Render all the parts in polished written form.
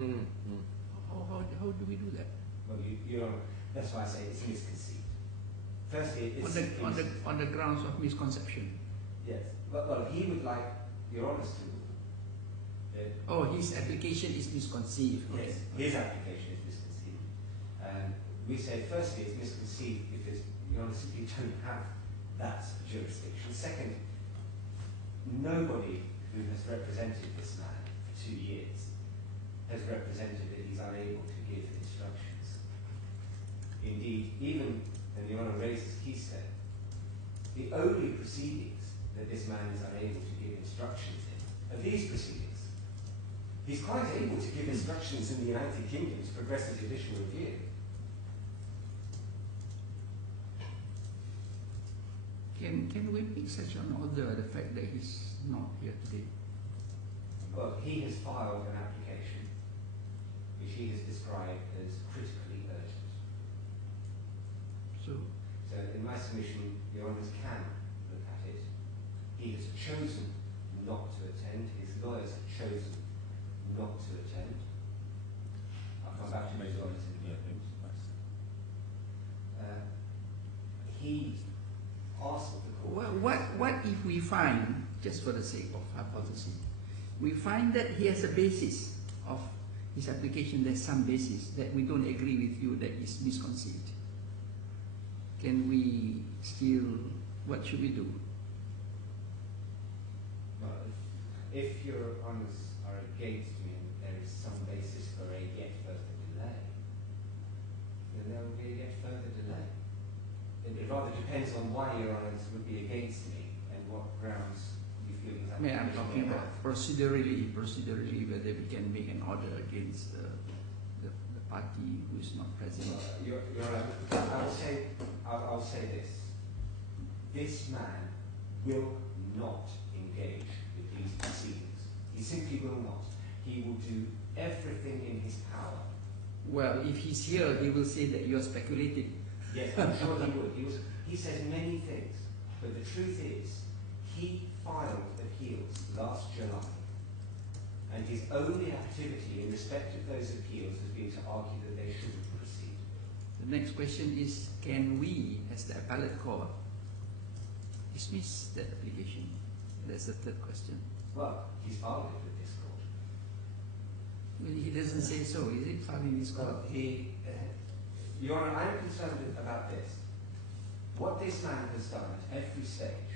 Mm, mm. How do we do that? Well, that's why I say it's misconceived. Firstly, it's on the grounds of misconception. Yes. Well, he would like Your Honours to. Oh, his application is misconceived. Yes, Okay. his application is misconceived. We say, firstly, it's misconceived because Your Honours simply don't have that jurisdiction. Second, nobody who has represented this man for 2 years has represented that he's unable to give instructions. Indeed, even when Your Honour raises Keystone, the only proceedings that this man is unable to give instructions in are these proceedings. He's quite able to give instructions in the United Kingdom to progress the judicial review. Can we make such an order the fact that he's not here today? Well, he has filed an application which he has described as critically urgent. So in my submission, Your Honours can look at it. He has chosen not to attend. His lawyers have chosen not to attend. I'll come back to his lawyers in a minute. He asked the court. Well, what if we find, just for the sake of hypothesis, we find that he has a basis of his application, there's some basis that we don't agree with you that is misconceived? Can we still, what should we do? Well, if Your Honours are against me and there is some basis for a yet further delay, then there will be a yet further delay. It rather depends on why Your Honours would be against me and what grounds you feel that. I mean, I'm talking about procedurally, whether we can make an order against the party who is not present. Your Honour, I'll say this. This man will not engage with these proceedings. He simply will not. He will do everything in his power. Well, if he's here, he will say that you're speculating. Yes, I'm sure he would. He says many things, but the truth is, he filed appeals last July, and his only activity in respect of those appeals has been to argue that they shouldn't proceed. The next question is, can we, as the appellate court, dismiss that application? That's the third question. Well, he's filed it with this court. Well, he doesn't say so. Is it filed in this court? Your Honour, I'm concerned about this. What this man has done at every stage,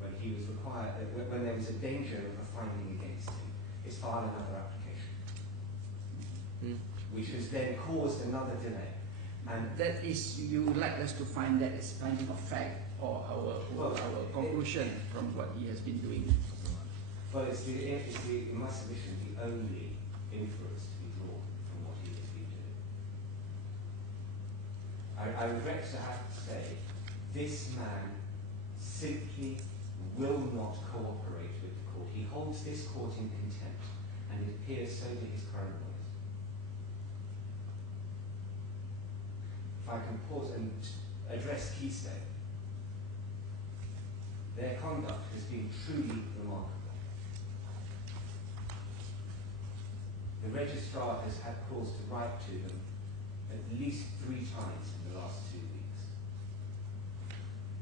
when he was required, when there was a danger of a finding against him, is file another application, which has then caused another delay. And that is, you would like us to find that as finding of fact or our conclusion from what he has been doing. Well, it's in my submission, the only inference to be drawn from what he has been doing. I regret to have to say, this man simply will not cooperate with the court. He holds this court in contempt, and it appears so to his current lawyers. If I can pause and address Keystone, their conduct has been truly remarkable. The registrar has had cause to write to them at least 3 times in the last 2 weeks.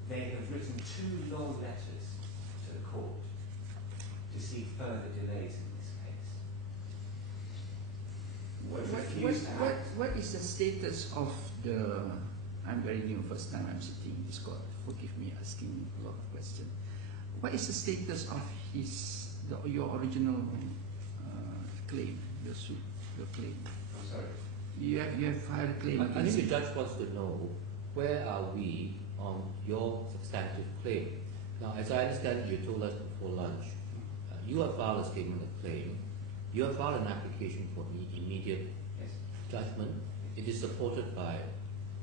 They have written 2 long letters to the court to see further delays in this case. What is the status of the, I'm very new, first time I'm sitting in this court, forgive me asking a lot of questions. What is the status of your original claim, your suit, your claim? I'm sorry? You have filed a claim. I think the judge wants to know, where are we on your substantive claim? Now, as I understand, you told us before lunch, you have filed a statement of claim. You have filed an application for immediate judgment. It is supported by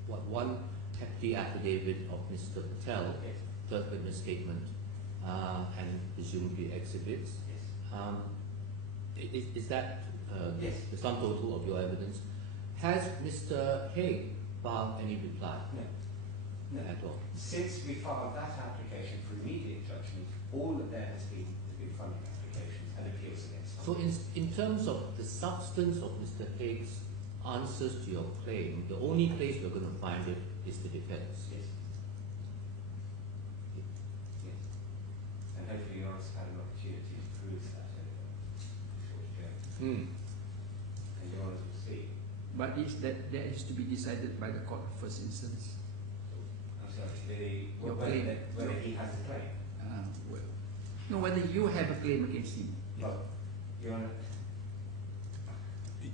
one hefty affidavit of Mr. Patel, third witness statement, and presumably exhibits. Is that the sum total of your evidence? Has Mr. Haigh filed any reply? No. At all? Since we filed that application for immediate judgment, all that there has been funding applications and appeals against So in terms of the substance of Mr. Haig's answers to your claim, the only place we're going to find it is the defense. Yes. Yes. And hopefully you also had an opportunity to prove that over a short journey. And your Honours will see. But that is to be decided by the court of first instance. I'm sorry, Your whether claim. he has a claim. Well, no, whether you have a claim against him. Well, Your Honour,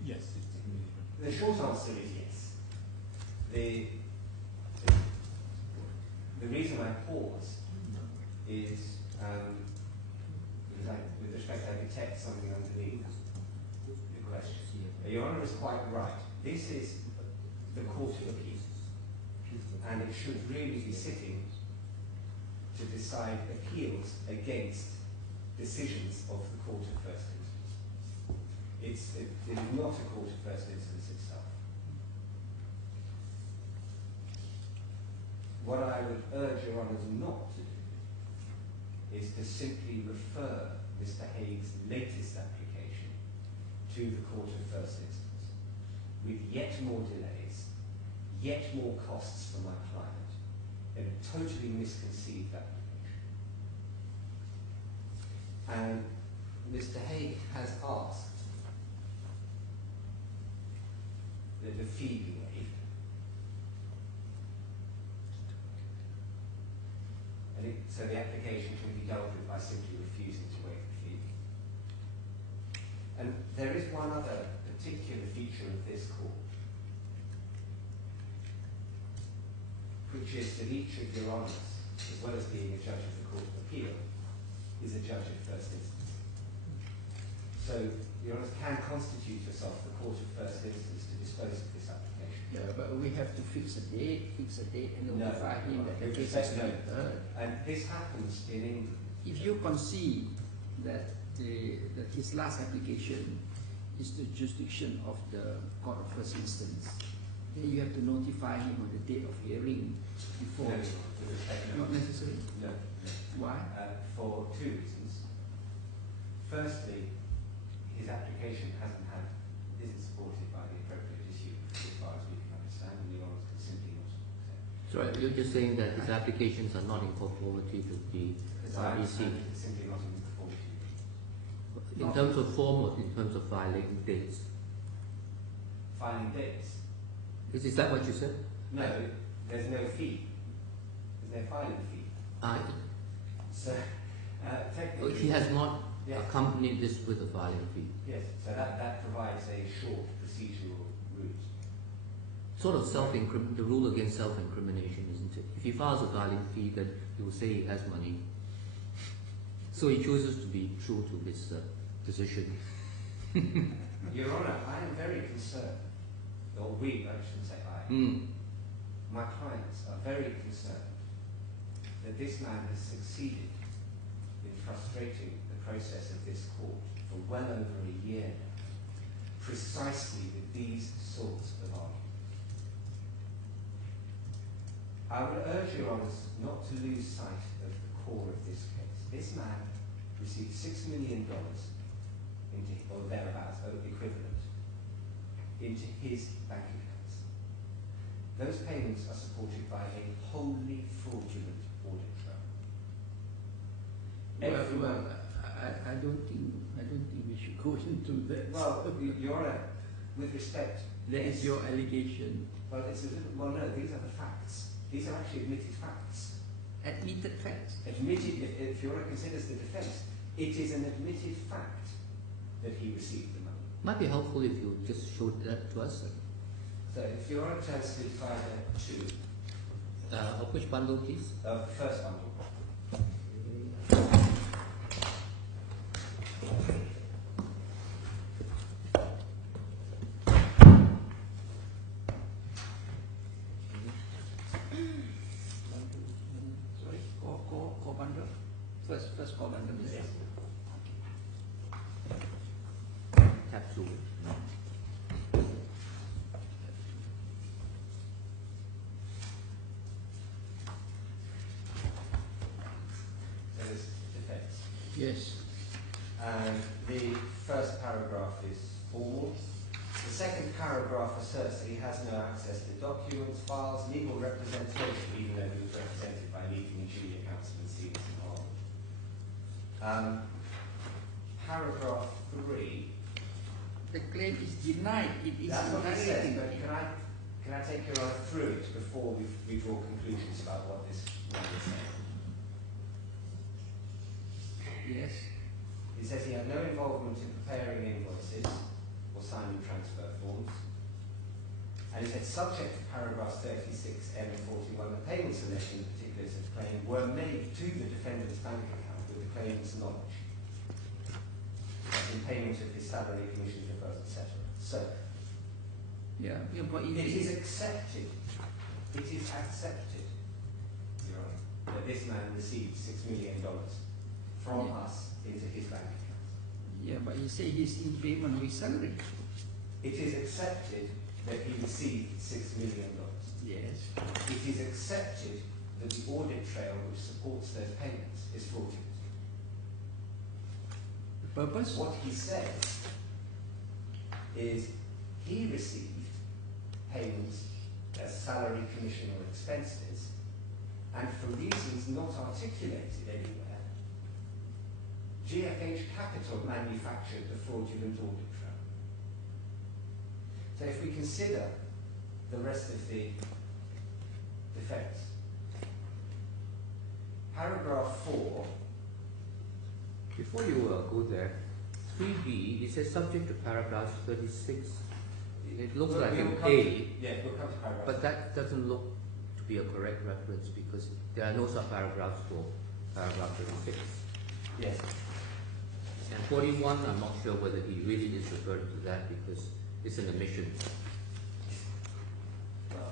Yes. the short answer is yes. The reason I pause is because with respect I detect something underneath the question. Your Honour is quite right. This is the Court of Appeal, and it should really be sitting to decide appeals against decisions of the Court of First Instance. It is not a Court of First Instance itself. What I would urge Your Honours not to do is to simply refer Mr. Haig's latest application to the Court of First Instance, with yet more delays, yet more costs for my client, and a totally misconceived application. And Mr. Haigh has asked that the fee be waived. And so the application can be dealt with by simply refusing to waive the fee. And there is one other particular feature of this court, which is that each of Your Honours, as well as being a judge of the Court of Appeal, is a judge of first instance. So Your Honours can constitute yourself the Court of First Instance to dispose of this application. Yeah, but we have to fix a date, and notify him that the case has been heard. And this happens in England. If you concede that that his last application is the jurisdiction of the Court of First Instance, then you have to notify him on the date of hearing before. No, with respect, no. Not necessary. No. Why? For two reasons. Firstly, his application isn't supported by the appropriate issue as far as we can understand, and Your Honours can simply not accept. So you're just saying that his applications are not in conformity with the As I REC? understand it, it's simply not in conformity. In terms of form or in terms of filing dates? Filing dates? Is that what you said? No, there's no fee. There's no filing fee. So, technically... He has not Yes. accompanied this with a filing fee. Yes, so that provides a short procedural route. Sort of the rule against self-incrimination, isn't it? If he files a filing fee, then he will say he has money. So he chooses to be true to his position. Your Honour, I am very concerned, or we, I shouldn't say I, my clients are very concerned that this man has succeeded in frustrating the process of this court for well over a year now, precisely with these sorts of arguments. I would urge Your Honours not to lose sight of the core of this case. This man received $6 million or thereabouts, equivalent, into his bank accounts. Those payments are supported by a wholly fraudulent audit trail. Well, I don't think we should go into that. Well, Your Honour, with respect, that is your allegation. Well, no, these are the facts. These are actually admitted facts. Admitted facts. Admitted, if Your Honour considers the defence, it is an admitted fact that he received the money. Might be helpful if you just showed that to us. So if Your Honour turns to file 2, Of which bundle, please? the first bundle. Sorry, core bundle. First core bundle. Yes. Tab 2. So this defence. Yes. and the first paragraph is formal. The second paragraph asserts that he has no access to documents, files, legal representation, even though he was represented by leading and junior counsel and seniors involved. Paragraph 3. The claim is denied. It is That's what he says, invalidating. but can I take your eye through it before we draw conclusions about what this man is saying? Yes. He says he had no involvement in preparing invoices or signing transfer forms. And he said, subject to paragraphs 36 and 41, the payments alleged in the particulars of the claim were made to the defendant's bank account with the claimant's knowledge, in payment of his salary, commissions, referrals, etc. So, Yeah, but it is accepted, Your Honour, that this man received $6 million from us into his bank account. Yeah, but he said he's in payment of his salary. It is accepted that he received $6 million. Yes. It is accepted that the audit trail which supports those payments is fraudulent. The purpose? What he says is he received payments as salary, commission or expenses, and for reasons not articulated anywhere, GFH Capital manufactured the fraudulent audit trail. So if we consider the rest of the defence, paragraph 4. Before you go there, 3B, it says subject to paragraph 36. It looks like an A, Yeah, we'll come to paragraph. but that doesn't look to be a correct reference because there are no subparagraphs for paragraph 36. Yes. And 41, I'm not sure whether he really is referring to that because it's an omission. Well,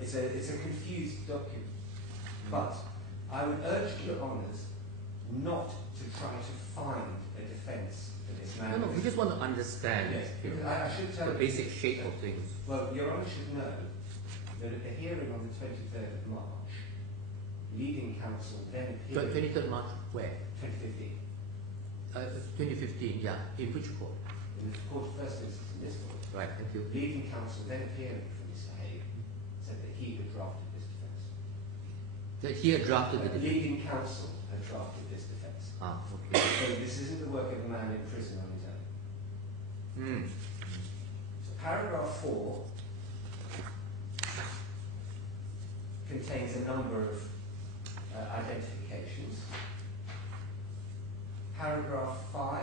it's a confused document. But I would urge your honours not to try to find a defence for this man. No, we just want to understand Yes, because I should tell the you, basic shape of things. well, your honour should know that at the hearing on the 23rd of March, leading counsel then appeared... 23rd March, where? 2015. 2015, yeah. In which court? In the court, first instance in this court. Right, thank you. Leading counsel then appearing for Mr. Haigh said that he had drafted this defence. That he had drafted the defense. Leading counsel had drafted this defence. Ah, okay. So this isn't the work of a man in prison on his own. So paragraph 4 contains a number of identifications. Paragraph 5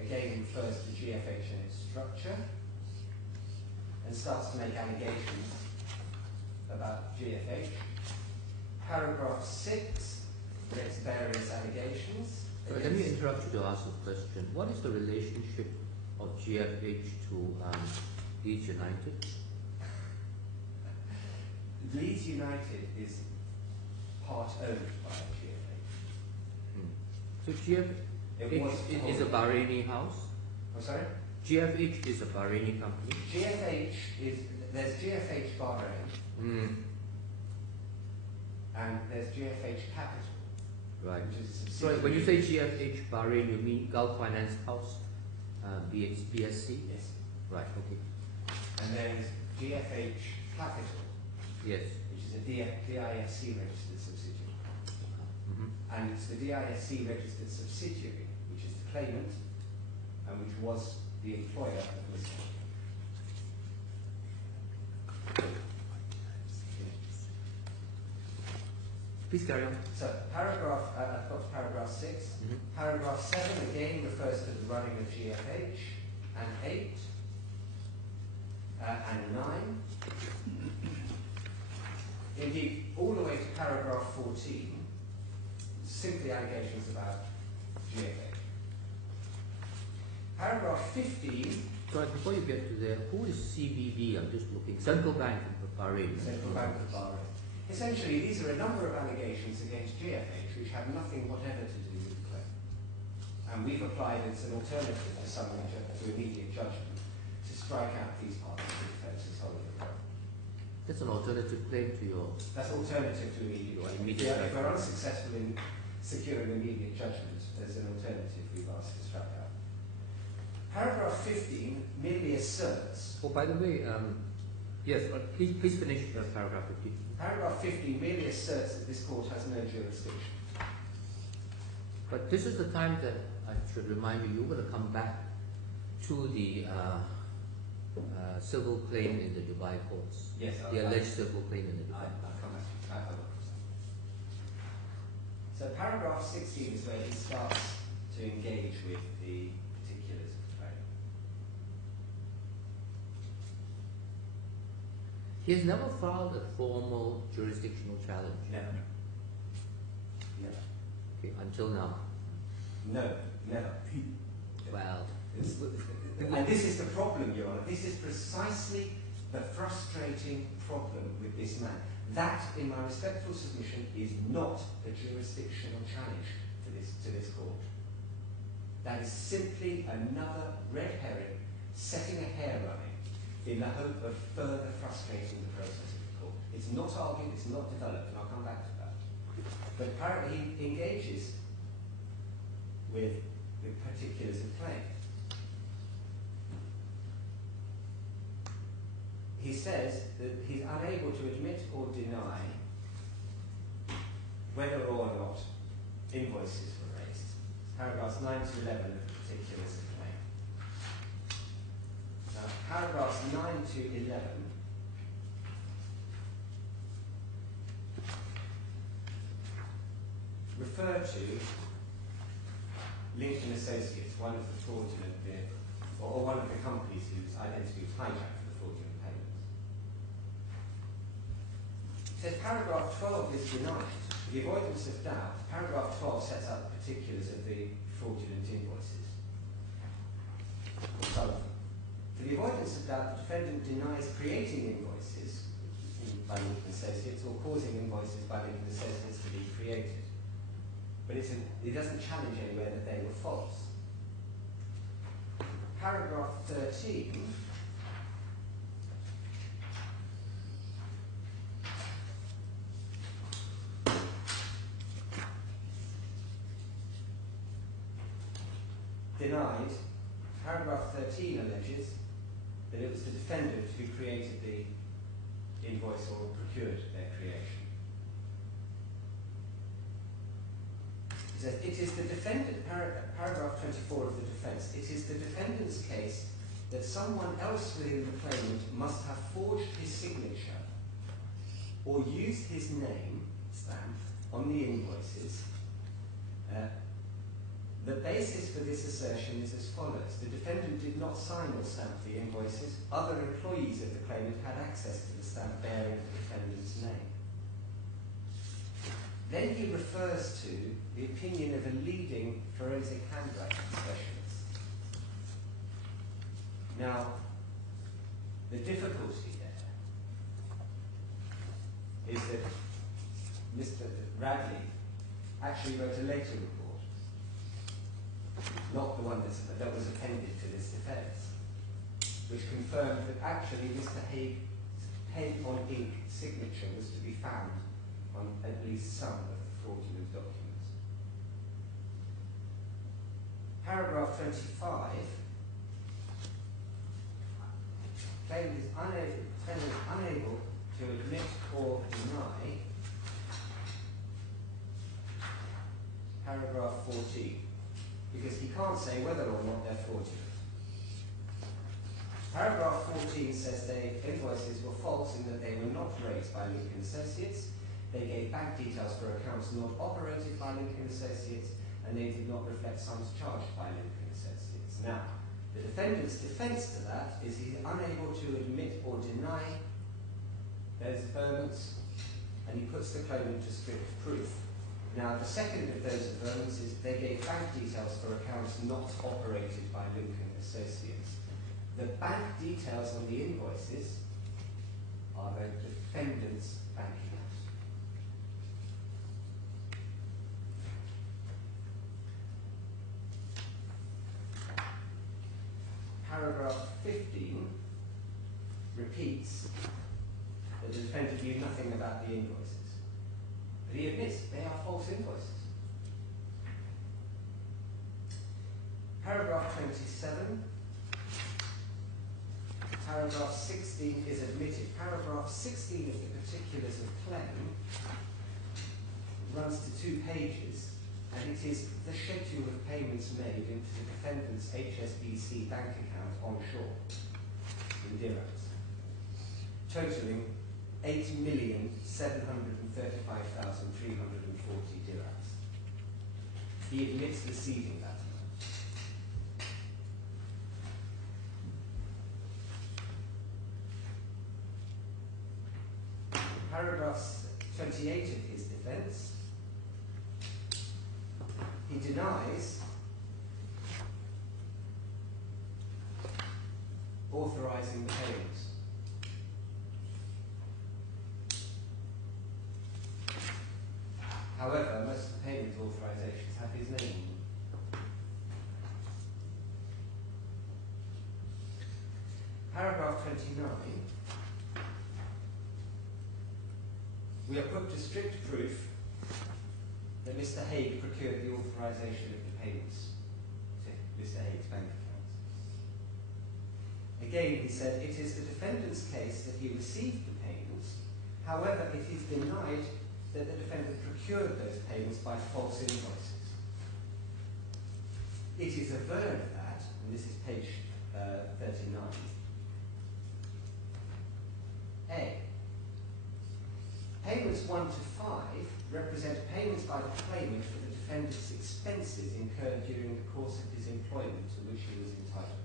again refers to GFH and its structure and starts to make allegations about GFH. Paragraph 6 makes various allegations. Let me interrupt you to ask a question. What is the relationship of GFH to Leeds United? Leeds United is part owned by GFH. So GFH is a Bahraini house? I'm sorry? GFH is a Bahraini company? There's GFH Bahrain and there's GFH Capital. Right. Which is a So subsidiary. when you say GFH Bahrain, you mean Gulf Finance House, BSC? Yes. Right, okay. And then GFH Capital, Yes. which is a DISC registered subsidiary. And it's the DISC registered subsidiary which is the claimant and which was the employer of Mr. Please carry on. So I've got to paragraph 6. Paragraph 7 again refers to the running of GFH, and 8 and 9. Indeed, all the way to paragraph 14, simply allegations about GFH. Paragraph 15. So before you get to there, who is CBB? I'm just looking. Central Bank of Bahrain. Central Bank of Bahrain. Essentially, these are a number of allegations against GFH which have nothing whatever to do with the claim. And we've applied as an alternative to immediate judgment to strike out these parts of the defence as wholly irrelevant. That's an alternative claim to your... That's alternative to immediate judgment. Immediate If we're unsuccessful in securing immediate judgment as an alternative we've asked to strike out. Paragraph 15 merely asserts. Oh, by the way, yes, please finish paragraph 15. Paragraph 15 merely asserts that this court has no jurisdiction. But this is the time that I should remind you, you're going to come back to the civil claim in the Dubai courts. Yes, the alleged civil claim in the Dubai courts. I'll come back to that. So paragraph 16 is where he starts to engage with the particulars of the claim. He has never filed a formal jurisdictional challenge. Never. Never. Okay, until now. No, never. Well, and this is the problem, Your Honour. This is precisely the frustrating problem with this man. That, in my respectful submission, is not a jurisdictional challenge to this court. That is simply another red herring setting a hair running in the hope of further frustrating the process of the court. It's not argued, it's not developed, and I'll come back to that. But apparently he engages with the particulars of claim. He says that he's unable to admit or deny whether or not invoices were raised. Paragraphs 9 to 11 of the particulars of claim. Now, paragraphs 9 to 11 refer to Lincoln Associates, one of the fraudulent or one of the companies whose identity was hijacked for the fraudulent payments. It says paragraph 12 is denied. For the avoidance of doubt, paragraph 12 sets out the particulars of the fraudulent invoices. So, for the avoidance of doubt, the defendant denies creating invoices by Lincoln Associates or causing invoices by Lincoln Associates to be created. But it doesn't challenge anywhere that they were false. Paragraph 13 denied. Paragraph 13 alleges that it was the defendant who created the invoice or procured their creation. It says, it is the defendant, paragraph 24 of the defence, it is the defendant's case that someone else within the claimant must have forged his signature or used his name stamp on the invoices. The basis for this assertion is as follows. The defendant did not sign or stamp the invoices. Other employees of the claimant had access to the stamp bearing the defendant's name. Then he refers to the opinion of a leading forensic handwriting specialist. Now, the difficulty there is that Mr. Radley actually wrote a later report, not the one that was appended to this defence, which confirmed that actually Mr. Haig's pen on ink signature was to be found on at least some of the fraudulent documents. Paragraph 25 claimed is unable to admit or deny paragraph 14 because he can't say whether or not they're fraudulent. Paragraph 14 says the invoices were false in that they were not raised by Lincoln Associates. They gave bank details for accounts not operated by Lincoln Associates, and they did not reflect sums charged by Lincoln Associates. Now, the defendant's defence to that is he's unable to admit or deny those averments, and he puts the claimant to strict proof. Now, the second of those averments is they gave bank details for accounts not operated by Lincoln Associates. The bank details on the invoices are the defendant's bank accounts. Paragraph 15 repeats that the defendant knew nothing about the invoices. But he admits they are false invoices. Paragraph 27. Paragraph 16 is admitted. Paragraph 16 of the particulars of claim runs to 2 pages, and it is the schedule of payments made into the defendant's HSBC bank account onshore in dirhams, totaling 8,735,340 dirhams. He admits receiving that amount. Paragraph 28 of his defence, he denies authorising the payments. However, most of the payment authorisations have his name on them. Paragraph 29. We are put to strict proof that Mr. Haigh procured the authorisation of the payments to Mr. Haig's bank accounts. Again, he said, it is the defendant's case that he received the payments. However, it is denied that the defendant procured those payments by false invoices. It is averred that, and this is page 39, A. Payments 1 to 5 represent payments by the claimant for the defendant's expenses incurred during the course of his employment to which he was entitled.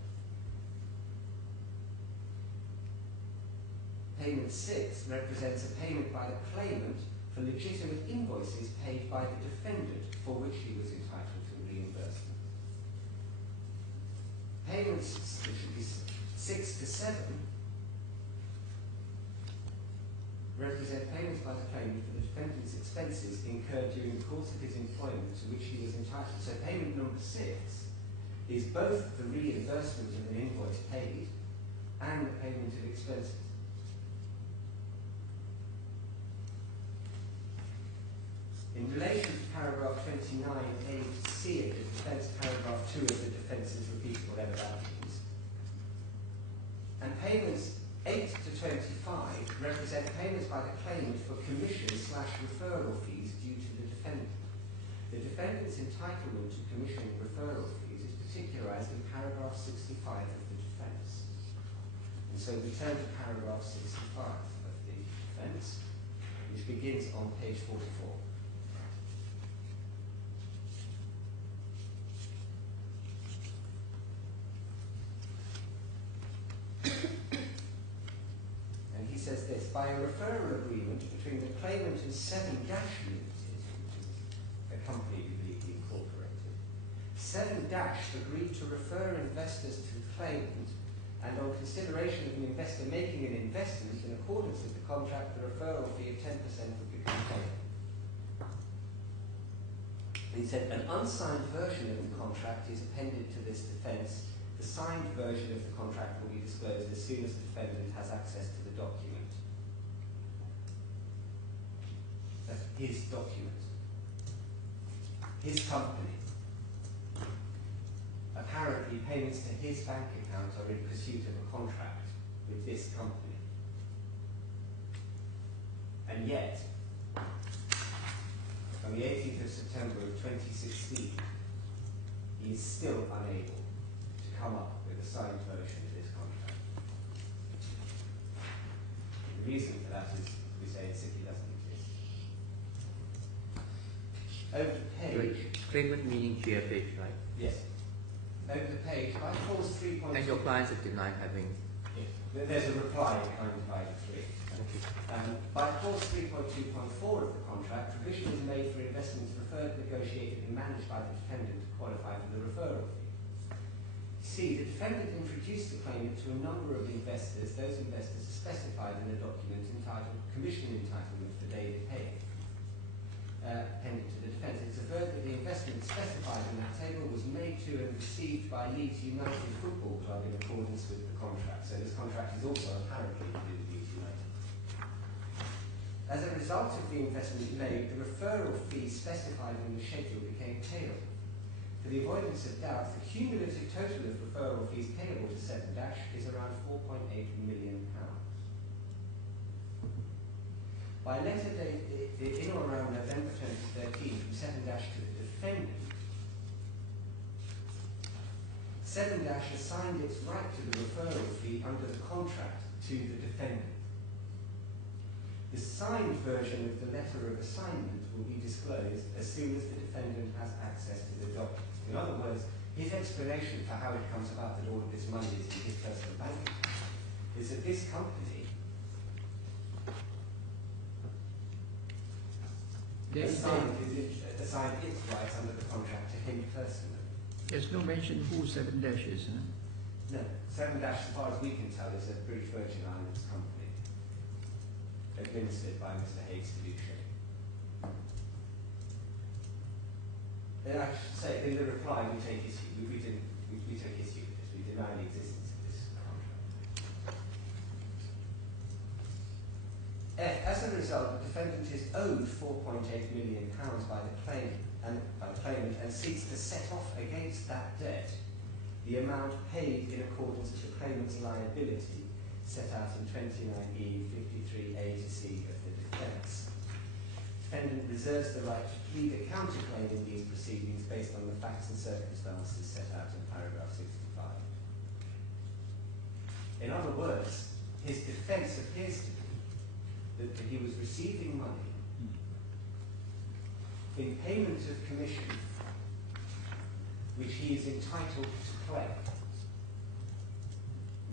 Payment 6 represents a payment by the claimant for legitimate invoices paid by the defendant for which he was entitled to reimbursement. Payments, which should be 6 to 7, represent payments by the claimant for the defendant's expenses incurred during the course of his employment to which he was entitled. So payment number 6 is both the reimbursement of an invoice paid and the payment of expenses. In relation to paragraph 29A(c) of the defence, paragraph 2 of the defence is repeated, whatever that means. And payments 8 to 25 represent payments by the claimant for commission/referral fees due to the defendant. The defendant's entitlement to commission and referral fees is particularised in paragraph 65 of the defence. And so we turn to paragraph 65 of the defence, which begins on page 44. Says this, by a referral agreement between the claimant and 7 Dash Limited, which is a company legally incorporated, 7 Dash agreed to refer investors to the claimant, and on consideration of an investor making an investment in accordance with the contract, the referral fee of 10% would become payable. He said an unsigned version of the contract is appended to this defence. The signed version of the contract will be disclosed as soon as the defendant has access to the document. His document. His company. Apparently payments to his bank account are in pursuit of a contract with this company. And yet, on the 18th of September of 2016, he is still unable to come up with a signed version of this contract. The reason for that is we say it simply doesn't exist. Over the page. Claimant meaning GFH, right? Yes. Over the page, by clause 3.2. And your clients have denied having. Yes. There's a reply behind divided 3. Okay. By clause 3.2.4 of the contract, provision is made for investments referred, negotiated, and managed by the defendant to qualify for the referral fee. C. The defendant introduced the claimant to a number of investors. Those investors are specified in the document entitled Commission Entitlement for Daily Pay, appended to the defence. It's averred that the investment specified in that table was made to and received by Leeds United Football Club in accordance with the contract. So this contract is also apparently to do with Leeds United. As a result of the investment made, the referral fee specified in the schedule became payable. For the avoidance of doubt, the cumulative total of referral fees payable to 7 is around £4.8 million. By letter date in or around November 2013 from 7 to the defendant, 7 assigned its right to the referral fee under the contract to the defendant. The signed version of the letter of assignment will be disclosed as soon as the defendant has access to the document. In other words, his explanation for how it comes about that all of this money is in his personal bank account is that this company assigned its rights under the contract to him personally. There's no mention who 7 is, huh? No, 7 as far as we can tell, is a British Virgin Islands company administered by Mr. Haigh fiduciary. And I should say, in the reply, we take issue. We take issue with this. We deny the existence of this contract. As a result, the defendant is owed £4.8 million by the claimant and seeks to set off against that debt the amount paid in accordance with the claimant's liability set out in 29E 53A to C of the defence. Defendant reserves the right to plead a counterclaim in these proceedings based on the facts and circumstances set out in paragraph 65. In other words, his defence appears to be that he was receiving money in payment of commission which he is entitled to claim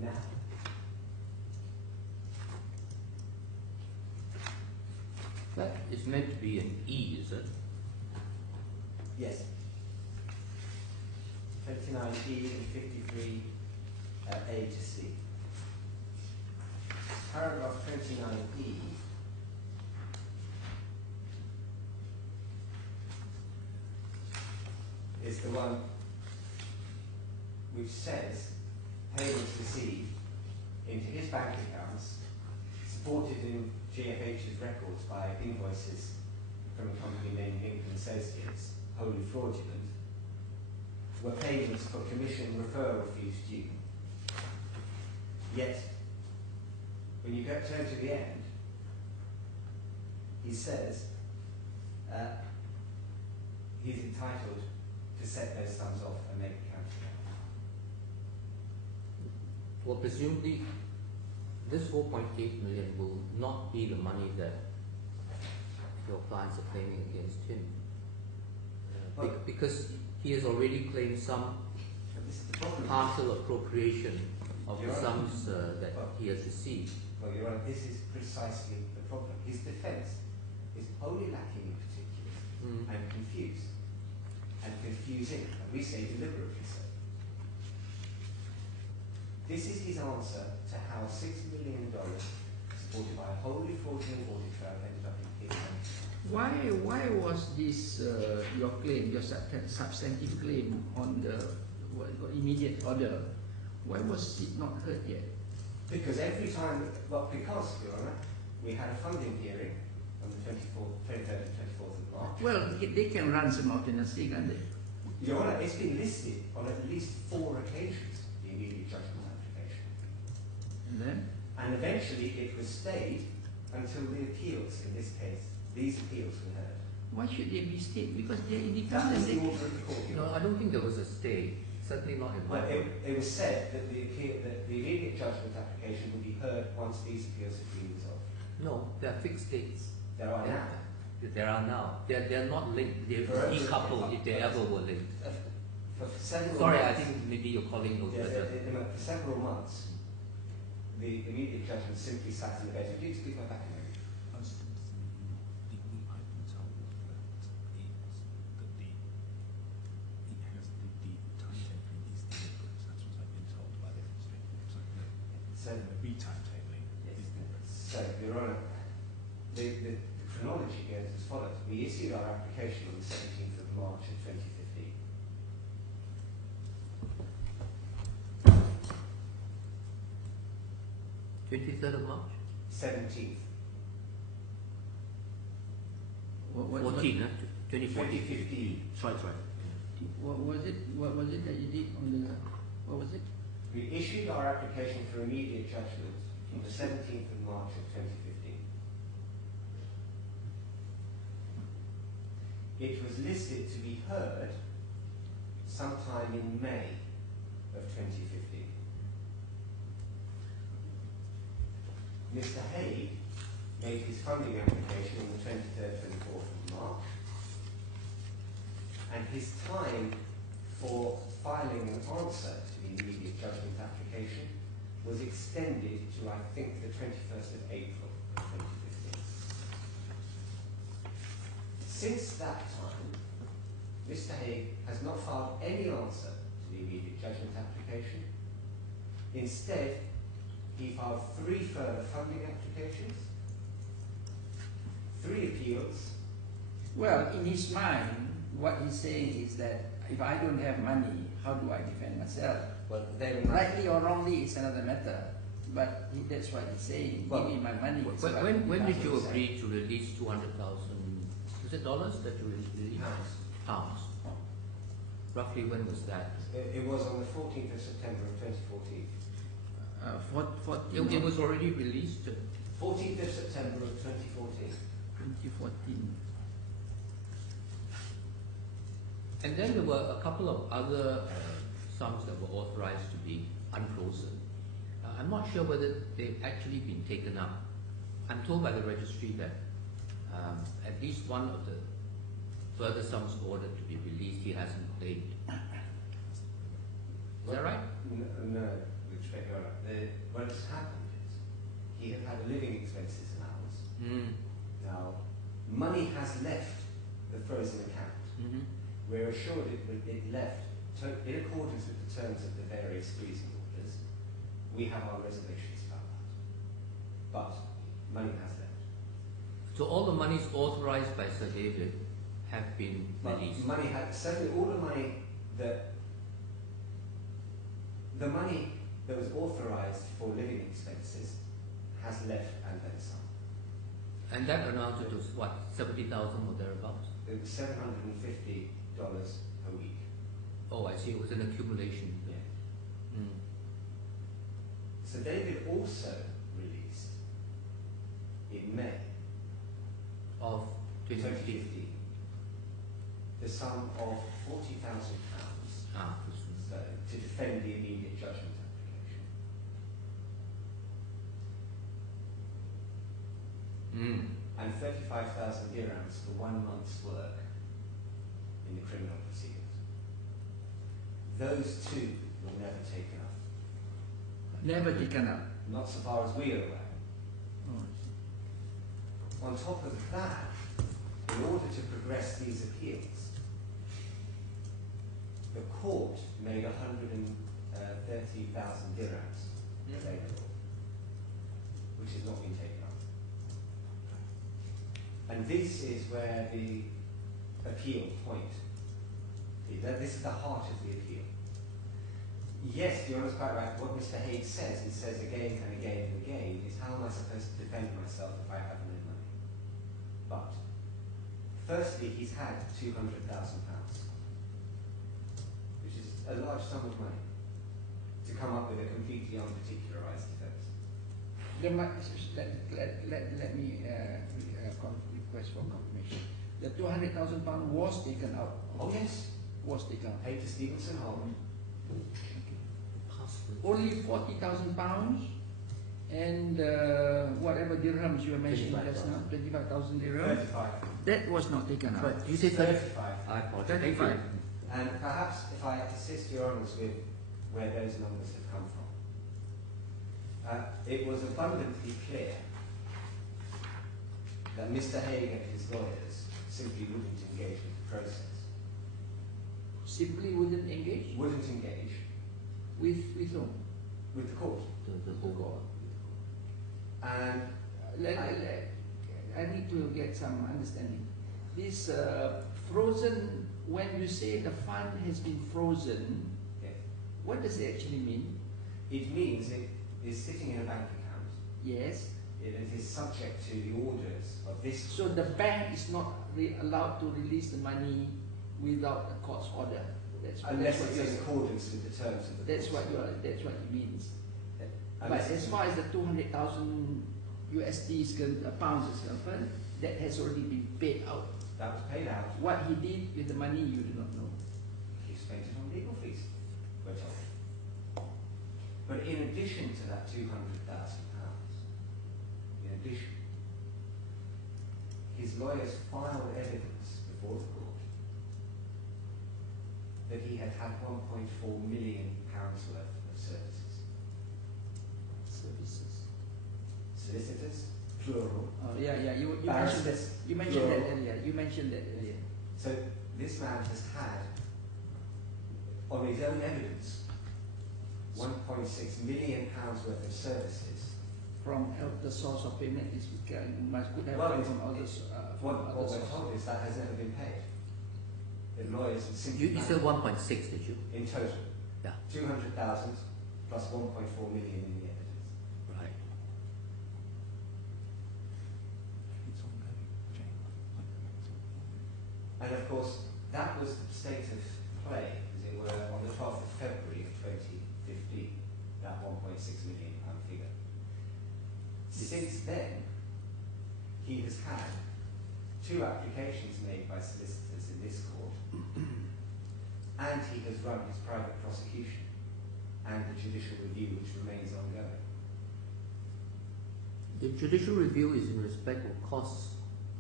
now. That is meant to be an E, is it? Yes. 29E and 53A to C. Paragraph 29E is the one which says payments received into his bank accounts, supported in GFH's records by invoices from a company named Lincoln Associates, wholly fraudulent, were payments for commission referral fees due. Yet, when you turn to the end, he says he's entitled to set those sums off and make a counterclaim. Well, presumably, this 4.8 million will not be the money that your clients are claiming against him. Because he has already claimed some partial appropriation of the sums that he has received. Well, Your Honour, this is precisely the problem. His defence is wholly lacking in particulars and confused. And confusing, and we say deliberately so. This is his answer to how $6 million, supported by a wholly fraudulent audit trail, ended up in his hands. Why was this your claim, your substantive claim on the immediate order? Why was it not heard yet? Because every time, because, Your Honour, we had a funding hearing on the 23rd and 24th of March. Well, they can run simultaneously, can't they? Your Honour, it's been listed on at least 4 occasions, the immediate judgment application. And then? And eventually it was stayed until the appeals, in this case, these appeals were heard. Why should they be stayed? Because they're That was independent. the order of the court. No, I don't think there was a stay. Certainly not in my Well, it was said that the immediate judgment application would be heard once these appeals had been resolved. No, there are fixed dates. There are now. There are now. They're not linked. They're decoupled if they ever were linked. For several Sorry, months, I think maybe your colleague knows better. for several months, the immediate judgment simply sat in the bed. Would you speak back a minute? So, Your Honour, the chronology goes as follows. We issued our application on the 17th of March of 2015. (23rd of March? 17th. 14, 2014. 2015. Right. What was it? What was it that you did on the? What was it? We issued our application for immediate judgment on the 17th of March of 2015. It was listed to be heard sometime in May of 2015. Mr. Haigh made his funding application on the 23rd, 24th of March, and his time for filing an answer to the immediate judgment application was extended to, I think, the 21st of April of 2015. Since that time, Mr. Haigh has not filed any answer to the immediate judgment application. Instead, he filed 3 further funding applications, 3 appeals. Well, in his mind, what he's saying is that if I don't have money, how do I defend myself? Well, they were Rightly or wrongly, it's another matter. But that's what he's saying. Well, give me my money. When did you agree to release 200,000? Is it dollars that you released? Pounds. Roughly when was that? It was on the 14th of September of 2014. It was already released. 14th of September of 2014. 2014. And then there were a couple of other sums that were authorized to be unfrozen. I'm not sure whether they've actually been taken up. I'm told by the registry that at least one of the further sums ordered to be released, he hasn't claimed. Is that right? No, with respect, you're right. What has happened is he had a living expenses allowance. Now, money has left the frozen account. We're assured it left in accordance with the terms of the various freezing orders. We have our reservations about that. But money has left. So all the monies authorized by Sir David have been released. Money had certainly all the money that was authorized for living expenses has left and then some. And that amounted to what, 70,000 or thereabouts? It was $750 a week. Oh, I see. It was an accumulation. Yeah. So David also released in May Of 2015. the sum of £40,000 so, to defend the immediate judgment application. And 35,000 dirhams for 1 month's work in the criminal proceedings. Those 2 were never taken up. Never taken up. Not so far as we are aware. On top of that, in order to progress these appeals, the court made 130,000 dirhams available, which has not been taken up. And this is where the appeal point is. This is the heart of the appeal. Yes, the Honour's quite right. What Mr. Haigh says, and says again and again and again, is how am I supposed to defend myself if I have no money? But, firstly, he's had £200,000, which is a large sum of money, to come up with a completely unparticularised defence. Let me request for confirmation. The £200,000 was taken out. Oh yes, Was taken out. Haigh to Stevenson Hall. Only £40,000 and whatever dirhams you were mentioning just now, 25,000 dirhams. 35. That was not taken out. But you say 35. I apologize. 35. And perhaps if I assist Your Honours with where those numbers have come from. It was abundantly clear that Mr. Haigh and his lawyers simply wouldn't engage with the process. Simply wouldn't engage? Wouldn't engage. With whom? With the court. The whole. And I need to get some understanding. This frozen, when you say the fund has been frozen, yes, what does it actually mean? it means it is sitting in a bank account. Yes. It is subject to the orders of this. So the bank is not allowed to release the money without a court's order. Unless it's in accordance with the terms of the That's court's what order. that's what it means. But Unless as far as the 200,000 USD pounds is concerned, that has already been paid out. that was paid out, What he did with the money, you do not know. he spent it on legal fees, we're told. But in addition to that £200,000, in addition, his lawyers filed evidence before the court that he had had £1.4 million worth of services. Services. Solicitors, plural. Oh yeah, you mentioned that. Barristers, You mentioned plural. that earlier. You mentioned that earlier. So this man has had, on his own evidence, £1.6 million worth of services. From the source of payment is could have Well, come from others. What we're told is that has never been paid. The lawyers have simply You said 1.6, did you? in total. Yeah. 200,000 plus 1.4 million in the evidence. Right. And of course, that was the state of play, as it were, on the 12th of February of 2015, that £1.6 million figure. Since then, he has had 2 applications made by solicitors in this court, and he has run his private prosecution and the judicial review, which remains ongoing. The judicial review is in respect of costs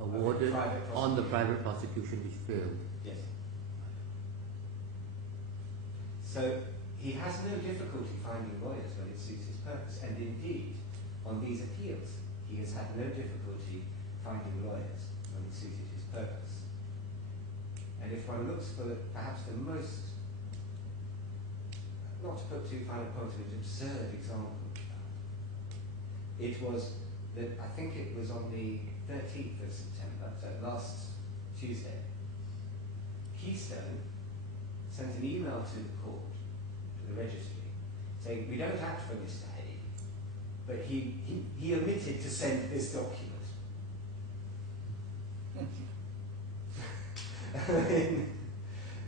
awarded on the private prosecution which failed. Yes. So he has no difficulty finding lawyers when it suits his purpose, and indeed, on these appeals, he has had no difficulty finding lawyers when it suited his purpose. And if one looks for perhaps the most, not to put too fine a point on it, absurd example of that, it was that, I think it was on the 13th of September, so last Tuesday, Keystone sent an email to the court, to the registry, saying, we don't act for Mr. Haigh, but he omitted to send this document. I mean,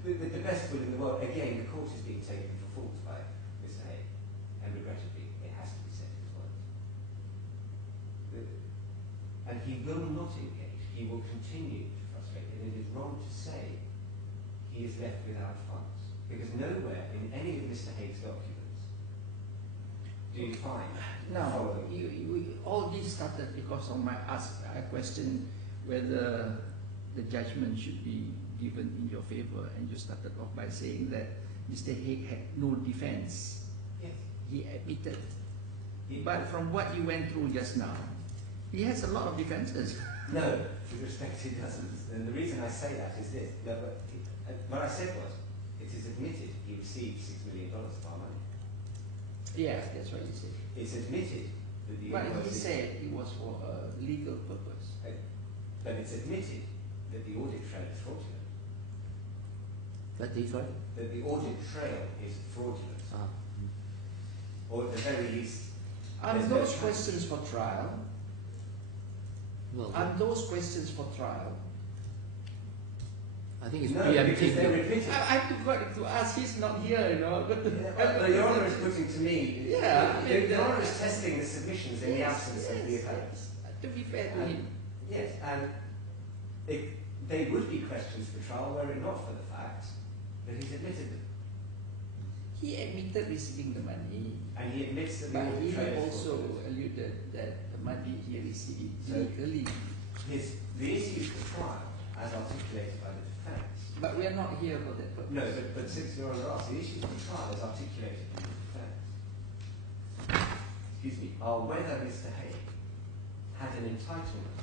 with the best will in the world, again, the court is being taken for fault by Mr. Haigh, and regrettably, it has to be said as well. And he will not engage, he will continue to frustrate, and it is wrong to say he is left without funds, because nowhere in any of Mr. Haigh's documents do you find the No, following. all this started because of I questioned whether the judgment should be given in your favor, and you started off by saying that Mr. Haigh had no defense. Yes. He admitted. But from what you went through just now, he has a lot of defenses. No, with respect, he doesn't. And the reason I say that is this. No, but what I said was, it is admitted he received $6 million of our money. Yes, that's what you said. It's admitted that the But he invoices- said it was for a legal purpose. But it's admitted that the audit trail is fraudulent. Sorry? That the audit trail is fraudulent. Ah. Or at the very least... Are there's those no questions for trial? Well, Are those questions for trial? I think it's No, because preempting they're the... admitted. I forgot to ask. He's not here, you know. But Your Honour is putting to me... Yeah, I mean, Your Honour is testing the submissions in the absence of the appellants. To be fair to him. Yes, and they would be questions for trial were it not for the fact that he's admitted them. He admitted receiving the money, And he admits that the but audit he trail is also fraudulent. alluded that the money he received So- legally. The issues for trial, as articulated by the defence... But we are not here for that purpose. No, but since Your Honour asked, the issues for trial, as articulated by the defence, excuse me, are whether Mr. Haigh had an entitlement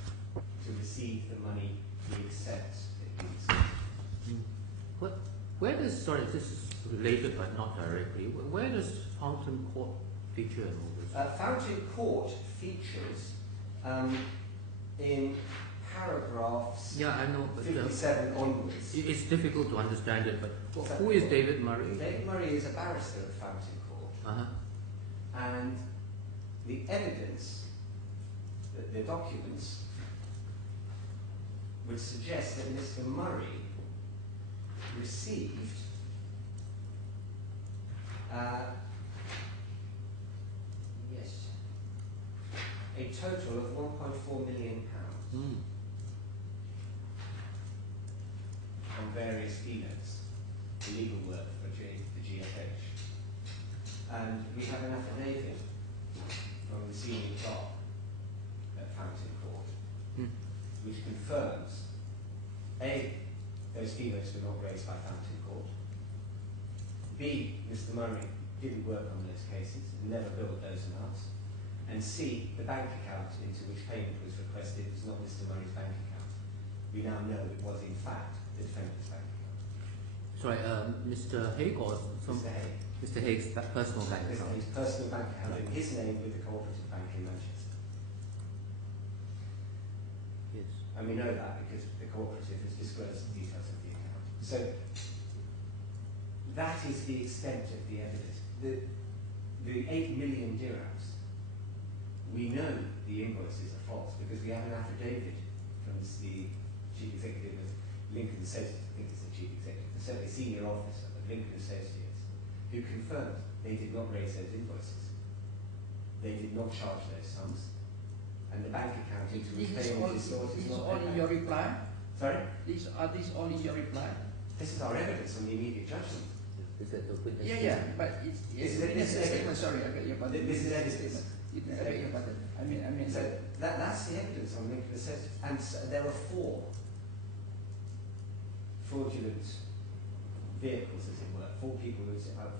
to receive the money he accepts that he received. Where does, sorry, this is related but not directly, where does Fountain Court feature in all this? Fountain Court features in paragraphs Yeah, I know, but 57 onwards. it's difficult to understand it, but who is David Murray? David Murray is a barrister at Fountain Court, Uh-huh. and the evidence, the documents, would suggest that Mr. Murray received yes, a total of £1.4 million on various fee notes, the legal work for the GFH. And we have an affidavit from the senior clerk at Fountain Court, which confirms, A, those fee notes were not raised by Fountain Court, B, Mr. Murray didn't work on those cases and never billed those amounts, and C, the bank account into which payment was requested was not Mr. Murray's bank account. We now know it was in fact the defendant's bank account. Sorry, Mr. Haigh or some? Mr. Haigh. Mr. Haigh's personal bank Mr. account. Haigh's personal bank account in his name with the Cooperative Bank in Manchester. Yes. And we know that because the cooperative has disclosed the details of the account. So that is the extent of the evidence. The 8 million dirhams, we know the invoices are false because we have an affidavit from the chief executive of Lincoln Associates, I think it's the chief executive, certainly senior officer of Lincoln Associates, who confirmed they did not raise those invoices. They did not charge those sums. And the bank account into which payment is sought is not all in your reply? Sorry? Are these all in your reply? This is our evidence on the immediate judgment. Is that the witness? Yeah, but it's witness statement. Sorry, I got your button. This is evidence. I got your button. I mean. So that's the evidence on Lincoln Associates. And so there were 4 fraudulent vehicles, as it were, 4 people,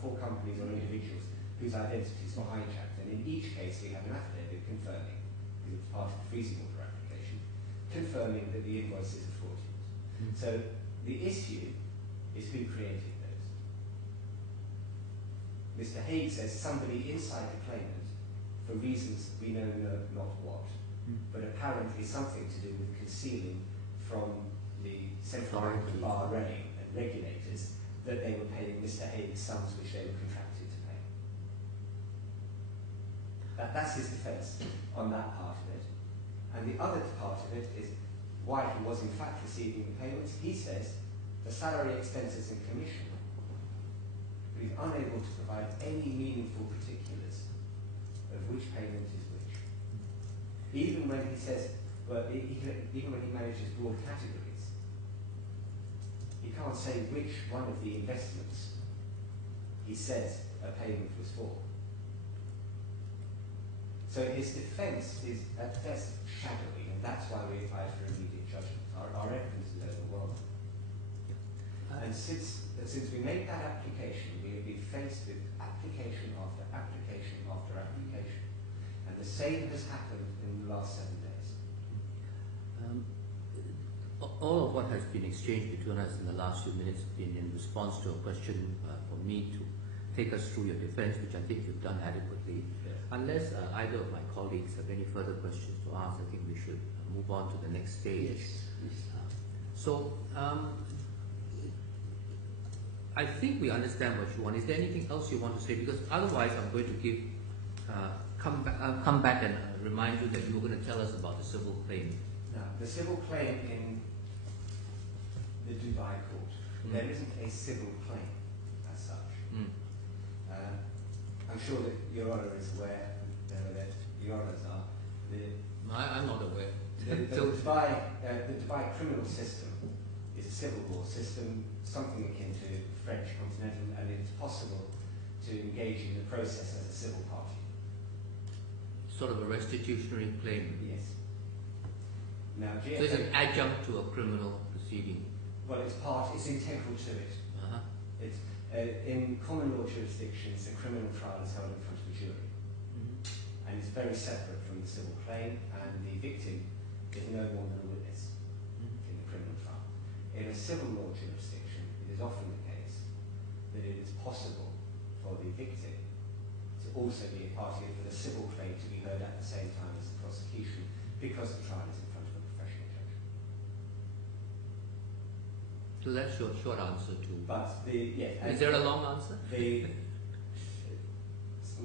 4 companies or individuals whose identities were hijacked. And in each case, we have an affidavit confirming, because it's part of the freezing order application, confirming that the invoices are fraudulent. So the issue is who created those. Mr. Haigh says somebody inside the claimant, for reasons we know not what, but apparently something to do with concealing from the Central Bank of Bahrain and regulators that they were paying Mr. Haigh sums which they were contracted to pay. That's his defence on that part of it. And the other part of it is why he was in fact receiving the payments. He says the salary, expenses and commission, but he's unable to provide any meaningful particulars of which payment is which. Even when he says, well, even when he manages broad categories, he can't say which one of the investments he says a payment was for. So his defence is at best shadowy, and that's why we applied for immediate judgment. Our evidence is overwhelming. And since we made that application, we have been faced with application after application after application. And the same has happened in the last 7 days. All of what has been exchanged between us in the last few minutes have been in response to a question for me to take us through your defense, which I think you've done adequately. Yes. Unless either of my colleagues have any further questions to ask, I think we should move on to the next stage. Yes. So, I think we understand what you want. Is there anything else you want to say? Because otherwise I'm going to come back and remind you that you were going to tell us about the civil claim. Now, the civil claim in the Dubai court, there isn't a civil claim as such. I'm sure that Your Honour is aware, that Your Honours are, I'm not aware. the Dubai criminal system is a civil law system, something akin to French continental, and it's possible to engage in the process as a civil party. Sort of a restitutionary claim. Yes. Now, So it's an adjunct to a criminal proceeding. well, it's integral to it. Uh-huh. It's, in common law jurisdictions, a criminal trial is held in front of a jury. And it's very separate from the civil claim, and the victim is no more than a witness in the criminal trial. In a civil law jurisdiction, it is often the case that it is possible for the victim to also be a party for the civil claim to be heard at the same time as the prosecution, because the trial is in front of a professional judge. So that's your short answer to. But Is there a long answer? It's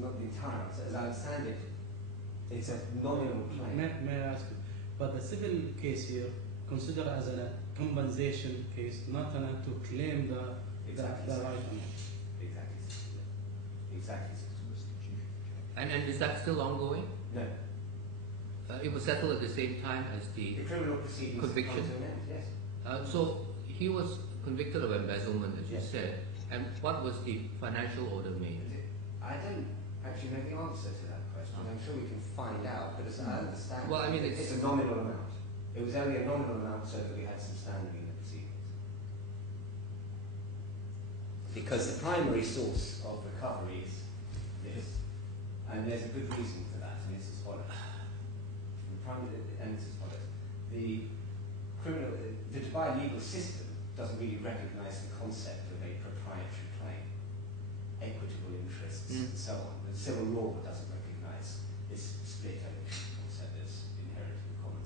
not the entire answer. As I understand it, it's a nominal claim. May I ask you? But the civil case here, considered as a compensation case, not to claim the right amount. Exactly. And is that still ongoing? No. It was settled at the same time as the criminal proceedings conviction. come to an end, yes. So he was convicted of embezzlement, as you Yes. said. And what was the financial order made? I don't actually know the answer to that question. I'm sure we can find out, but as I understand, Well, I mean, it's a nominal amount. It was only a nominal amount so that we had some standing in the proceedings. Because the primary source of recovery is this. And there's a good reason for that, and it's as follows. The Dubai legal system doesn't really recognise the concept of a proprietary claim, equitable interests, and so on. The civil law doesn't recognise this split ownership concept that's inherent in common.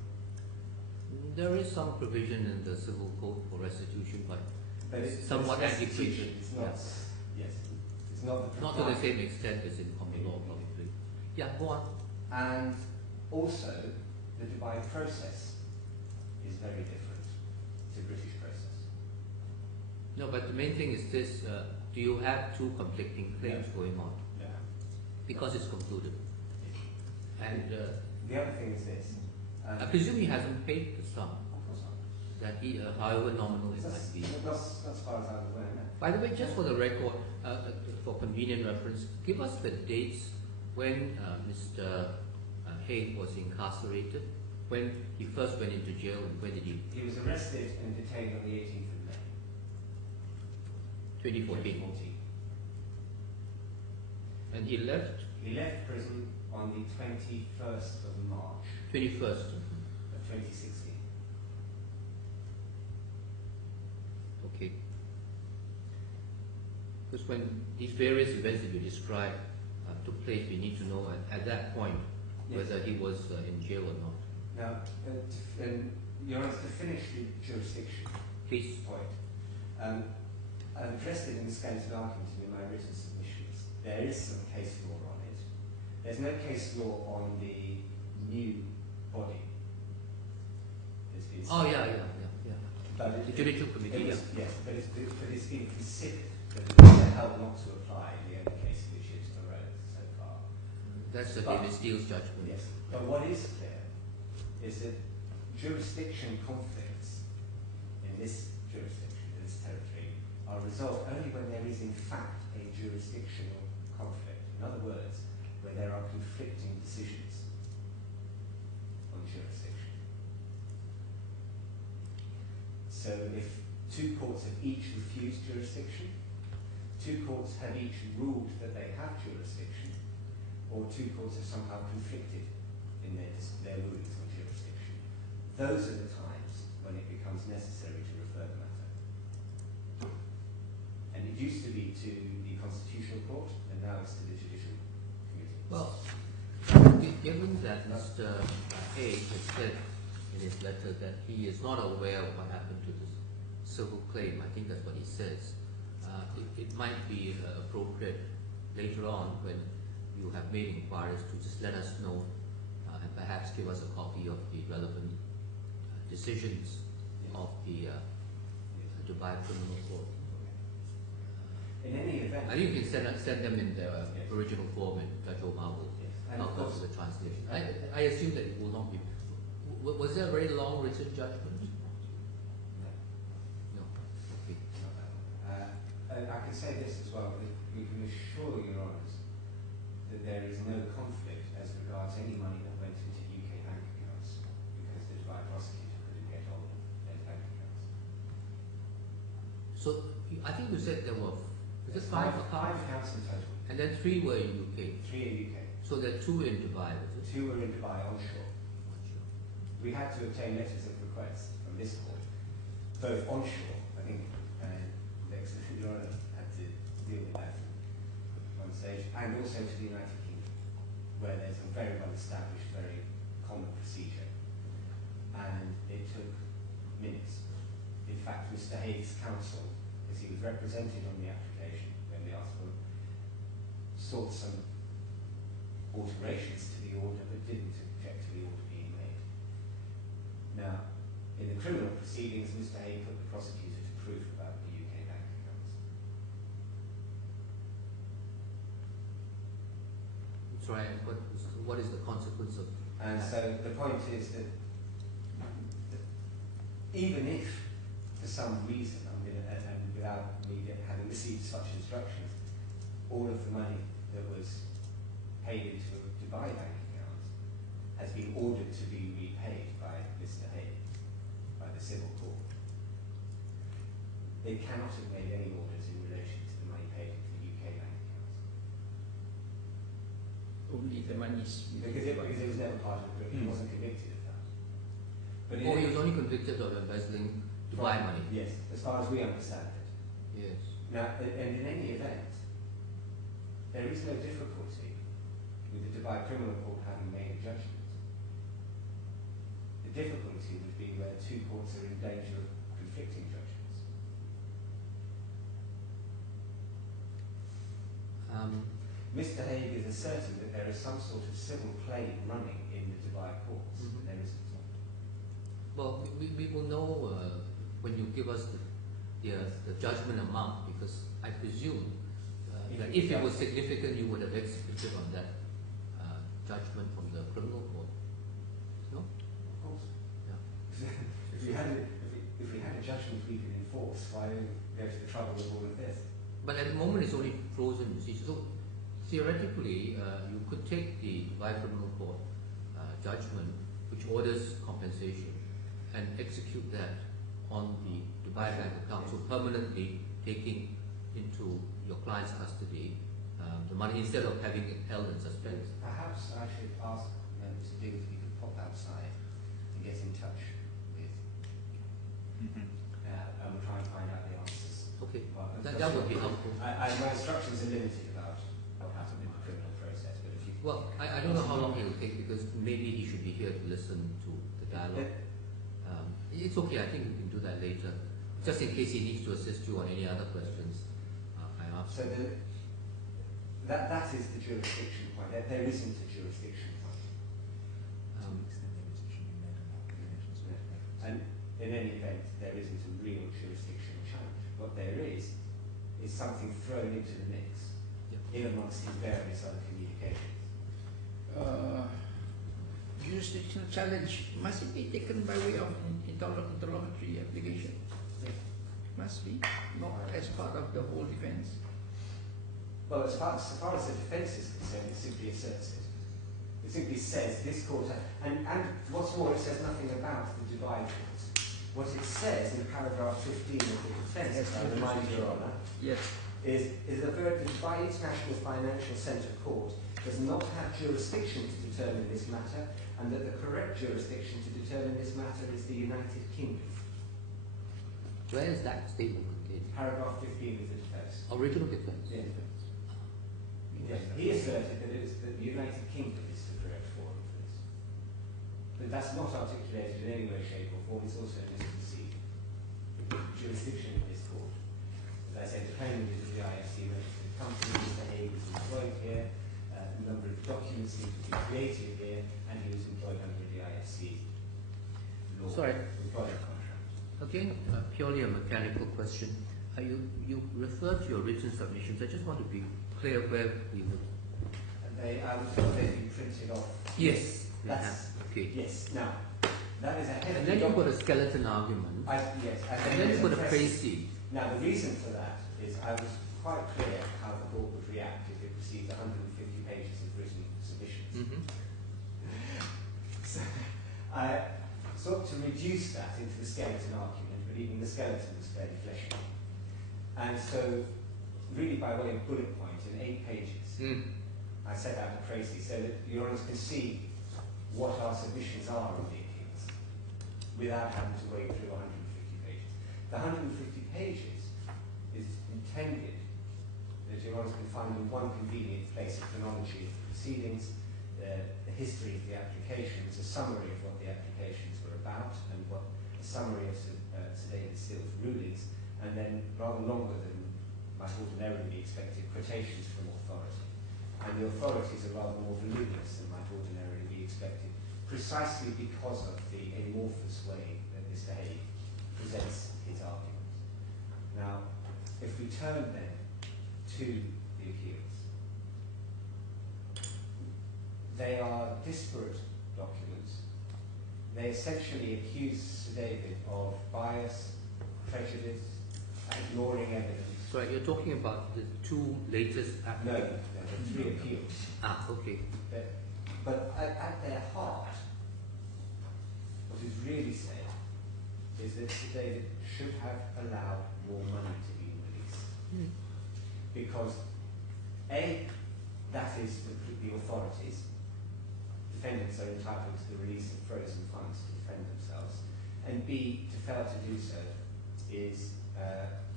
There is some provision in the civil code for restitution, but it's somewhat restitution. antiquated. It's not. Yeah. Yes. It's not the. Not to the same extent as in common law, probably. Yeah, go on. And also, the Dubai process is very different to British process. No, but the main thing is this: do you have two conflicting claims going on? No. Because it's concluded. And The other thing is this. I presume he hasn't paid the sum Of course not. that he, however nominal it That's, might be. that's as far as I'm aware now. By the way, just for the record, for convenient reference, give us the dates when Mr. Haigh was incarcerated, when he first went into jail, and when did he? He was arrested and detained on the 18th of May. 2014. And he left? He left prison on the 21st of March 21st. of 2016. Okay. Because when these various events that you described took place, we need to know at that point whether he was in jail or not. Now, Your Honour, to finish the jurisdiction Please. point, I've addressed it in the skeleton argument in my written submissions. There is some case law on it. There's no case law on the new body. Oh, yeah. But The judicial committee, yes, yeah. but it's been considered that it's held not to apply in the only case which is arose so far. That's the David Steele's judgment. Yes, but what is clear is that jurisdiction conflicts in this jurisdiction, in this territory, are resolved only when there is in fact a jurisdictional conflict. In other words, where there are conflicting decisions on jurisdiction. So if two courts have each refused jurisdiction, two courts have each ruled that they have jurisdiction, or two courts have somehow conflicted in their rulings on jurisdiction, those are the times when it becomes necessary to refer the matter. And it used to be to the Constitutional Court, and now it's to the Judicial Committee. Well, given that Mr. Haigh has said in his letter that he is not aware of what happened to this civil claim, I think that's what he says, it might be appropriate later on when you have made inquiries to just let us know and perhaps give us a copy of the relevant decisions of the Dubai Criminal Court. In any event, I think you can send them in their original form, and Judge Omar will and of help us course, with the translation. I assume that it will not be. Was there a very long written judgment? No. Okay. and I can say this as well, that we can assure Your Honours that there is no conflict as regards any money that went into UK bank accounts, because the Dubai prosecutor couldn't get hold of those bank accounts. So I think you said there were five accounts in total. and then 3 were in UK. 3 in UK. So there are 2 in Dubai, was it? 2 were in Dubai onshore. Sure. We had to obtain letters of request from this court, both onshore, I think, and Your Honour had to deal with that at one stage, and also to the United Kingdom, where there's a very well established, very common procedure. And it took minutes. In fact, Mr. Haigh's counsel, as he was represented on the application when we asked for him, sought some alterations to the order but didn't object to the order being made. Now, in the criminal Sorry, what is the consequence of And that? so the point is that even if, for some reason, and without me having received such instructions, all of the money that was paid into a Dubai bank account has been ordered to be repaid by Mr. Haigh, by the civil court, they cannot have made any orders in relation to the money paid into the UK bank accounts. Only the money is Because it was never part of the group, he wasn't convicted of that. But He was only convicted of embezzling Dubai money. Yes, as far as we understand it. Yes. Now, and in any event, there is no difficulty with the Dubai Criminal Court having made a judgment. The difficulty would be where two courts are in danger of conflicting judgments. Mr. Haigh is asserting that there is some sort of civil claim running in the Dubai courts. Mhm. There isn't. Well, we will know when you give us the judgment amount, because I presume that if it was significant, you would have executed on that judgment from the criminal court. No? Of course. Yeah. If we had a judgment we could enforce, why go to the trouble of all of this? But at the moment, it's only frozen, you see. So theoretically, you could take the Dubai Criminal Court judgment, which orders compensation, and execute that on the Dubai bank account, so permanently taking into your client's custody the money instead of having it held in suspense. Perhaps I should ask Mr. Diggs if he could pop outside and get in touch with, and we'll try and find out the answers. Okay, Well, that would be helpful. my instructions are limited about what happened in the criminal process, but if you could... Well, I don't know how long it will take, because maybe he should be here to listen to the dialogue. It's okay, I think we can do that later. Just in case he needs to assist you on any other questions, I ask. So that is the jurisdiction point. There isn't a jurisdiction point. And in any event, there isn't a real jurisdictional challenge. What there is something thrown into the mix in amongst these various other communications. jurisdictional challenge, must it be taken by way of interlocutory application? Yes. Must be, not as part of the whole defence. Well, as far as the defence is concerned, it simply asserts it. It simply says this court, and what's more, it says nothing about the Dubai court. What it says in paragraph 15 of the defence, I remind you, Your Honour, Yes. is that the Dubai International Financial Centre Court does not have jurisdiction to determine this matter, and that the correct jurisdiction to determine this matter is the United Kingdom. Where is that statement contained? Paragraph 15 of the defence. Original defence? Yes. Yes. He asserted that the United Kingdom is the correct forum for this. But that's not articulated in any way, shape or form. It's also misconceived. The jurisdiction of this court. As I said, the claimant is a GIFC registered company, Mr. Haigh was employed here, a number of documents need to be created here, and he was employed under a GIFC law. Sorry. Employment contract. Again, purely a mechanical question. You referred to your written submissions. I just want to be clear where we would. They, I was told they've been printed off. Yes. That's okay. Yes. Now, that is a heavy. And then you've got a skeleton argument. Yes. And then you've got a praise seat. Now, the reason for that is I was quite clear how the court would react if it received 150 pages of written submissions. Mm-hmm. So I sought to reduce that into the skeleton argument, but even the skeleton was fairly fleshy. And so, really by way of bullet point, in 8 pages, I set out a précis so that Your Honours can see what our submissions are on the appeals, without having to wade through 150 pages. The 150 pages is intended that Your Honours can find in one convenient place a chronology of the proceedings, the history of the applications, a summary of what the applications were about, and what a summary of Sir David Steele's rulings, and then rather longer than might ordinarily be expected, quotations from authority. And the authorities are rather more voluminous than might ordinarily be expected, precisely because of the amorphous way that Mr. Haigh presents his arguments. Now, if we turn then to the appeals, they are disparate documents. They essentially accuse Sir David of bias, prejudice, ignoring evidence. So you're talking about the two latest No, applications? the three appeals. Ah, okay. But at their heart, what is really said is that Sir David should have allowed more money to be released. Because A, that is the authorities. Defendants are entitled to the release of frozen funds to defend themselves. And B, to fail to do so is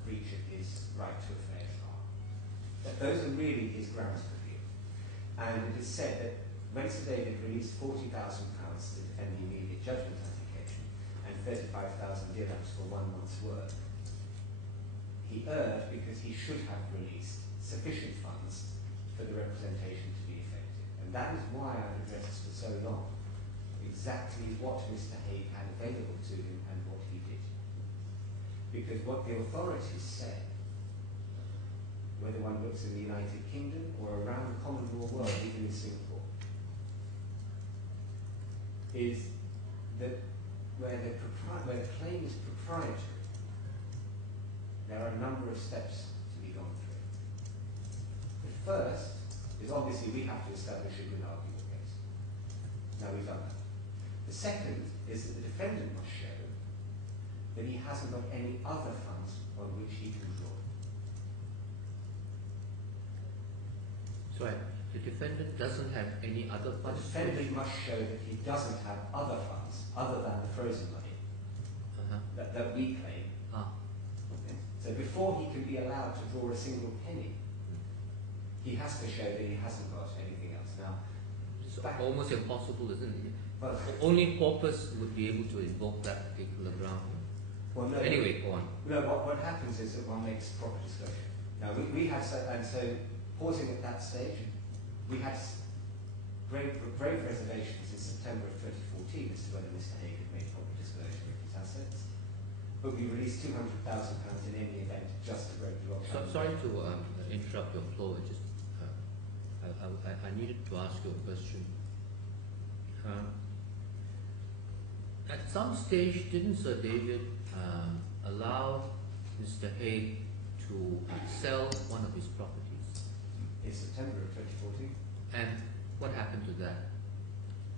breach of his right to a fair trial. But those are really his grounds for appeal. And it is said that when Sir David released £40,000 to defend the immediate judgment application and 35,000 dirhams for 1 month's work, he erred because he should have released sufficient funds for the representation to be effective. And that is why I've addressed for so long exactly what Mr. Haigh had available to him and what he did. Because what the authorities said, whether one looks in the United Kingdom or around the common law world, even in Singapore, is that where the claim is proprietary, there are a number of steps to be gone through. The first is obviously we have to establish a good arguable case. Now we've done that. The second is that the defendant must show that he hasn't got any other funds on which he can draw. Sorry, the defendant doesn't have any other The funds? defendant must show that he doesn't have other funds other than the frozen money that we claim. Ah. Okay? So before he can be allowed to draw a single penny, he has to show that he hasn't got anything else. Now, It's almost impossible, isn't it? well, Only paupers would be able to invoke that particular ground. well, no, Anyway, go on. No, what happens is that one makes proper disclosure. Now, we have, and so pausing at that stage, we had grave reservations in September of 2014 as to whether Mr. Haigh had made proper disclosure of his assets. But we released £200,000 in any event just to break the law. Sorry to interrupt your flow. I needed to ask you a question. At some stage, didn't Sir David allow Mr. Haigh to sell one of his properties? In September of 2014. And what happened to that?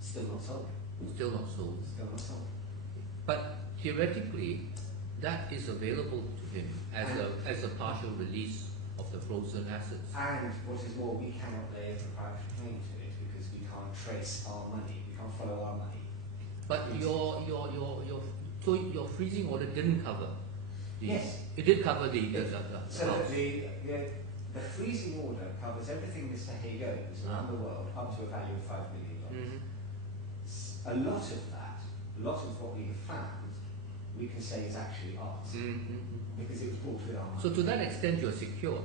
Still not sold. Still not sold. Still not sold. But theoretically, that is available to him as a partial release of the frozen assets. And what is more, we cannot lay a proprietary claim to it because we can't trace our money. We can't follow our money. But your freezing order didn't cover. Yes. It did cover the So house. the freezing order covers everything Mr. Haigh owns around the world up to a value of $5 million. Mm-hmm. A lot of that, a lot of what we have found, we can say is actually ours Mm-hmm. because it was bought with our money. So to that extent, you're secure.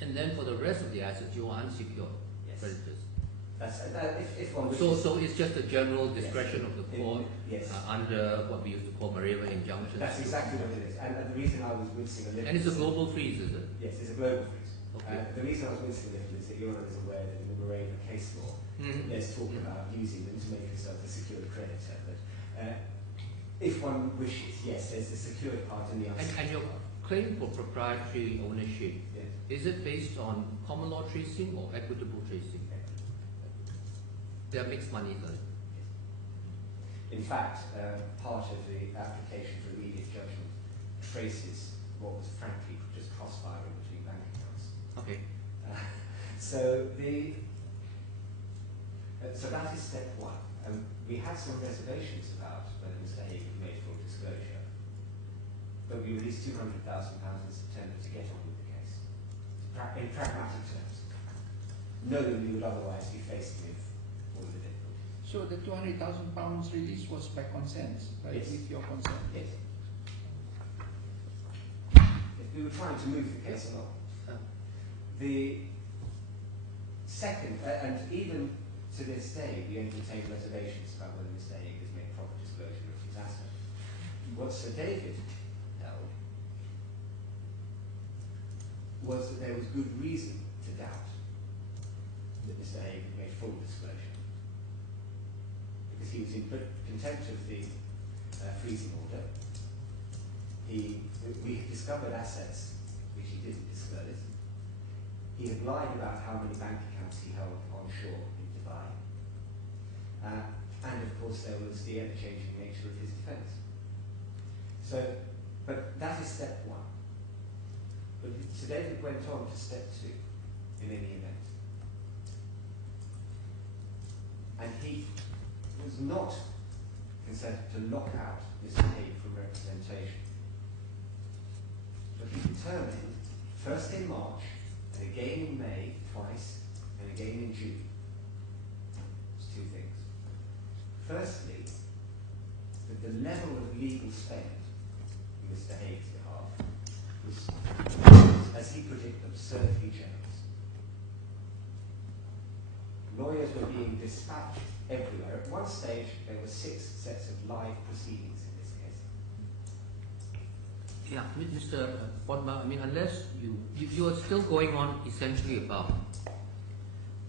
And then for the rest of the assets, you are unsecured Yes. creditors. That's, if one wishes. So it's just a general discretion of the court Yes. under what we used to call Mareva injunctions. That's exactly what it is. And the reason I was wincing a little. And it's a global freeze, is it? Yes, it's a global freeze. Okay. The reason I was wincing a little is that Your Honour is aware that in the Mareva case law, there's talk about using them to make yourself a secured creditor. But if one wishes, yes, there's the secured part and the unsecured And your part. claim for proprietary ownership, Yes. is it based on common law tracing or equitable tracing? They are mixed monies, are they? In fact, part of the application for immediate judgment traces what was frankly just crossfiring between bank accounts. Okay. So that is step one. We had some reservations about whether Mr. Haigh made full disclosure, but we released £200,000 in September to get on with the case. In pragmatic terms, knowing we would otherwise be faced with all the difficulties. So the £200,000 release was by consent, right? Yes. With your consent. Yes. If we were trying to move the case along. The second, and even to this day, we entertain reservations about whether Mr. Haigh has made proper disclosure of his asset. What Sir David held was that there was good reason to doubt that Mr. Haigh had made full disclosure. he was in contempt of the freezing order. We discovered assets which he didn't disclose. He had lied about how many bank accounts he held onshore in Dubai. And of course there was the ever-changing nature of his defence. So, but that is step one. But Sir David went on to step two, in any event. And he was not consented to lock out Mr. Haigh from representation. But he determined, first in March, and again in May, twice, and again in June. It's two things. Firstly, that the level of legal spend on Mr. Haigh's behalf was, as he put it, absurdly generous. Lawyers were being dispatched everywhere. At one stage, there were 6 sets of live proceedings in this case. Yeah, Mr. Podma, I mean, unless you are still going on essentially about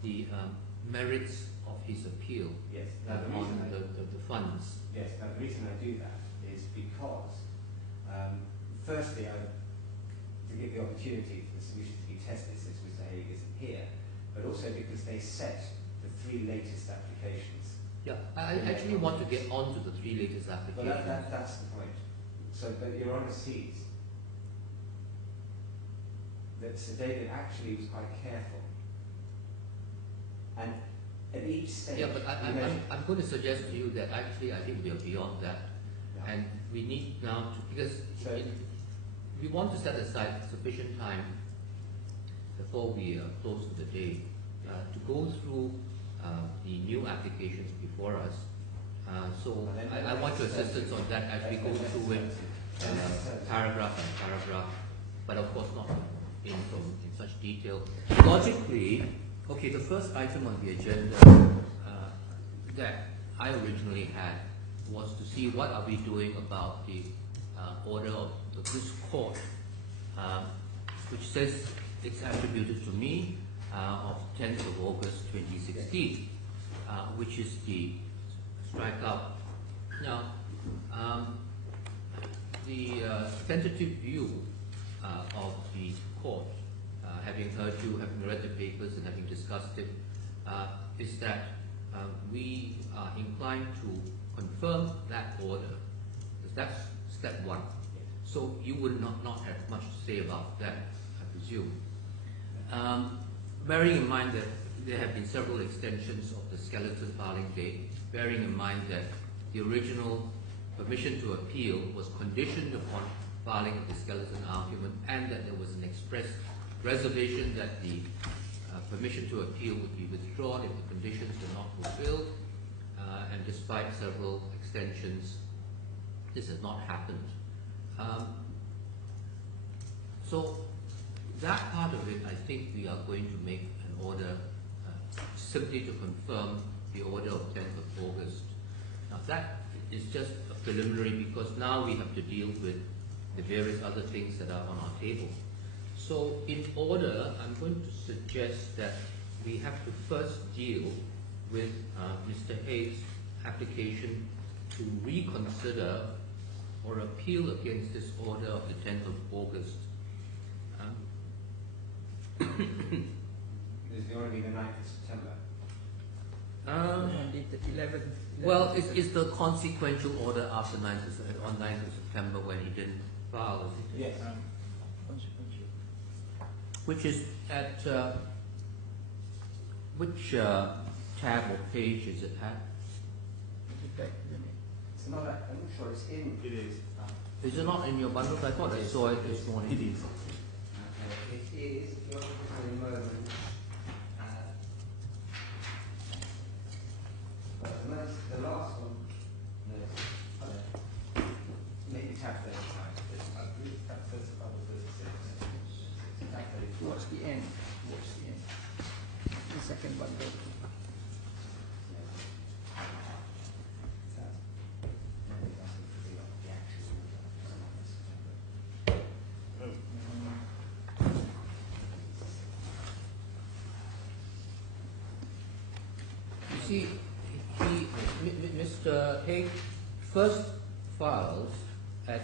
the merits of his appeal. Yes. On the funds. Yes. Now the reason I do that is because, firstly, to give the opportunity for the solution to be tested since Mr. Haigh isn't here, but also because they set the 3 latest applications. Yeah, I actually want to get on to the 3 latest applications. Well, that's the point. So, but Your Honour sees that Sir David actually was quite careful. And at each stage... Yeah, but I'm going to suggest to you that actually I think we are beyond that. Yeah. And we need now to, because we want to set aside sufficient time before we close for the day to go through the new applications before us. So I want your assistance on that as we go through it paragraph and paragraph, but of course not in such detail. Logically, okay, the first item on the agenda that I originally had was to see what are we doing about the order of this court, which says it's attributed to me of 10th of August 2016, which is the strikeout. Now, the tentative view of the court, having heard you, having read the papers and having discussed it, is that we are inclined to confirm that order, because that's step one. So you would not have much to say about that, I presume. Bearing in mind that there have been several extensions of the skeleton filing date, bearing in mind that the original permission to appeal was conditioned upon filing of the skeleton argument, and that there was an express reservation that the permission to appeal would be withdrawn if the conditions were not fulfilled, and despite several extensions, this has not happened. So that part of it, I think we are going to make an order simply to confirm the order of 10th of August. Now that is just a preliminary, because now we have to deal with the various other things that are on our table. So in order, I'm going to suggest that we have to first deal with Mr. Haigh's application to reconsider or appeal against this order of the 10th of August. There's already the 9th of September. The 11th. Well, it's the consequential order after 9th of September when he didn't file, isn't it? Yes. Which is at which tab or page is it at? It's not, I'm not sure it's in. It is. Is it not in your bundles? I thought I saw it this morning. It is. It is, if you're looking in a moment. The last one, no, maybe tab 35. I believe tab 35 or 36. Tab 35. Towards the end. Towards the end. The second bundle. You see, Mr. Haigh first files at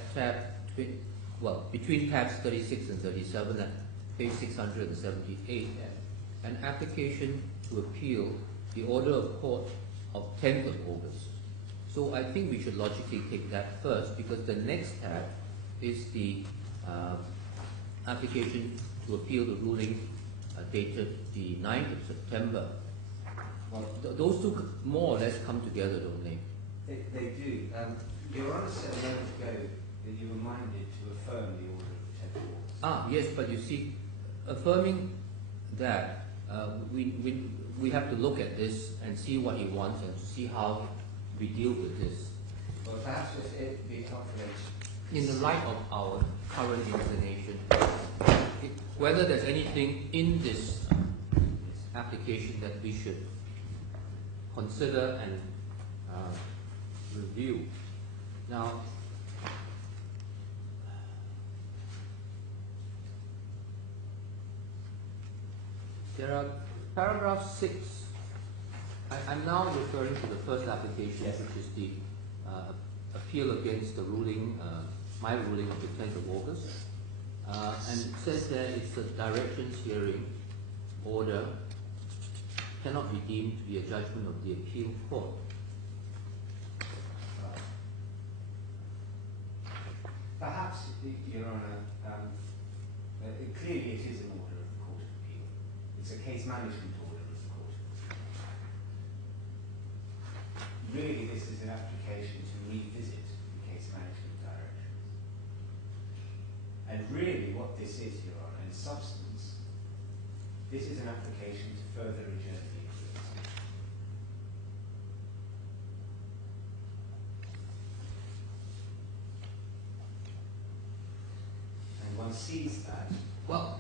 between tabs 36 and 37 at page 678, an application to appeal the order of court of 10th of August. So I think we should logically take that first, because the next tab is the application to appeal the ruling dated the 9th of September. Well, Those two more or less come together, don't they? They do. Your Honour said a moment ago that you were minded to affirm the order of the 10th of August. Yes, but you see, affirming that, we have to look at this and see what he wants and to see how we deal with this. Well, perhaps it would be helpful In the light of our current inclination, whether there's anything in this application that we should consider and review. Now, there are paragraph 6. I'm now referring to the first application, which is the appeal against the ruling, my ruling of the 10th of August. And it says there it's a directions hearing order cannot be deemed to be a judgment of the appeal court. Perhaps, Your Honour, clearly it is an order of the Court of Appeal. It's a case management order of the Court of Appeal. Really, this is an application to revisit the case management directions. And really what this is, Your Honour, in substance, this is an application to further adjourn the appeals. And one sees that. Well,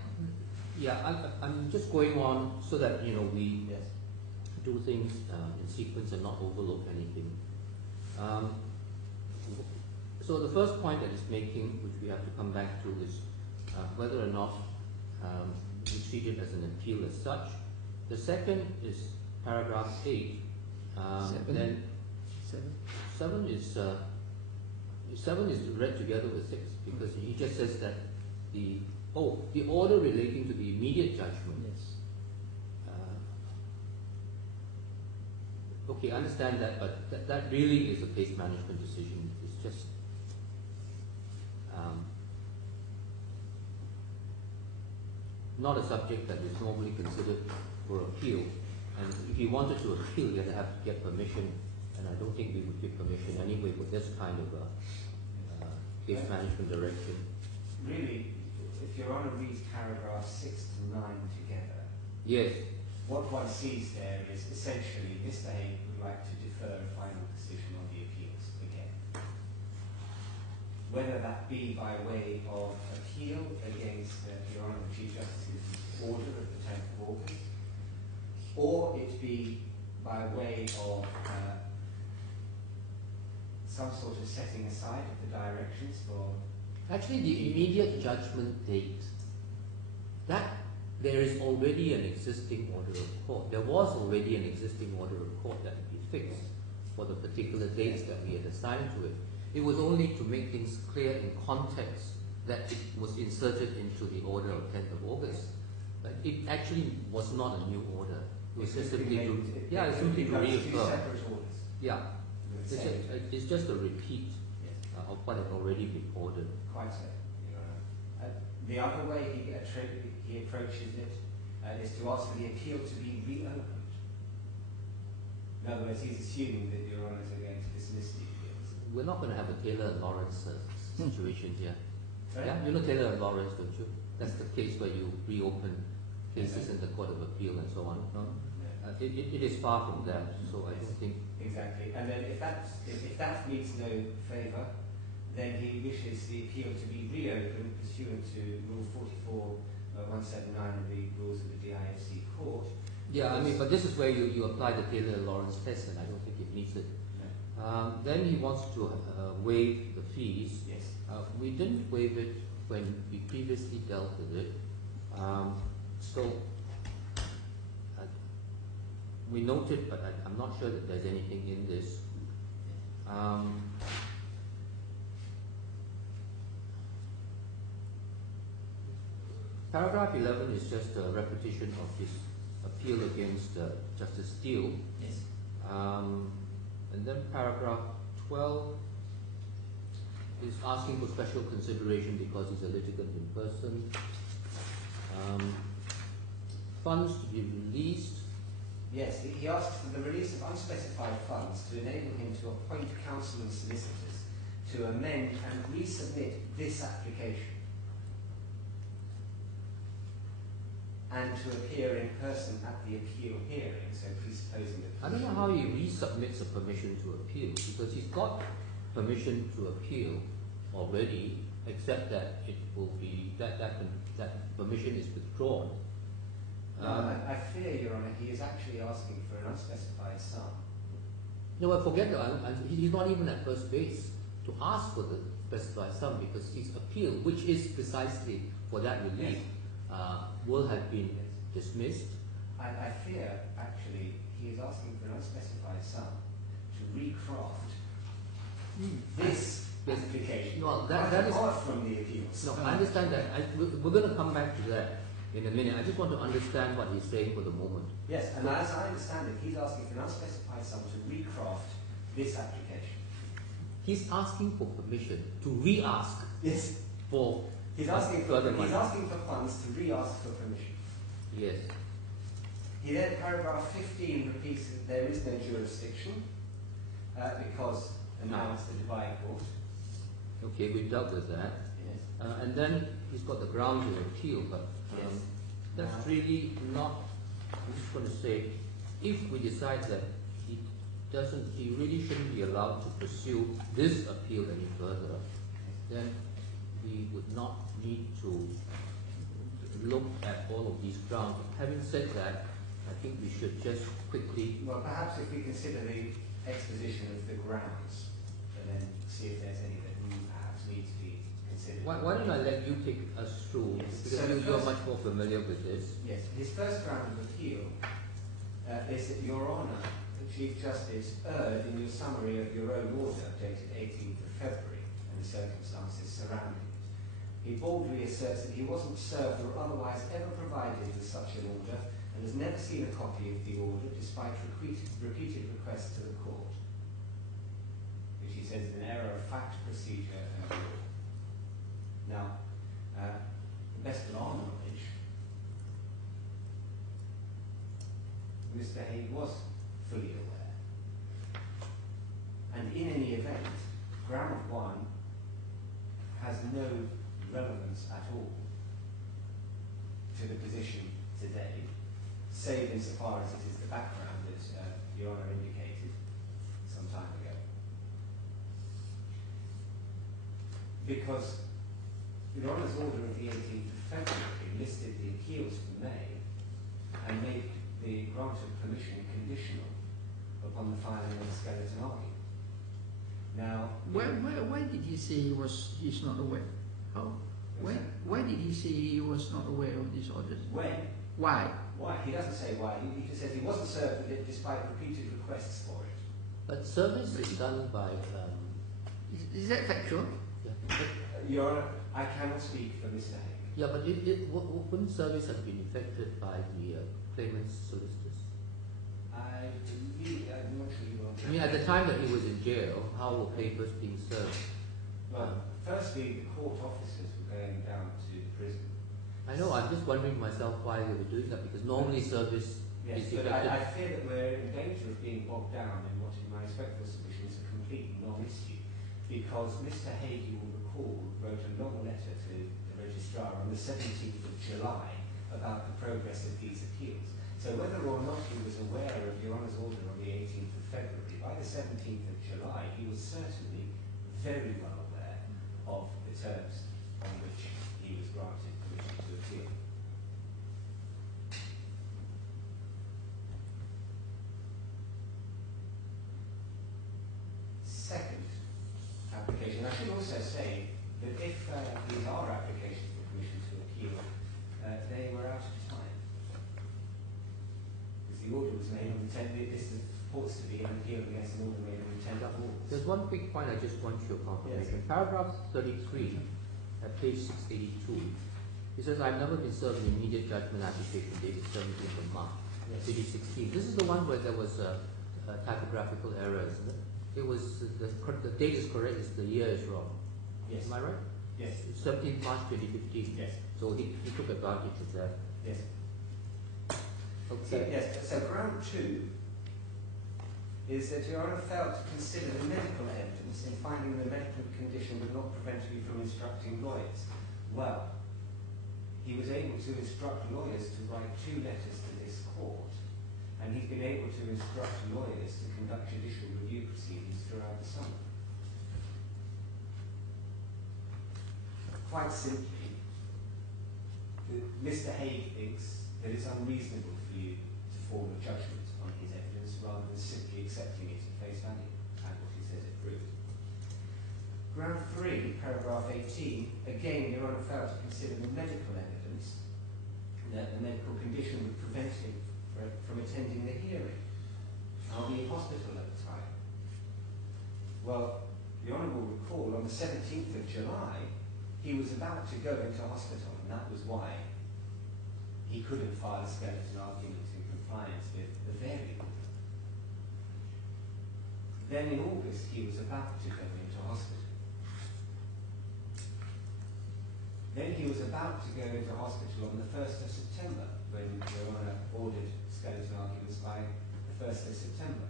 yeah, I'm just going on so that we do things in sequence and not overlook anything. So the first point that it's making, which we have to come back to, is whether or not we treat it as an appeal as such. The second is paragraph 8. Then 7 is read together with 6, because he just says that the order relating to the immediate judgment. Yes. Okay, I understand that, but that really is a case management decision. It's just not a subject that is normally considered for appeal. And if you wanted to appeal, you have to get permission, and I don't think we would give permission anyway for this kind of case management direction. Really, if Your Honour reads paragraphs 6 to 9 together, Yes. what one sees there is essentially Mr. Haigh would like to defer a final decision on the appeals again. Whether that be by way of appeal against Your Honour the Chief Justice's order of the 10th of August, or it be by way of some sort of setting aside of the directions for... Actually, the immediate judgment date, that there is already an existing order of court. There was already an existing order of court that would be fixed for the particular dates that we had assigned to it. It was only to make things clear in context that it was inserted into the order of 10th of August. But it actually was not a new order. It was just simply to reaffirm. Yeah, it's just a repeat of what had already been ordered. Quite so. The other way he approaches it is to ask for the appeal to be reopened. In other words, he's assuming that Your Honours are going to dismiss the appeals. We're not going to have a Taylor and Lawrence situation here. Sorry? Yeah, you know Taylor and Lawrence, don't you? That's the case where you reopen cases in the Court of Appeal and so on. No? It is far from that, so I don't think... Exactly. And then if that meets no favour, then he wishes the appeal to be reopened pursuant to Rule 44.179 of the rules of the DIFC Court. Yeah, I mean, but this is where you apply the Taylor and Lawrence test, and I don't think it meets it. No. Then he wants to waive the fees. Yes. We didn't waive it when we previously dealt with it. We noted, but I'm not sure that there's anything in this Paragraph 11 is just a repetition of his appeal against Justice Steele. Yes. And then paragraph 12 is asking for special consideration because he's a litigant in person. Funds to be released. Yes, he asks for the release of unspecified funds to enable him to appoint counsel and solicitors to amend and resubmit this application and to appear in person at the appeal hearing, so presupposing that... I don't know how he resubmits a permission to appeal, because he's got permission to appeal already, except that it will be, that permission is withdrawn. No, I fear, Your Honour, he is actually asking for an unspecified sum. No, I forget that. He's not even at first base to ask for the specified sum, because his appeal, which is precisely for that relief, will have been dismissed. I fear, actually, he is asking for an unspecified sum to recraft this application. No, that is apart from the appeals. No, I understand that. We're going to come back to that in a minute. I just want to understand what he's saying for the moment. Yes, and as I understand it, he's asking for an unspecified sum to recraft this application. He's asking for permission to re-ask. Yes. For He's asking for funds to re-ask for permission. Yes. He then, paragraph 15, repeats that there is no jurisdiction because now it's the Dubai court. Okay, we've dealt with that. Yes. And then he's got the grounds of appeal, but that's really not. I'm just going to say, if we decide that he really shouldn't be allowed to pursue this appeal any further, then we would not need to look at all of these grounds. Having said that, I think we should just quickly... Well, perhaps if we consider the exposition of the grounds, and then see if there's any that perhaps need to be considered. Why don't I let you take us through, because you're much more familiar with this. Yes, his first ground of appeal is that Your Honour, the Chief Justice, erred in your summary of your own order dated 18th of February and the circumstances surrounding it. He boldly asserts that he wasn't served or otherwise ever provided with such an order and has never seen a copy of the order despite repeated requests to the court, which he says is an error of fact, procedure and law. Now, the best of our knowledge, Mr. Haigh was fully aware. And in any event, ground one has no relevance at all to the position today, save insofar as it is the background that Your Honour indicated some time ago. Because Your Honour's order of the 18th of February listed the appeals for May and made the grant of permission conditional upon the filing of the skeleton argument. Now, why did he say he's not aware? How? Why did he say he was not aware of these orders? When? Why? Why? He doesn't say why. He just says he wasn't served with it despite repeated requests for it. But service is done by... Is that factual? Yeah. Your Honour, I cannot speak for Mr. Haigh. Yeah, but wouldn't service have been effected by the claimant's solicitors? I believe, I'm not sure you want to... I mean, at the time that he was in jail, how were papers being served? Well, firstly, the court officers were going down to the prison. I know, I'm just wondering myself why they were doing that, because normally service Yes, is but effected... I fear that we're in danger of being bogged down in what, in my respectful submission, is a complete non-issue. Because Mr. Haigh, you will recall, wrote a long letter to the registrar on the 17th of July about the progress of these appeals. So whether or not he was aware of Your Honour's order on the 18th of February, by the 17th of July, he was certainly very well aware of the terms on which he was granted permission to appeal. Second application, I should also say that if these are applications for permission to appeal, they were out of time. Because the order was made on the 10th, purports to be an appeal against an order made of intent of laws. There's one quick point I just want your confirmation. Paragraph 33 at page 682. It says, I've never been served an immediate judgment application dated 17th of March, 2016. This is the one where there was a typographical error, isn't it? It was, the date is correct, the year is wrong. Yes. Am I right? Yes. 17th March 2015. Yes. So he took advantage of that. Yes. Okay. Yes, so ground 2 is that Your Honour failed to consider the medical evidence in finding the medical condition would not prevent you from instructing lawyers. Well, he was able to instruct lawyers to write 2 letters to this court, and he's been able to instruct lawyers to conduct judicial review proceedings throughout the summer. Quite simply, Mr. Haigh thinks that it's unreasonable for you to form a judgment on his evidence rather than simply accepting it at face value and what he says it proved. Ground 3, paragraph 18, again Your Honour failed to consider the medical evidence that the medical condition would prevent him from attending the hearing. I'll be in hospital at the time. Well, Your Honour will recall on the 17th of July he was about to go into hospital, and that was why he couldn't file a skeleton argument in compliance with the variable. Then in August he was about to go into hospital. Then he was about to go into hospital on the 1st of September, when Your Honour ordered skeleton arguments by the 1st of September.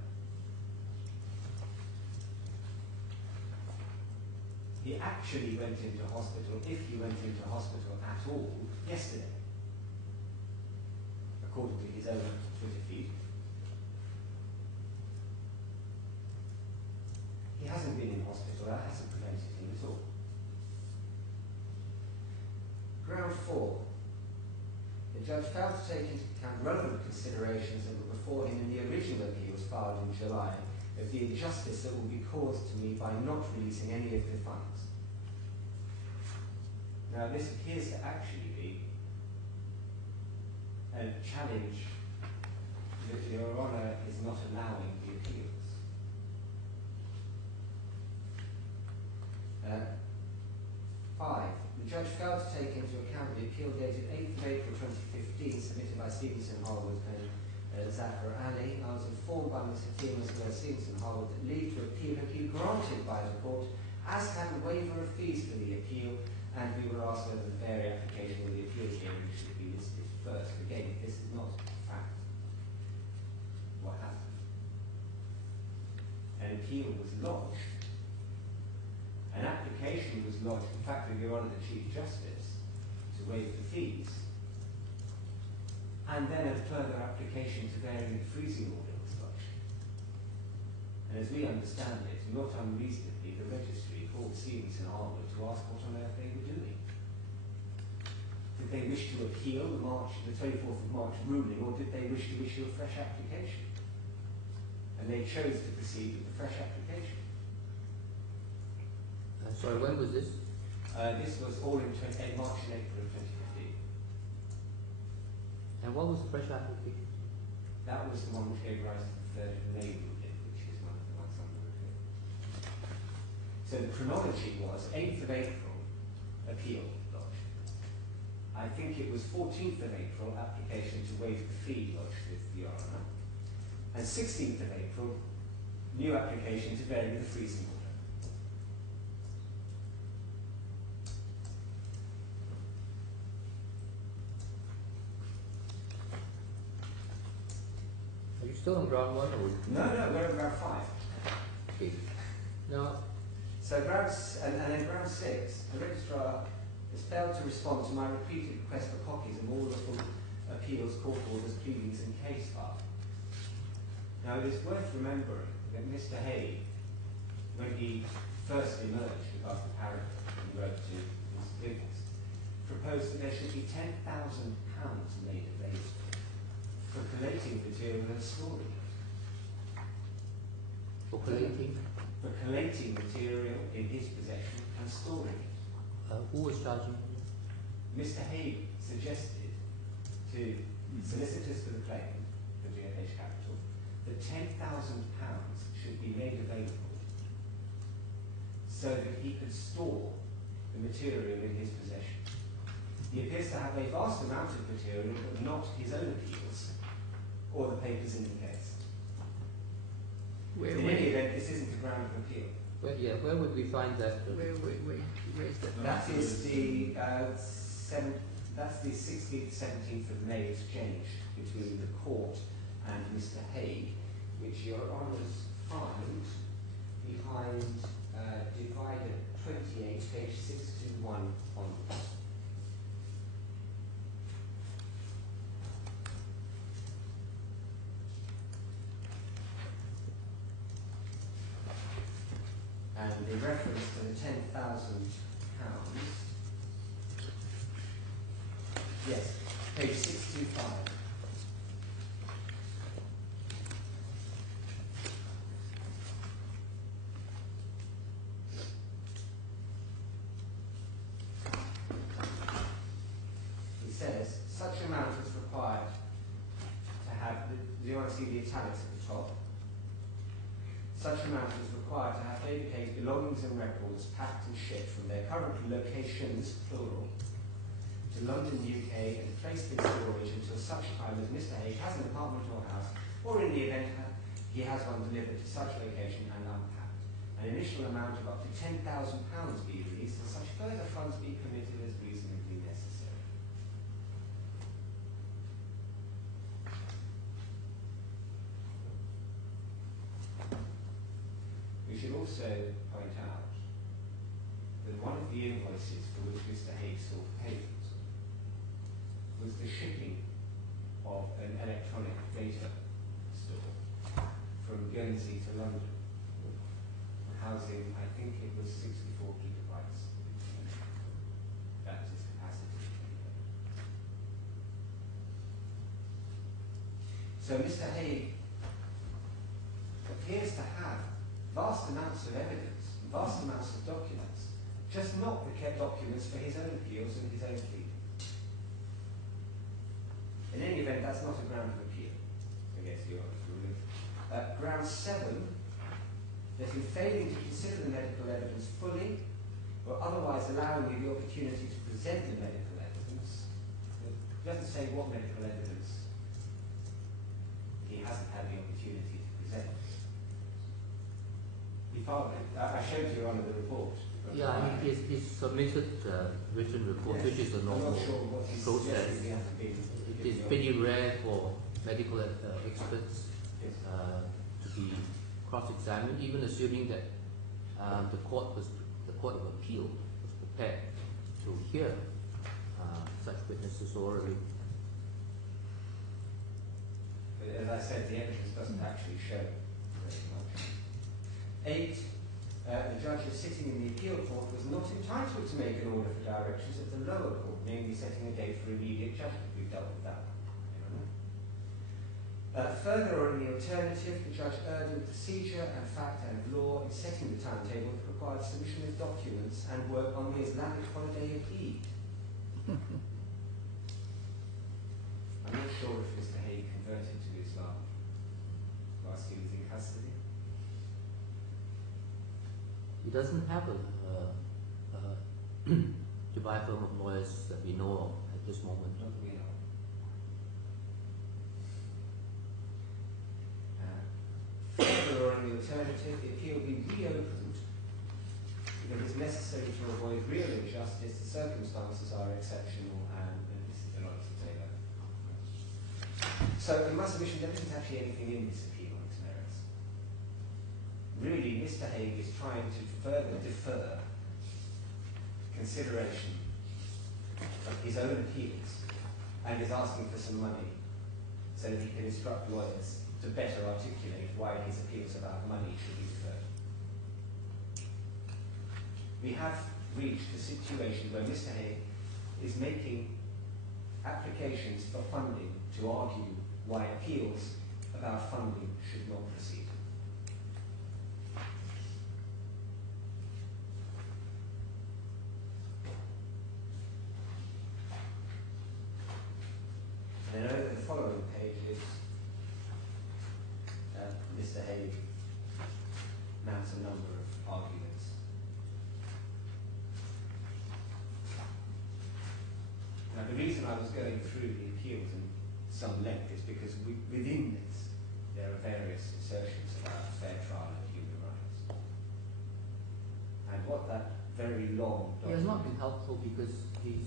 He actually went into hospital, if he went into hospital at all, yesterday, according to his own Twitter feed. He hasn't been in hospital, that hasn't prevented him at all. Ground 4. The judge failed to take into account relevant considerations that were before him in the original appeal was filed in July of the injustice that will be caused to me by not releasing any of the funds. Now this appears to actually be a challenge that Your Honour is not allowing the appeals. 5. The judge failed to take into account the appeal dated 8th of April 2015 submitted by Stevenson, Harwood and Zaki. I was informed by Mr. Stevenson, Harwood that leave to appeal had been granted by the court, as had a waiver of fees for the appeal, and we were asked whether the fair application of the appeals hearing should be listed first. Again, this is not fact. What happened? An appeal was lodged. An application was lodged, in fact, with Your Honour the Chief Justice, to waive the fees, and then a further application to vary the freezing order was lodged. And as we understand it, not unreasonably, the registry called Stevenson Harwood to ask what on earth they were doing. Did they wish to appeal the 24th of March ruling, or did they wish to issue a fresh application? And they chose to proceed with the fresh application. Sorry, when was this? This was all in March and April of 2015. And what was the fresh application? That was the one which gave rise to the 3rd of May ruling, which is one of the ones I'm going to do. So the chronology was 8th of April, appeal lodged. I think it was 14th of April, application to waive the fee lodged with Your Honour. And 16th of April, new application to vary the freezing order. Are you still on ground 1 or? No, we're on ground 5. Okay. Now, so then ground 6, the registrar has failed to respond to my repeated request for copies of all the full appeals, court orders, pleadings and case file. Now it is worth remembering that Mr. Haigh, when he first emerged above the parapet and wrote to Mr. Diggins, proposed that there should be £10,000 made available for collating material and storing it. for collating? For collating material in his possession and storing it. Who was charging him? Mr. Haigh suggested to solicitors for the claimant, the GFH Capital, that £10,000 should be made available so that he could store the material in his possession. He appears to have a vast amount of material, but not his own appeals or the papers in the case. In any event, this isn't a ground of appeal. Where would we find that? Where is that? That is the that's the 16th, 17th of May exchange between the court and Mr. Haigh, which Your Honours find behind divider 28, page 621 onwards. And the reference to the £10,000. Yes, page 625. He says, such amount is required to have, do you want to see the italics at the top? Such amount is required to have David Haig's belongings and records packed and shipped from their current locations, plural, to London, UK, and placed in storage until such time as Mr. Haigh has an apartment or house, or in the event he has one delivered to such location and unpacked. An initial amount of up to £10,000 be released, and such further funds be committed as reasonably necessary. We should also point out that one of the invoices for which Mr. Haigh sought payment was the shipping of an electronic data store from Guernsey to London, housing, I think it was 64 gigabytes. That was its capacity. So Mr. Haigh appears to have vast amounts of evidence, vast amounts of documents, just not the kept documents for his own appeals and his own plea. In any event, that's not a ground of appeal against the Honour's ruling. Ground 7, that in failing to consider the medical evidence fully, or otherwise allowing you the opportunity to present the medical evidence, it doesn't say what medical evidence he hasn't had the opportunity to present. I showed you on the report. Yeah, I mean, he's submitted written report, Yes. which is a normal I'm not sure what he's process. suggesting he hasn't been. It is pretty rare for medical experts Yes. to be cross-examined, even assuming that the court of appeal was prepared to hear such witnesses orally. But as I said, the evidence doesn't actually show very much. 8. The judge who sitting in the appeal court was not entitled to make an order for directions at the lower court, namely setting a date for immediate judgment. We've dealt with that. Further, or in the alternative, the judge erred in procedure and fact and law in setting the timetable that required submission of documents and work on the Islamic holiday of Eid. I'm not sure if Mr. Haigh converted to Islam whilst he was in custody. He doesn't have a Dubai firm of lawyers that we know of at this moment. Not that we know. Further, or in the alternative, the appeal be reopened because it's necessary to avoid real injustice. The circumstances are exceptional, and this is the lot to say that. So, in my submission, there isn't actually anything in this appeal on its merits. Really, Mr. Haigh is trying to further defer consideration of his own appeals and is asking for some money so that he can instruct lawyers to better articulate why his appeals about money should be deferred. We have reached a situation where Mr. Haigh is making applications for funding to argue why appeals about funding should not proceed. And then over the following pages, reason I was going through the appeals in some length is because within this there are various assertions about fair trial and human rights. And what that very long He has not been helpful because he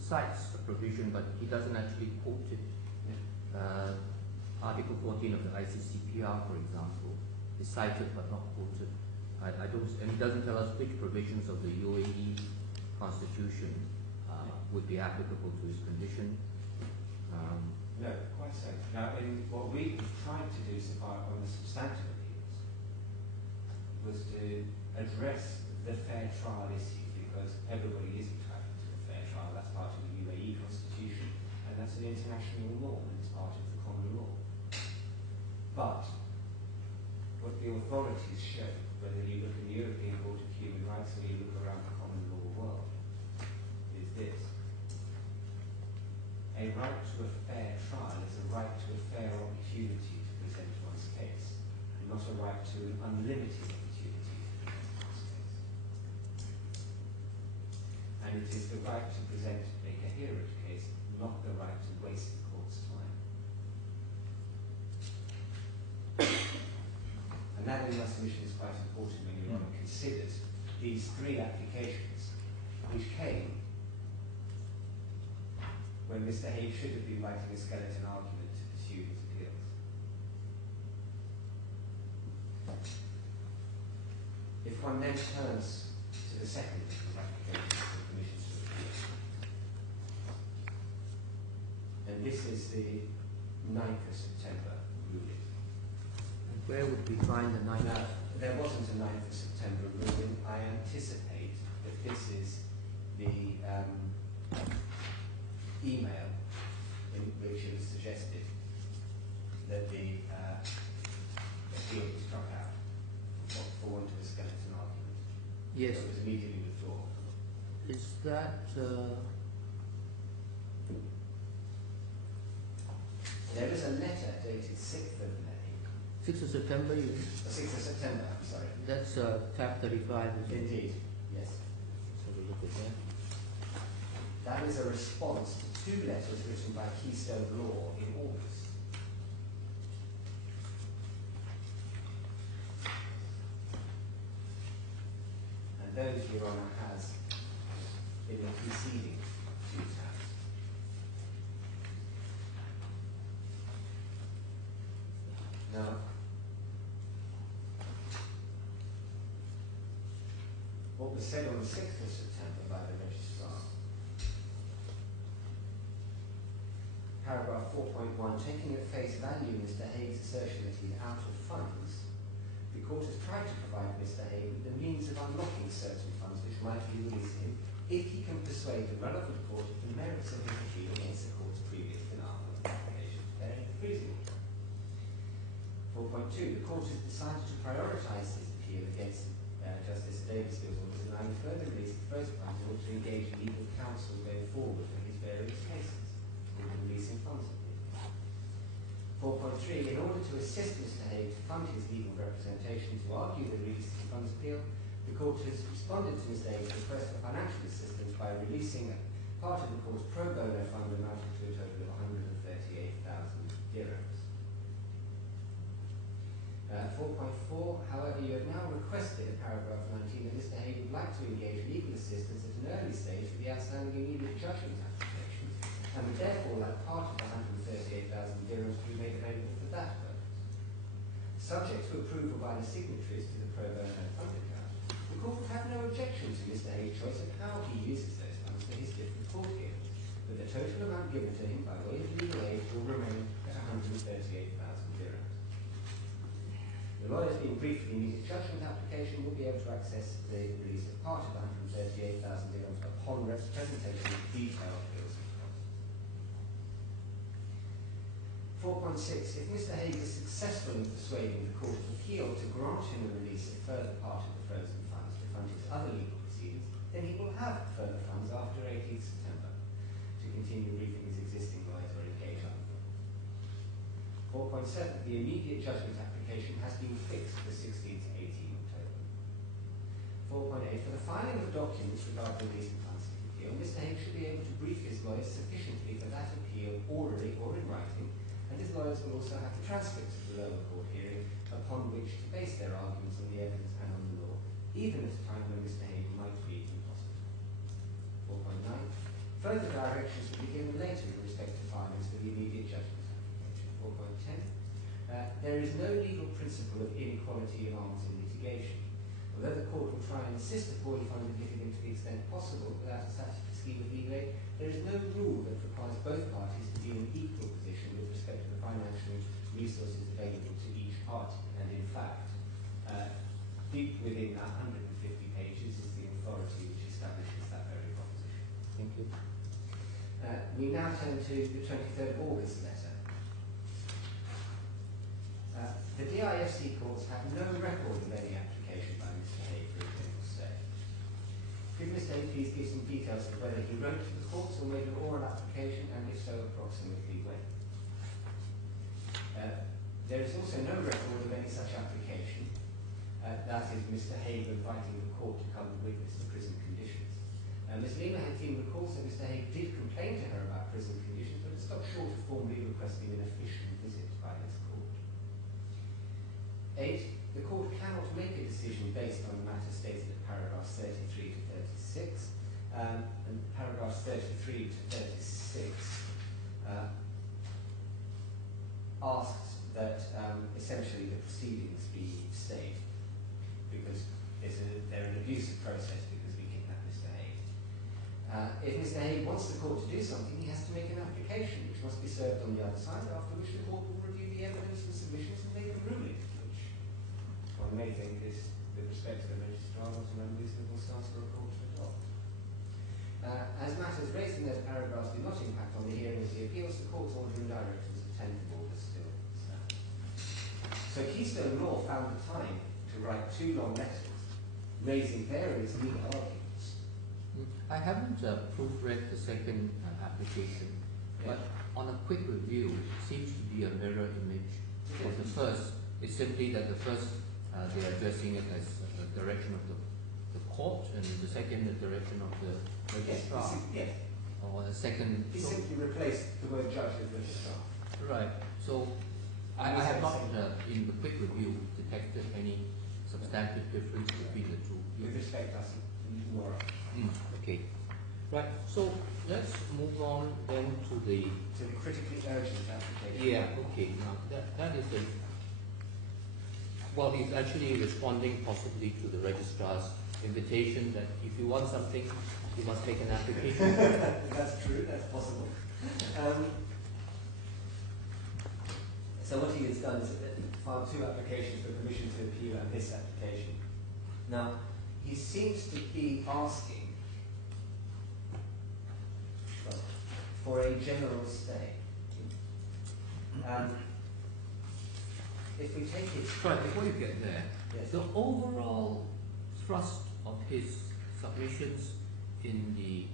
cites a provision, but he doesn't actually quote it. Article 14 of the ICCPR, for example, is cited but not quoted. I don't, and he doesn't tell us which provisions of the UAE constitution would be applicable to his condition. No, quite so. Now, what we tried to do so far on the substantive appeals was to address the fair trial issue, because everybody is entitled to a fair trial. That's part of the UAE constitution, and that's an international norm, and it's part of the common law. But what the authorities show, whether you look in the European Court of Human Rights or you look around the common law world, is this. A right to a fair trial is a right to a fair opportunity to present one's case, and not a right to an unlimited opportunity to present one's case. And it is the right to present a coherent case, not the right to waste the court's time. And that, in my submission, is quite important when you want to consider these three applications, which came when Mr. Haigh should have been writing a skeleton argument to pursue his appeals. If one then turns to the second of these applications for permission to appeal, and this is the 9th of September ruling. And where would we find the 9th? Now, there wasn't a 9th of September ruling. I anticipate that this is the email in which it was suggested that the appeal was struck out for want of a skeleton argument. Yes. So it was immediately withdrawn. Is that... There is a letter dated 6th of May. 6th of September, you 6th of September, I'm sorry. That's tab 35, isn't it? Indeed, yes. Let's have a look at that. That is a response to two letters written by Keystone Law in August. And those Your Honour has in the preceding two tabs. Now, what was said on the 6th of September by the registrar, paragraph 4.1, taking at face value Mr. Haigh's assertion that he is out of funds, the court has tried to provide Mr. Haigh with the means of unlocking certain funds which might be released him if he can persuade the relevant court of the merits of his appeal against the court's previous denial of application bearing the freezing order. 4.2, the court has decided to prioritise his appeal against Justice Davis's orders, allowing further release of first funds in order to engage legal counsel going forward for his various cases, including releasing funds. 4.3, in order to assist Mr. Haigh to fund his legal representation to argue the release of the funds appeal, the court has responded to Mr. Haigh's request for financial assistance by releasing part of the court's pro bono fund amounting to a total of 138,000 dirhams. 4.4, however, you have now requested in paragraph 19 that Mr. Haigh would like to engage legal assistance at an early stage for the outstanding immediate judgment application, and would therefore like part of the 138,000 dirhams to be made available for that purpose. Subject to approval by the signatories to the pro bono fund account, the court would have no objection to Mr. Haigh's choice of how he uses those funds for his different court hearings, but the total amount given to him by way of legal aid will remain at 138,000 dirhams. The lawyers being briefed for the immediate judgment application will be able to access the release of part of 138,000 dirhams upon presentation of detailed bills and costs. 4.6. If Mr. Haigh is successful in persuading the Court of Appeal to grant him the release of further part of the frozen funds to fund his other legal proceedings, then he will have further funds after 18th September to continue briefing his existing lawyers or engage other lawyers. 4.7. The immediate judgment application has been fixed for 16 to 18 October. 4.8. For the filing of documents regarding release of funds to the appeal, Mr. Haigh should be able to brief his lawyers sufficiently for that appeal orally or in writing, and his lawyers will also have the transcripts of the lower court hearing upon which to base their arguments on the evidence and on the law, even at a time when Mr. Haigh might be in hospital. 4.9. Further directions will be given later in respect to filings for the immediate judgment application. 4.10. There is no legal principle of inequality of arms in litigation. Although the court will try and assist the poorly funded litigant to the extent possible without a statutory scheme of legal aid, there is no rule that requires both parties to be in an equal position with respect to the financial resources available to each party. And in fact, deep within that 150 pages is the authority which establishes that very proposition. Thank you. We now turn to the 23rd of August letter. The DIFC courts have no record of any application by Mr. Haigh for a clinical stay. Could Mr. Haigh please give some details of whether he wrote to the courts or made an oral application, and if so, approximately when? There is also no record of any such application. That is Mr. Haigh inviting the court to come and witness the prison conditions. Ms. Lima Hakim recalls that Mr. Haigh did complain to her about prison conditions, but it stopped short of formally requesting an official visit by this court. 8. The court cannot make a decision based on the matter stated at paragraphs 33 to 36, and paragraphs 33 to 36 asks that essentially the proceedings be stayed because they're an abusive process because we kidnapped Mr. Haigh. If Mr. Haigh wants the court to do something, he has to make an application which must be served on the other side, after which the court will review the evidence and submissions and make a ruling, which one may think is, with respect to the registrar, not an unreasonable stance for a court to adopt. As matters raised in those paragraphs do not impact on the hearing of the appeals, the court's order and directives of 10th of August still stand. So Keystone Law found the time to write 2 long letters raising various legal arguments. I haven't proofread the second application, but on a quick review, it seems to be a mirror image of the first. It's simply that the first, they are addressing it as a direction of the court, and the second, the direction of the registrar. Yes. Or the second. He simply replaced the word judge with registrar. Right. So I have not, in the quick review, detected any substantive difference between the two. With respect, I think more. Okay. Right. So let's move on then to the critically urgent application. Yeah. Okay. Now that is a. Well, he's actually responding possibly to the registrar's invitation that if you want something, you must make an application. That's true. That's possible. So what he has done is filed 2 applications for permission to appeal and this application. Now, he seems to be asking for a general stay. If we take it... Right, before you get there, yes. The overall thrust of his submissions in the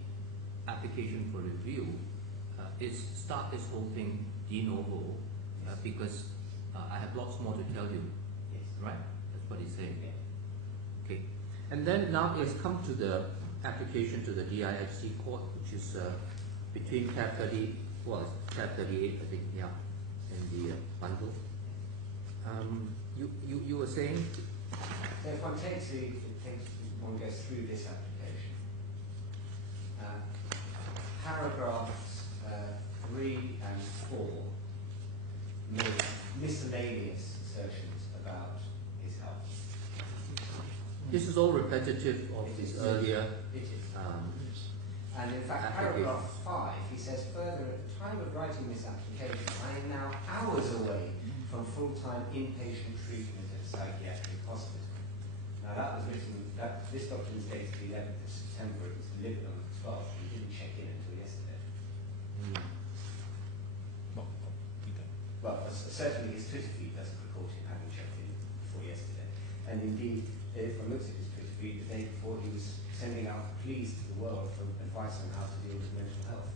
application for review is start this whole thing de novo, because I have lots more to tell you. Yes. Right? That's what he's saying. Yeah. Okay. And then now he has come to the application to the DIFC court, which is between tab 30, well, it's tab 38, I think, yeah, and the bundle. You were saying? So if one one goes through this application, paragraphs 3 and 4 make miscellaneous assertions about his health. This is all repetitive of his earlier. It is. And in fact, paragraph 5, he says further, at the time of writing this application, I am now hours away from full-time inpatient treatment at a psychiatric hospital. Now that was written, this document is dated the 11th of September, it was delivered on the 12th, he didn't check in until yesterday. Well, certainly his Twitter feed doesn't record him having checked in before yesterday. And indeed, if one looks at his Twitter feed, the day before he was sending out pleas to the world for advice on how to deal with mental health.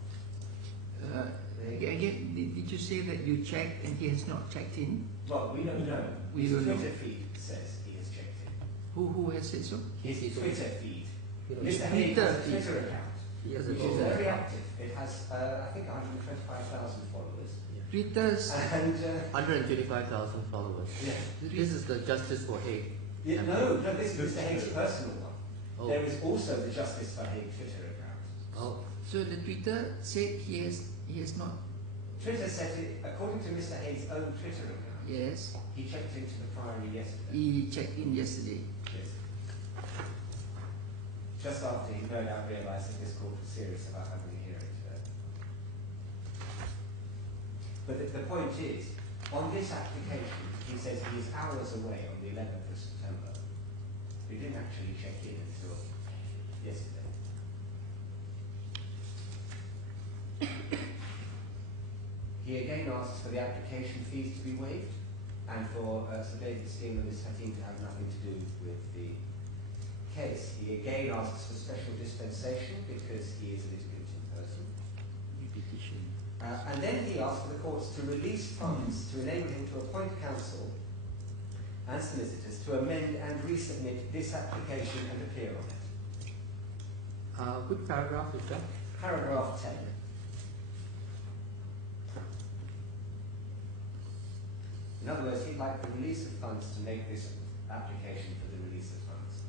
Again, did you say that you checked and he has not checked in? Well, we don't know. We His don't Twitter know. feed says he has checked in. Who has said so? His Twitter feed. You know, Mr. Haigh has a Twitter Twitter account. Because Yeah, it It's is very active. It has, I think, 125,000 followers. Twitter's And 125,000 followers. yeah. This is the Justice for Haigh. Yeah, no, this is Mr. Haig's personal one. Oh. There is also the Justice for Haigh Twitter account. Oh. so the Twitter said he has not. Twitter said it, according to Mr. Haig's own Twitter account, Yes, he checked into the Priory yesterday. he checked in yesterday. Yes. Just after he no doubt realised that this court was serious about having a hearing today. But the point is, on this application, he says he is hours away on the 11th of September. He didn't actually check in until yesterday. He again asks for the application fees to be waived and for Sir David Steele and Ms. Hatim to have nothing to do with the case. He again asks for special dispensation because he is a litigant in person. Petition. And then he asks for the courts to release funds to enable him to appoint counsel and solicitors to amend and resubmit this application and appear on it. Which paragraph is that? Paragraph 10. In other words, he'd like the release of funds to make this application for the release of funds.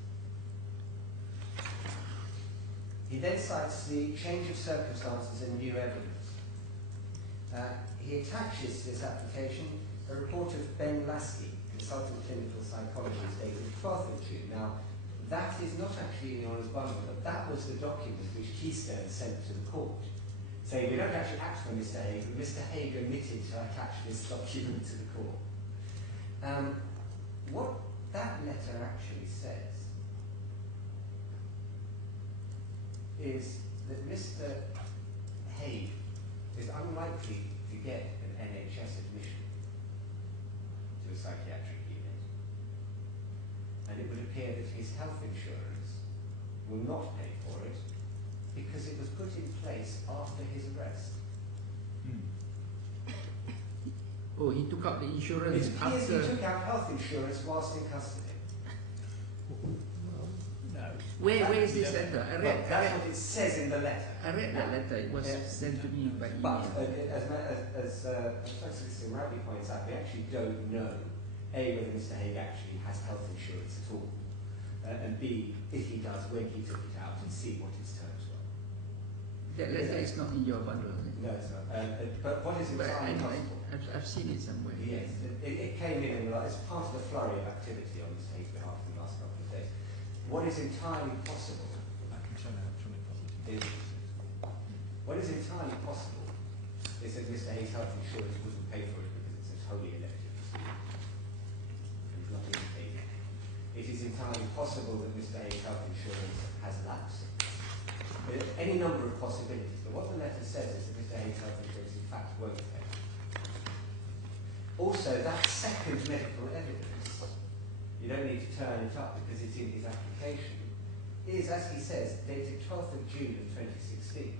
He then cites the change of circumstances and new evidence. He attaches this application a report of Ben Lasky, consultant clinical psychologist, dated 12th of June. Now, that is not actually in the Honours bundle, but that was the document which Keystone sent to the court, saying we don't actually act for Mr. Haigh, but Mr. Haigh omitted to attach this document to the court. What that letter actually says is that Mr. Haigh is unlikely to get an NHS admission to a psychiatric unit. And it would appear that his health insurance will not pay for it because it was put in place after his arrest. Oh, he took out the It insurance appears he after. took out health insurance whilst in custody. Where is this letter? That's what it says in the letter. I read that letter. It was sent to me by But email. as Solicitor rightly points out, we actually don't know A, whether Mr. Haigh actually has health insurance at all, and B, if he does, when he took it out, and C, what his terms were. That letter is not in your bundle, is it? No, it's not. But what is But I entirely know, possible? I've seen it somewhere. Yes, it came in as part of the flurry of activity on Mr. Haigh's behalf in the last couple of days. What is entirely possible is that Mr. Haigh's health insurance wouldn't pay for it because it's a totally elective procedure. And it's not indicated. It is entirely possible that Mr. Haigh's health insurance has lapsed. There are any number of possibilities, but what the letter says is that Mr. Haigh's health insurance in fact won't pay. Also, that second medical evidence, you don't need to turn it up because it's in his application, is, as he says, dated 12th of June of 2016.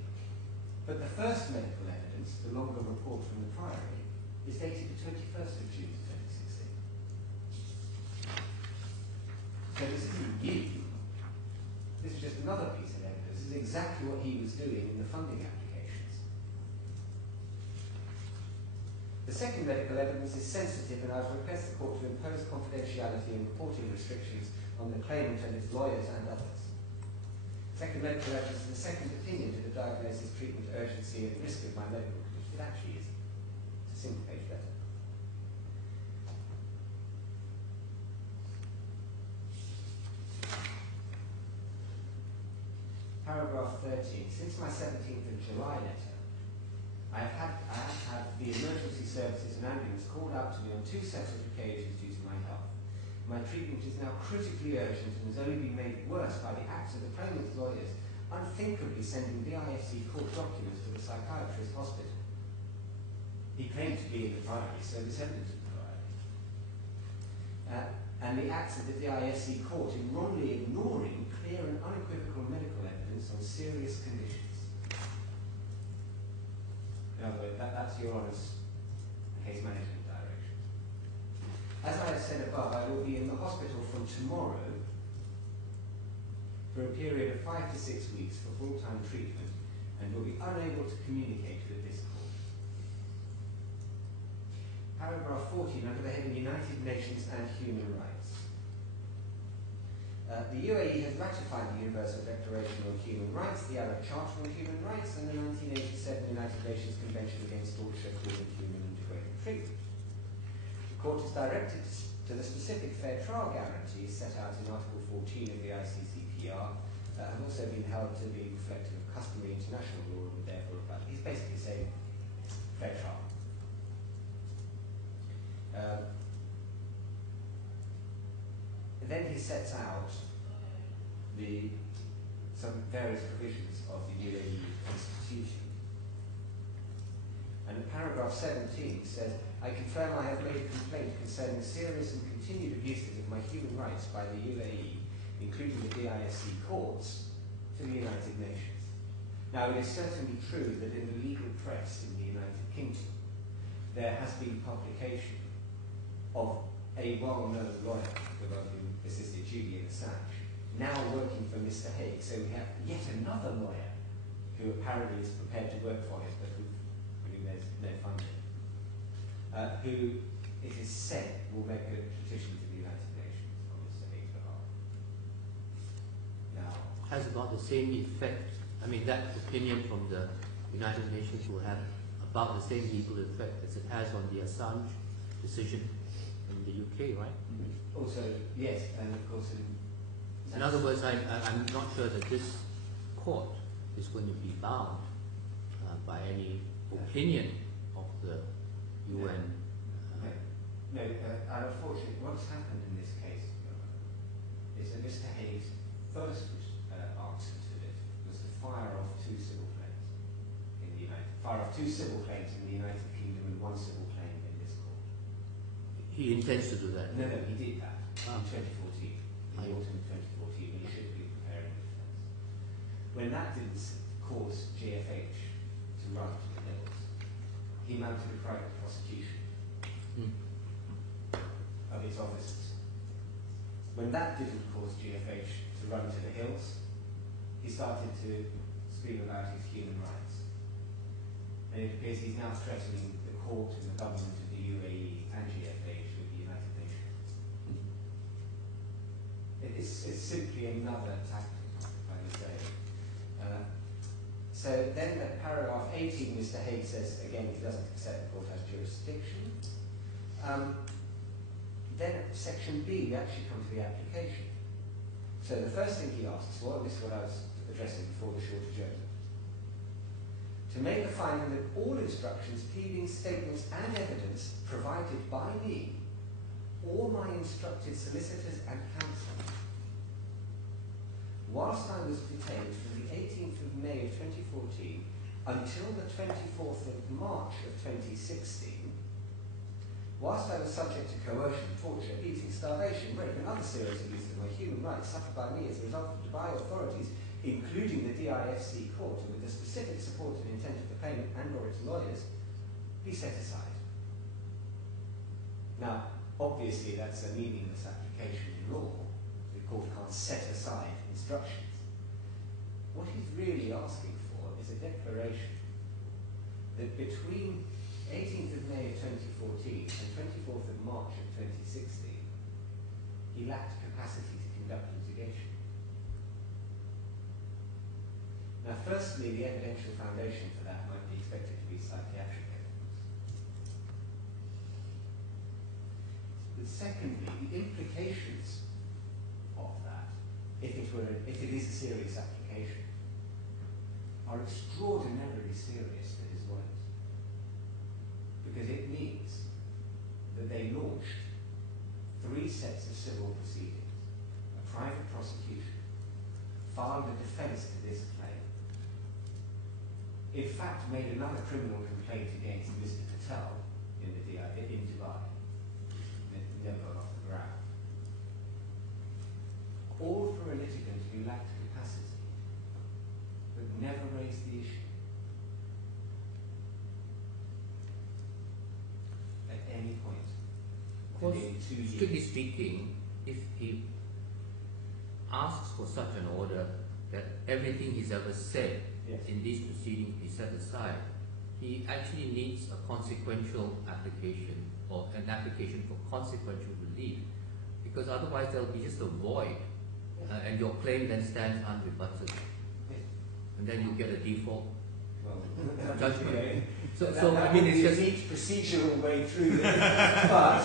But the first medical evidence, the longer report from the Priory, is dated the 21st of June of 2016. So this isn't new. This is just another piece of evidence. This is exactly what he was doing in the funding applications. The second medical evidence is sensitive, and I would request the court to impose confidentiality and reporting restrictions on the claimant and his lawyers and others. Second medical evidence is the second opinion to the diagnosis, treatment, urgency, and risk of my medical condition. It actually is. It's a single page letter. Paragraph 13. Since my 17th of July letter, I have had the emergency services and ambulance called out to me on 2 separate occasions due to my health. My treatment is now critically urgent and has only been made worse by the acts of the claimant's lawyers unthinkably sending DIFC court documents to the psychiatrist hospital. He claimed to be in the Priory, so this evidence of the Priory. And the acts of the DIFC court in wrongly ignoring clear and unequivocal medical evidence on serious conditions. In other words, that's your Honour's case management direction. As I have said above, I will be in the hospital from tomorrow for a period of 5 to 6 weeks for full-time treatment and will be unable to communicate with this court. Paragraph 14, under the heading United Nations and Human Rights. The UAE has ratified the Universal Declaration on Human Rights, the Arab Charter on Human Rights, and the 1987 United Nations Convention Against Torture, Cruel, Inhuman and Degrading Treatment. The Court is directed to the specific fair trial guarantees set out in Article 14 of the ICCPR, have also been held to be reflective of customary international law and therefore apply. He's basically saying fair trial. Then he sets out some various provisions of the UAE Constitution. And in paragraph 17 says, I confirm I have made a complaint concerning serious and continued abuses of my human rights by the UAE, including the DISC courts, to the United Nations. Now, it is certainly true that in the legal press in the United Kingdom, there has been publication of a well-known lawyer, the one who assisted Julian Assange, now working for Mr. Haigh. So we have yet another lawyer who apparently is prepared to work for him, but who there's no funding, who it is said will make a petition to the United Nations on Mr. Haigh's behalf. Now, has about the same effect. I mean, that opinion from the United Nations will have about the same legal effect as it has on the Assange decision in the UK, right? also, yes, and of course In other words, I'm not sure that this court is going to be bound by any opinion of the UN. Unfortunately, what's happened in this case is that Mr. Haigh's first answer to it was to fire off two civil claims in the United Kingdom and one civil claim in this court. He intends to do that. No, he did that in 2014, in the autumn of 2014, when he should be preparing a defence. When that didn't cause GFH to run to the hills, he mounted a private prosecution of its officers. When that didn't cause GFH to run to the hills, he started to scream about his human rights. And it appears he's now threatening the court and the government of the UAE and GFH with the United Nations. It's simply another tactic, if I may say. So then at paragraph 18, Mr. Haigh says, again, he doesn't accept the court has jurisdiction. Then at section B, we actually come to the application. So the first thing he asks for, and this is what I was addressing before the short adjournment, to make a finding that all instructions, pleadings, statements and evidence provided by me or my instructed solicitors and counsel whilst I was detained from the 18th of May of 2014 until the 24th of March of 2016, whilst I was subject to coercion, torture, beating, starvation, rape and other serious abuses of my human rights suffered by me as a result of Dubai authorities, including the DIFC court, and with the specific support and intent of the claimant and or its lawyers, be set aside. Now, obviously that's a meaningless application in law. The court can't set aside instructions. What he's really asking for is a declaration that between 18th of May of 2014 and 24th of March of 2016, he lacked capacity to conduct litigation. Now, firstly, the evidential foundation for that might be expected to be psychiatric evidence. But secondly, the implications of that, if it is a serious application, are extraordinarily serious for his lawyers. Because it means that they launched 3 sets of civil proceedings, a private prosecution, filed a defence to this claim, in fact made another criminal complaint against Mr. Patel in Dubai, never got off the ground. All for a litigant who lacked capacity, but never raised the issue at any point. Of course, strictly speaking, if he asks for such an order that everything he's ever said Yes. in these proceedings be set aside, he actually needs a consequential application or an application for consequential relief, because otherwise there'll be just a void, and your claim then stands unrebutted, and then you get a default Well, judgment. So, I that mean, would be it's a just neat procedural way through this, but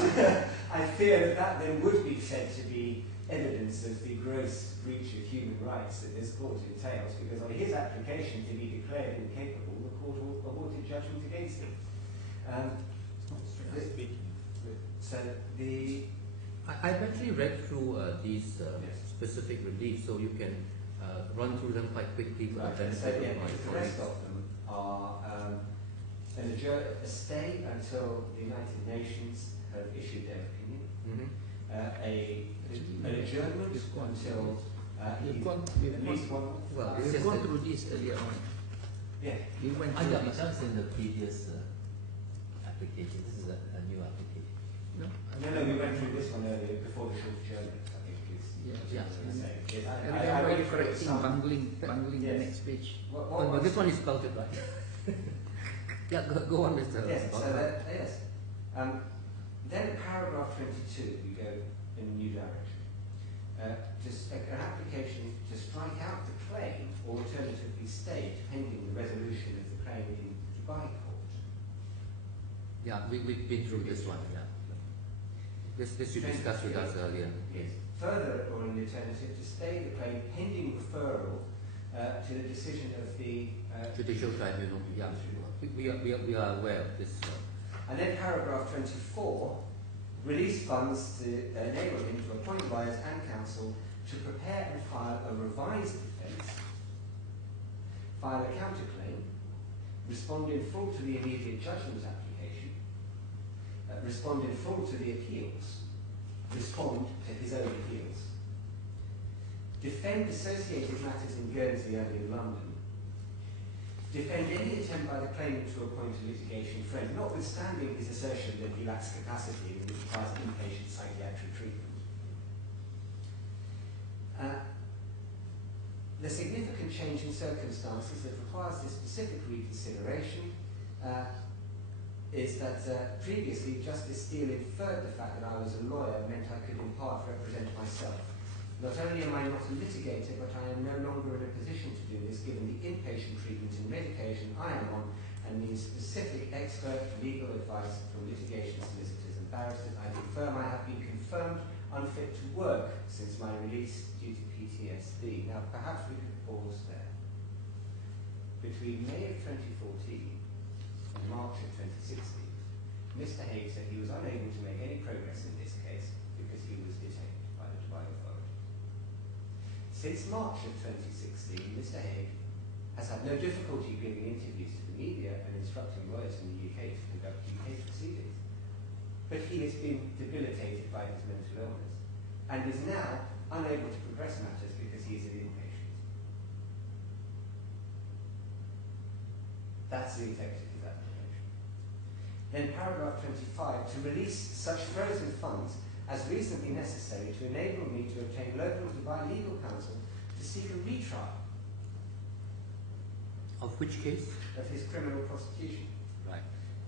I fear that that then would be said to be evidence of the gross breach of human rights that this court entails, because on his application to be declared incapable, the court awarded judgment against him. So the I've actually read through these Yes. specific reliefs, so you can run through them quite quickly for the so benefit yeah, of my the colleagues. rest of them are a stay until the United Nations have issued their opinion, an adjournment until We've gone, at least one. Well, we've just gone that- through this earlier on. Yeah. We went I through got this. that's in the previous application. This is a new application. No, No, we went through this one earlier before the short adjournment, I think is Yeah. what Yeah. I was going to say. Yes, And I then read we're through it correcting, some. bungling the Yes. next page. But this one is spelled it right. Yeah, go on, Mr. Yes, so Doctor. that, yes. Then paragraph 22, we go in a new direction. Just an application to strike out the claim or alternatively stay pending the resolution of the claim in Dubai court. Yeah, we've been through this one. Yeah, this you discussed with us earlier. Yes. Further, or in the alternative, to stay the claim pending referral to the decision of the Judicial tribunal. Yeah, we are aware of this. And then paragraph 24, release funds to enable him to appoint lawyers and counsel to prepare and file a revised defence, file a counterclaim, respond in full to the immediate judgment application, respond in full to the appeals, respond to his own appeals, defend associated matters in Guernsey and in London, defend any attempt by the claimant to appoint a litigation friend, notwithstanding his assertion that he lacks capacity and requires inpatient psychiatric treatment. The significant change in circumstances that requires this specific reconsideration is that previously Justice Steele inferred the fact that I was a lawyer meant I could in part represent myself. Not only am I not a litigator, but I am no longer in a position to do this given the inpatient treatment and medication I am on and needs specific expert legal advice from litigation solicitors and barristers. I confirm I have been confirmed unfit to work since my release due to PTSD. Now, perhaps we could pause there. Between May of 2014 and March of 2016, Mr. Haigh said he was unable to make any progress in this case because he was detained by the Dubai authority. Since March of 2016, Mr. Haigh has had no difficulty giving interviews to the media and instructing lawyers in the UK to conduct UK proceedings. But he has been debilitated by his mental illness and is now unable to progress matters because he is an inpatient. That's the effect of his application. Then paragraph 25, to release such frozen funds as reasonably necessary to enable me to obtain local Dubai legal counsel to seek a retrial Of which case? of his criminal prosecution. Right.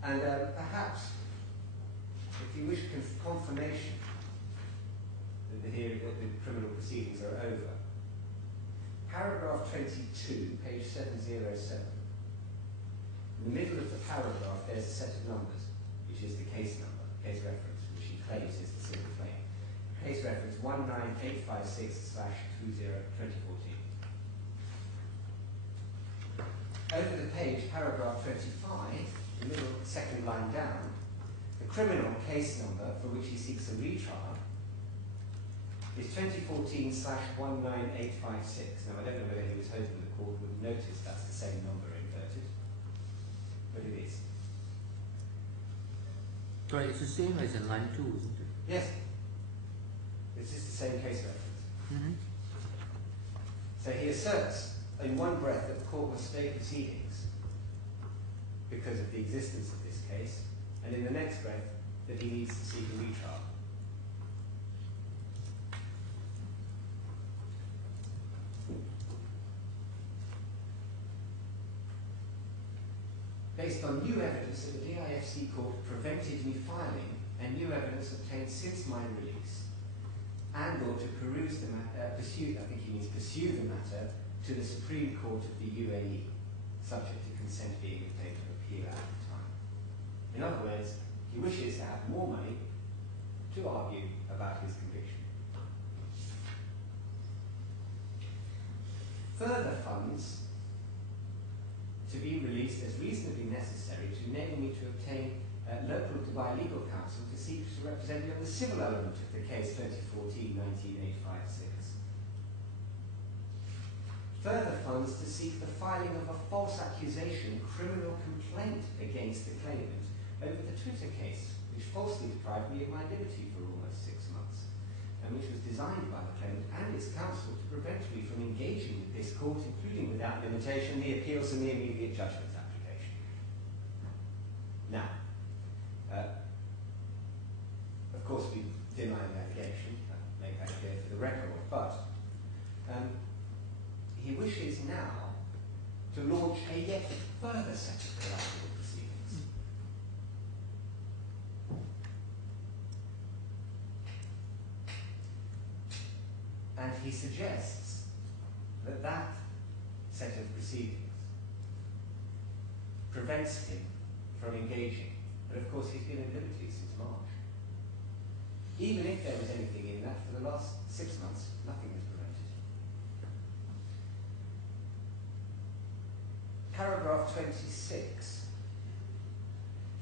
And perhaps, if you wish confirmation that the criminal proceedings are over, paragraph 22, page 707. In the middle of the paragraph, there's a set of numbers, which is the case number, case reference, which he claims is the civil claim. Case reference 19856/2014. Over the page, paragraph 25, the middle second line down, the criminal case number for which he seeks a retrial is 2014/19856. Now, I don't know whether he was hoping the court would notice that's the same number inverted, but it is. Right, it's the same as in line 2, isn't it? Yes. This is the same case reference. Mm-hmm. So he asserts in one breath that the court must stay proceedings because of the existence of this case, and in the next breath that he needs to seek a retrial. based on new evidence that the DIFC court prevented me filing, and new evidence obtained since my release, and or to peruse the pursue the matter to the Supreme Court of the UAE, subject to consent being obtained to appeal at the time. In other words, he wishes to have more money to argue about his conviction. Further funds to be released as reasonably necessary to enable me to obtain local Dubai legal counsel to seek to represent me on the civil element of the case 2014-19856. Further funds to seek the filing of a false accusation criminal complaint against the claimant over the Twitter case, which falsely deprived me of my liberty for almost 6 months, and which was designed by the claimant and its counsel to prevent me from engaging with this court, including without limitation the appeals and the immediate judgment application. Now, of course we deny the allegation, make that clear for the record, but he wishes now to launch a yet further set of collateral proceedings. And he suggests that that set of proceedings prevents him from engaging. But of course he's been at liberty since March. Even if there was anything in that, for the last 6 months, nothing has prevented him. Paragraph 26.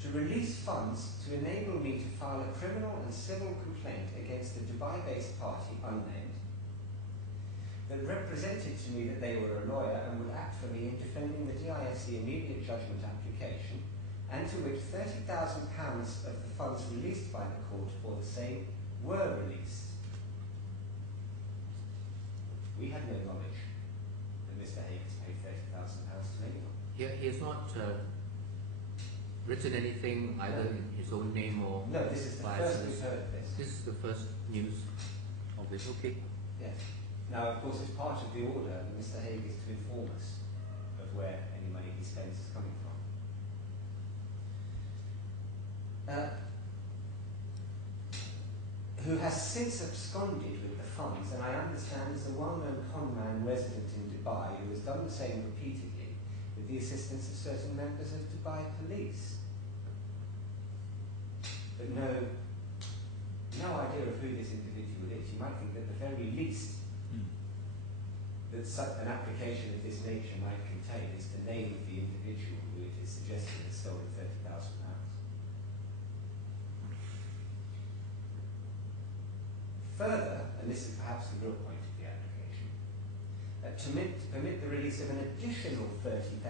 To release funds to enable me to file a criminal and civil complaint against a Dubai-based party, unnamed, that represented to me that they were a lawyer and would act for me in defending the DIFC immediate judgment application, and to which £30,000 of the funds released by the court for the same were released. We had no knowledge that Mr. Haigh has paid £30,000 to anyone. He has not written anything either in his own name or... No, this is the first we've heard of this. This is the first news of this, okay. Yes. Now, of course, as part of the order, Mr. Haigh is to inform us of where any money he spends is coming from. Who has since absconded with the funds, and I understand is a well-known con man resident in Dubai who has done the same repeatedly with the assistance of certain members of Dubai police. But no idea of who this individual is. You might think that the very least that such an application of this nature might contain is the name of the individual who it is suggested has stolen £30,000. Further, and this is perhaps the real point of the application, to permit the release of an additional £30,000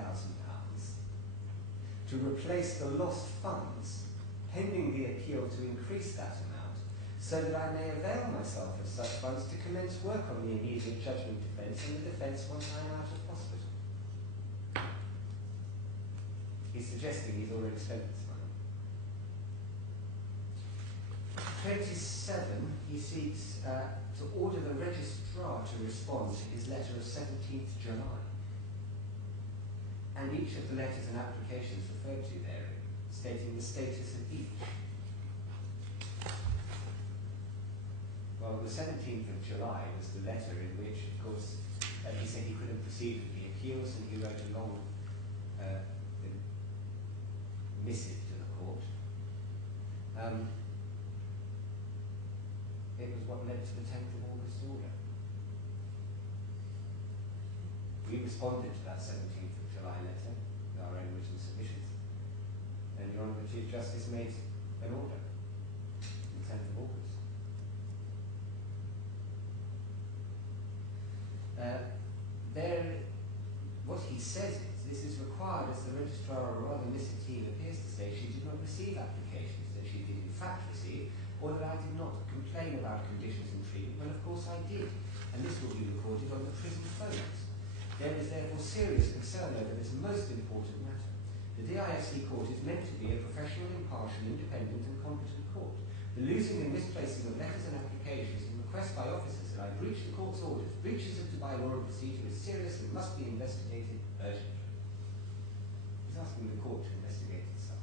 to replace the lost funds pending the appeal to increase that amount, so that I may avail myself of such funds to commence work on the immediate judgment defence and the defence once I am out of hospital. He's suggesting he's already spent this money. 27, he seeks to order the registrar to respond to his letter of 17th July. And each of the letters and applications referred to therein, stating the status of each. Well, the 17th of July was the letter in which, of course, he said he couldn't proceed with the appeals, and he wrote a long missive to the court. It was what led to the 10th of August order. We responded to that 17th of July letter with our own written submissions. And Your Honour, the Chief Justice made an order on the 10th of August. What he says is, this is required as the registrar, or rather Mr. Team appears to say, she did not receive applications that she did in fact receive, or that I did not complain about conditions and treatment, when of course I did, and this will be recorded on the prison phones. There is therefore serious concern over this most important matter. The DIFC court is meant to be a professional, impartial, independent and competent court. The losing and misplacing of letters and applications and requests by officers that I breach the court's orders, breaches of Dubai law and procedure is serious and must be investigated urgently. He's asking asking the court to investigate itself.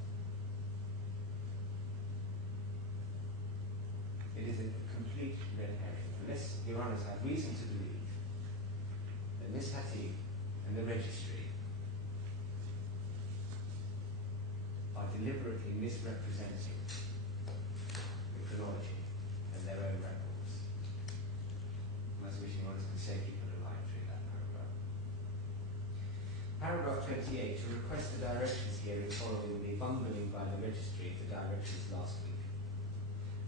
It is a complete red herring, unless Your Honours have reason to believe that Miss Hathi and the registry are deliberately misrepresenting the chronology and their own records. My submission, Your Honours, can safely put a line through that paragraph. Paragraph 28, to request a directions hearing following the bungling by the registry of the directions last week.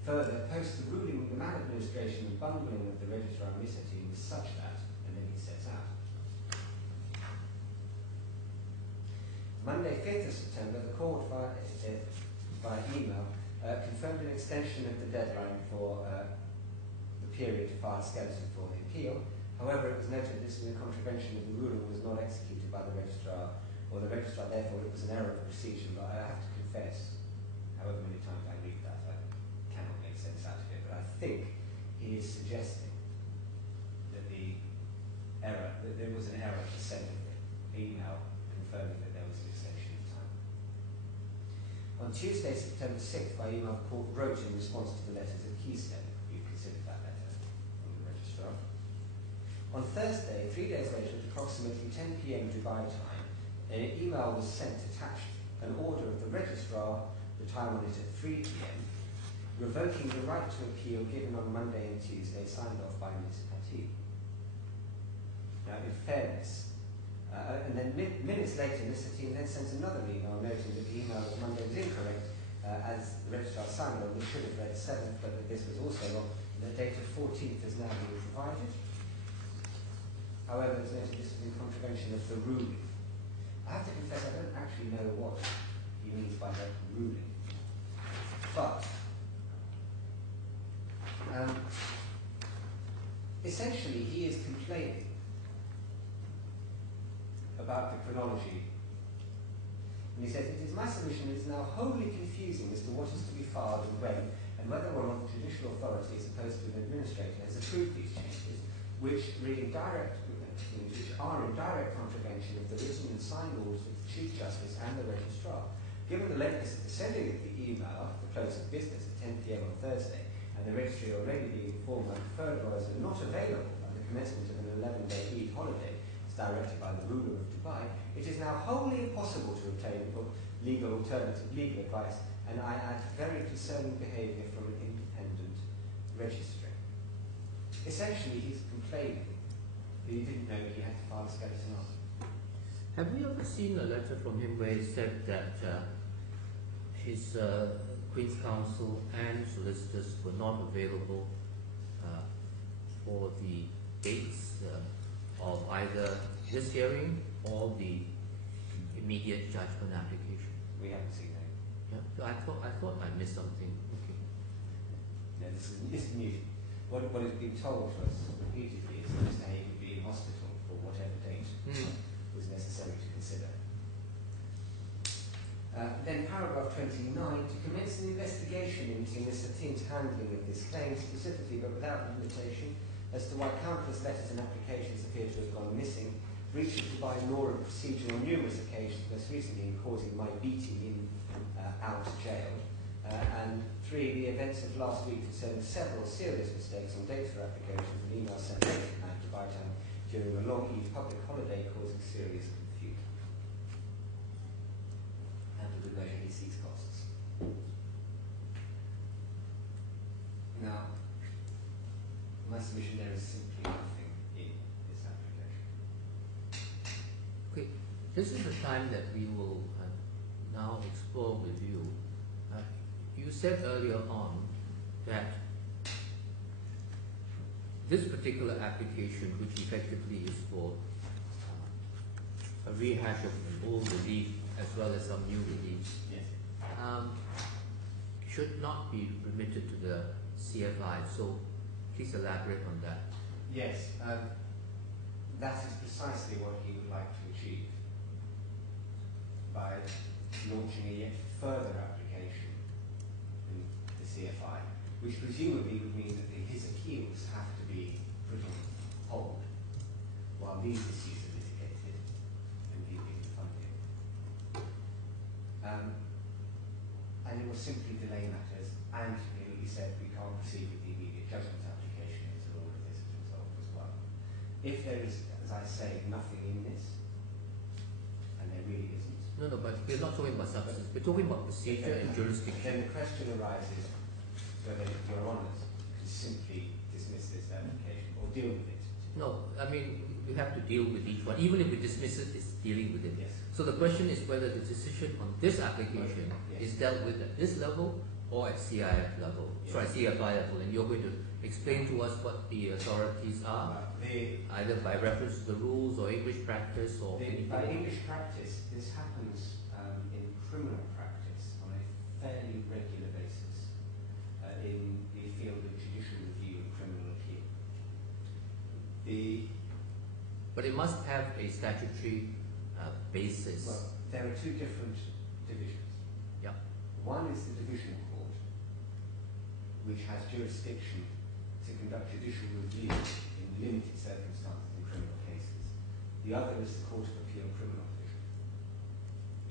Further, post the ruling, the maladministration and bungling of the registrar Miss Hathi was such that, and then he sets out. Monday, 5th of September, the court, by email, confirmed an extension of the deadline for the period to file a skeleton for the appeal. However, it was noted this was in contravention of the ruling was not executed by the registrar, or the registrar therefore it was an error of procedure. But I have to confess, however many times I read that, I cannot make sense out of it. But I think he is suggesting that that there was an error to send an email confirming that there was an extension of time. On Tuesday, September 6th, by email, the court wrote in response to the letters at Keystone. You've considered that letter from the registrar. On Thursday, 3 days later, at approximately 10 p.m. Dubai time, an email was sent attached an order of the registrar, the time on it at 3 p.m., revoking the right to appeal given on Monday and Tuesday, signed off by Ms. Hathi. Now, in fairness, and then minutes later, Ms. Hathi then sent another email noting that the email of Monday was incorrect, as the registrar signed on, which should have read 7th, but that this was also wrong. The date of 14th has now been provided. However, it's noted this was in contravention of the ruling. I have to confess I don't actually know what he means by that ruling. But essentially he is complaining about the chronology. And he says, it is my submission that it is now wholly confusing as to what is to be filed and when, and whether or not the judicial authority, as opposed to an administrator, has approved these changes, which are in direct contravention of the written and signed orders of the Chief Justice and the Registrar. Given the lateness of the sending of the email, the close of business at 10 p.m. on Thursday, and the registry already being informed by preferred lawyers are not available at the commencement of an 11-day Eid holiday, as directed by the ruler of Dubai, it is now wholly impossible to obtain legal advice, and I add very concerning behaviour from an independent registry. Essentially, he's complaining that he didn't know he had to file a skeleton on. Have we ever seen a letter from him where he said that his Queen's Counsel and solicitors were not available for the dates of either this hearing or the immediate judgment application? We haven't seen that. Yeah, so I thought I missed something. Okay. No, this is new. What has been told to us repeatedly is that Mr. Haigh would be in hospital for whatever date was necessary to consider. Then paragraph 29, to commence an investigation into Mr. Ting's handling of this claim, specifically but without limitation, as to why countless letters and applications appear to have gone missing, breach of Dubai law and procedure on numerous occasions, most recently in causing my beating in out jail. And 3, the events of last week concerning several serious mistakes on dates for applications and emails sent late at night to Dubai time during a long Eid public holiday, causing serious confusion. And for good measure, he seeks costs. Now, my submission there is simply nothing in this application. Okay, this is the time that we will now explore with you. You said earlier on that this particular application, which effectively is for a rehash of an old relief as well as some new reliefs, Yes. should not be remitted to the CFI. So please elaborate on that. Yes, that is precisely what he would like to achieve by launching a yet further application in the CFI, which presumably would mean that his appeals have to be put on hold while these issues are litigated and he's being funded. simply delay matters, and you said we can't proceed with the immediate judgment application until all of this is resolved as well. If there is, as I say, nothing in this, and there really isn't, No, but we're not talking about substance. We're talking about procedure and jurisdiction. then the question arises whether Your Honours can simply dismiss this application or deal with it. No, I mean, we have to deal with each one. Even if we dismiss it, it's dealing with it. Yes. So the question is whether the decision on this application Yes. is dealt with at this level or at CIF level, sorry, CFI level, and you're going to explain to us what the authorities are, either by reference to the rules or English practice or anything. By English practice, this happens in criminal practice on a fairly regular basis in the field of judicial review and criminal appeal. But it must have a statutory basis. Well, there are two different divisions. Yeah. One is the divisional court, which has jurisdiction to conduct judicial review in limited circumstances in criminal cases. The other is the Court of Appeal Criminal Division,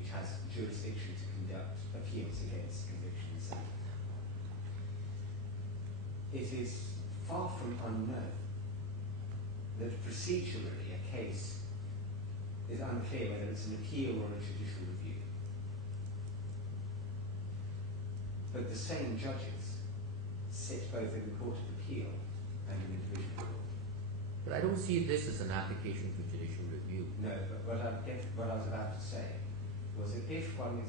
which has jurisdiction to conduct appeals against convictions. It is far from unknown that procedurally a case is unclear whether it's an appeal or a judicial review. But the same judges sit both in the Court of Appeal and in the Divisional Court. But I don't see this as an application for judicial review. No, but what I was about to say was that if one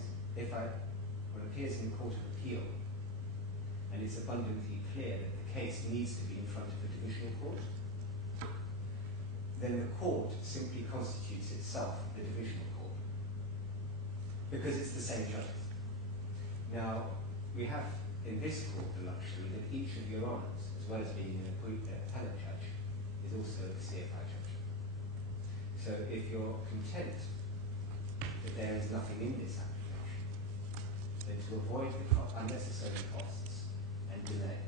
appears in the Court of Appeal and it's abundantly clear that the case needs to be in front of the Divisional Court, then the court simply constitutes itself the Divisional Court, because it's the same judges. Now, we have in this court the luxury that each of Your Honours, as well as being an appellate judge, is also a CFI judge. So if you're content that there is nothing in this application, then to avoid the unnecessary costs and delay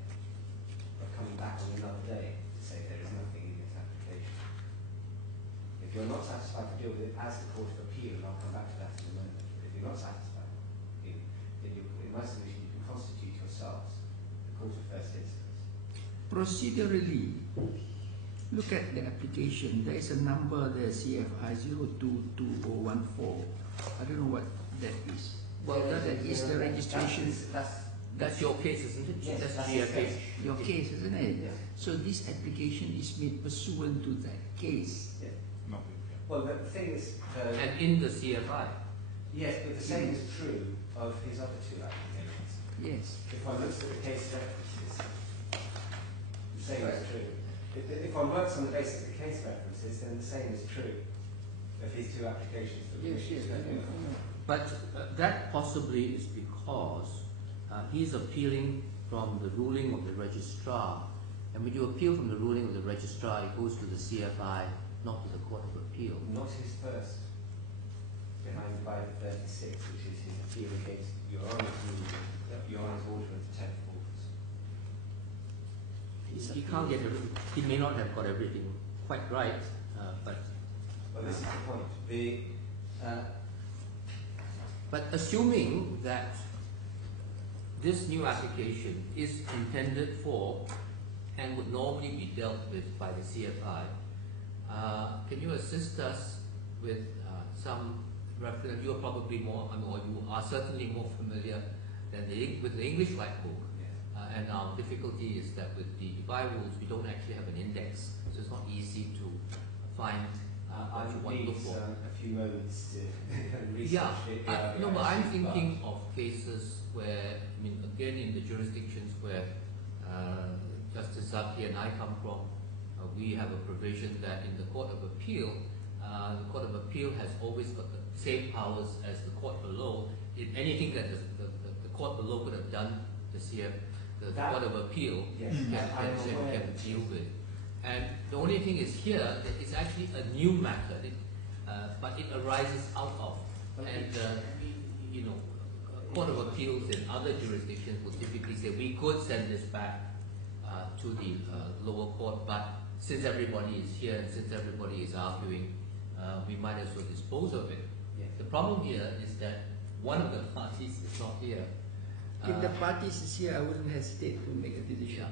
of coming back on another day to say there is nothing in this application, if you're not satisfied to deal with it as the Court of Appeal, and I'll come back to that in a moment, but if you're not satisfied, then in my submission you can constitute yourselves the Court of First Instance. Procedurally, look at the application. There is a number there, CFI 022014. I don't know what that is. Well, that is the registration. That's your case, isn't it? Yes, that's that's GFH. Your case, isn't it? Yes. So this application is made pursuant to that case. Yeah. No. Well, the thing is, And in the CFI. yes, but the same is true of his other two applications. Yes. If one looks at the case references, the same is true. If one works on the basis of the case references, then the same is true of his two applications. For But that possibly is because he's appealing from the ruling of the registrar. And when you appeal from the ruling of the registrar, it goes to the CFI, not to the Court of Appeal. Not his first, behind Bible 36, which is his appeal against Your Honour's ruling, Your Honour's order of the 10th of August. He can't get everything. He may not have got everything quite right, but. Well, this is the point. But assuming that this new application is intended for and would normally be dealt with by the CFI, can you assist us with some reference? You are probably more, or you are certainly more familiar than with the English White Book. And our difficulty is that with the Dubai rules, we don't actually have an index, so it's not easy to find what you want to look for. A few moments to research it. No, but I'm thinking of cases where, I mean, again, in the jurisdictions where Justice Zaki and I come from, we have a provision that in the Court of Appeal, the Court of Appeal has always got the same powers as the court below. In anything that the court below could have done, the Court of Appeal can deal with. And the only thing is here that it's actually a new matter, but it arises out of. And you know, Court of Appeals in other jurisdictions will typically say we could send this back to the lower court, but since everybody is here and since everybody is arguing, we might as well dispose of it. Yes. The problem here is that one of the parties is not here. If the parties is here, I wouldn't hesitate to make a decision.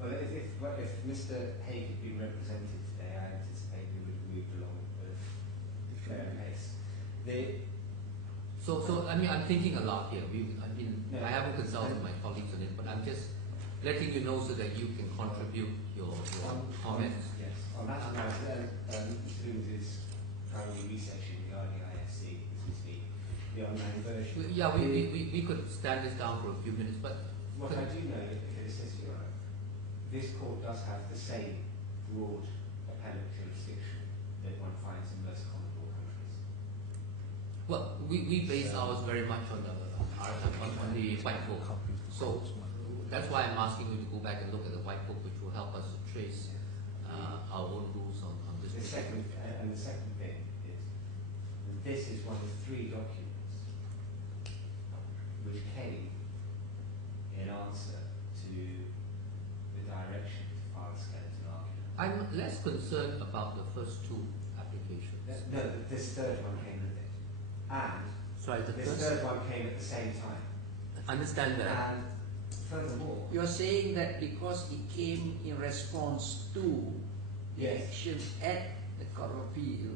Well, if Mr. Haigh had been represented today, I anticipate we would have moved along at a fair pace. So I mean, I'm thinking a lot here. I haven't consulted my colleagues on it, but I'm just letting you know so that you can contribute your comments. Yes, on that matter, Mr. Looms is currently researching regarding IFC as we speak, the online version. Yeah, we could stand this down for a few minutes, but what I do know, if it assists you, this court does have the same broad appellate jurisdiction that one finds in most common law countries. well, we base ours very much on the white book. So that's why I'm asking you to go back and look at the white book, which will help us to trace our own rules on this. The second thing is that this is one of 3 documents which came in answer to the direction to file a skeleton argument. I'm less concerned about the first 2 applications. No, this third one came with it. And Sorry, this third one came at the same time. Understand that. And furthermore, You're saying that because it came in response to the yes, action at the Court of Appeal,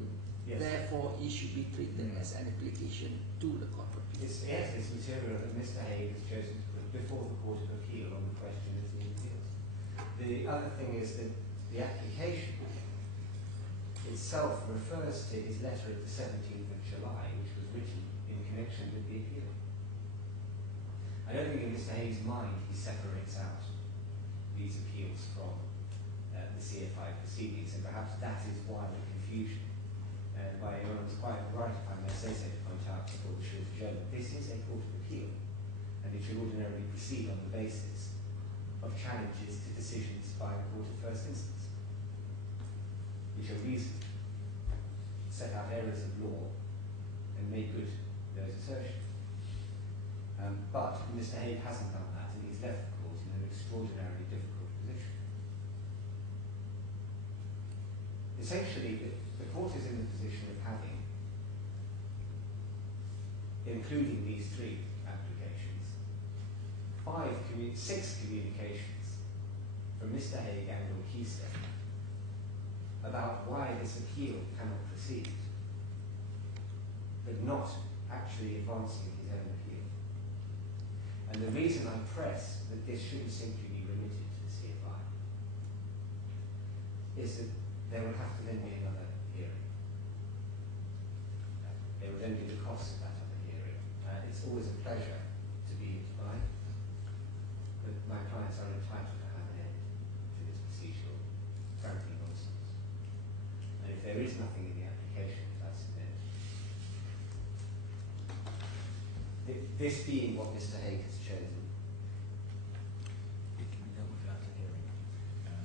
yes, therefore it should be treated as an application to the Court of Appeal. it's material that Mr. Haigh has chosen to put before the Court of Appeal on the question of the appeals. The other thing is that the application itself refers to his letter of the 17th of July, which was written in connection with the appeal. I don't think in Mr. Hay's mind he separates out these appeals from the CFI proceedings, and perhaps that is why the confusion. And by Your Honour's quite right, if I may say so, to point out before the short journal, this is a court of appeal, and it should ordinarily proceed on the basis of challenges to decisions by a court of first instance, which are reasoned, set out errors of law, and make good those assertions. But Mr. Haigh hasn't done that, and he's left the court in an extraordinarily difficult position. Essentially, the court is in the position of having, including these 3 applications, 6 communications from Mr. Haigh and or Keystone about why this appeal cannot proceed, but not actually advancing his own appeal. And the reason I press that this shouldn't simply be limited to the CFI is that there will have to then be another hearing. There will then be the cost of that other hearing. It's always a pleasure to be invited, but my clients are entitled to have an end to this procedural, frankly, nonsense. And if there is nothing in the application, that's it. This being what Mr. Haigh has chosen. It can be dealt with without a hearing.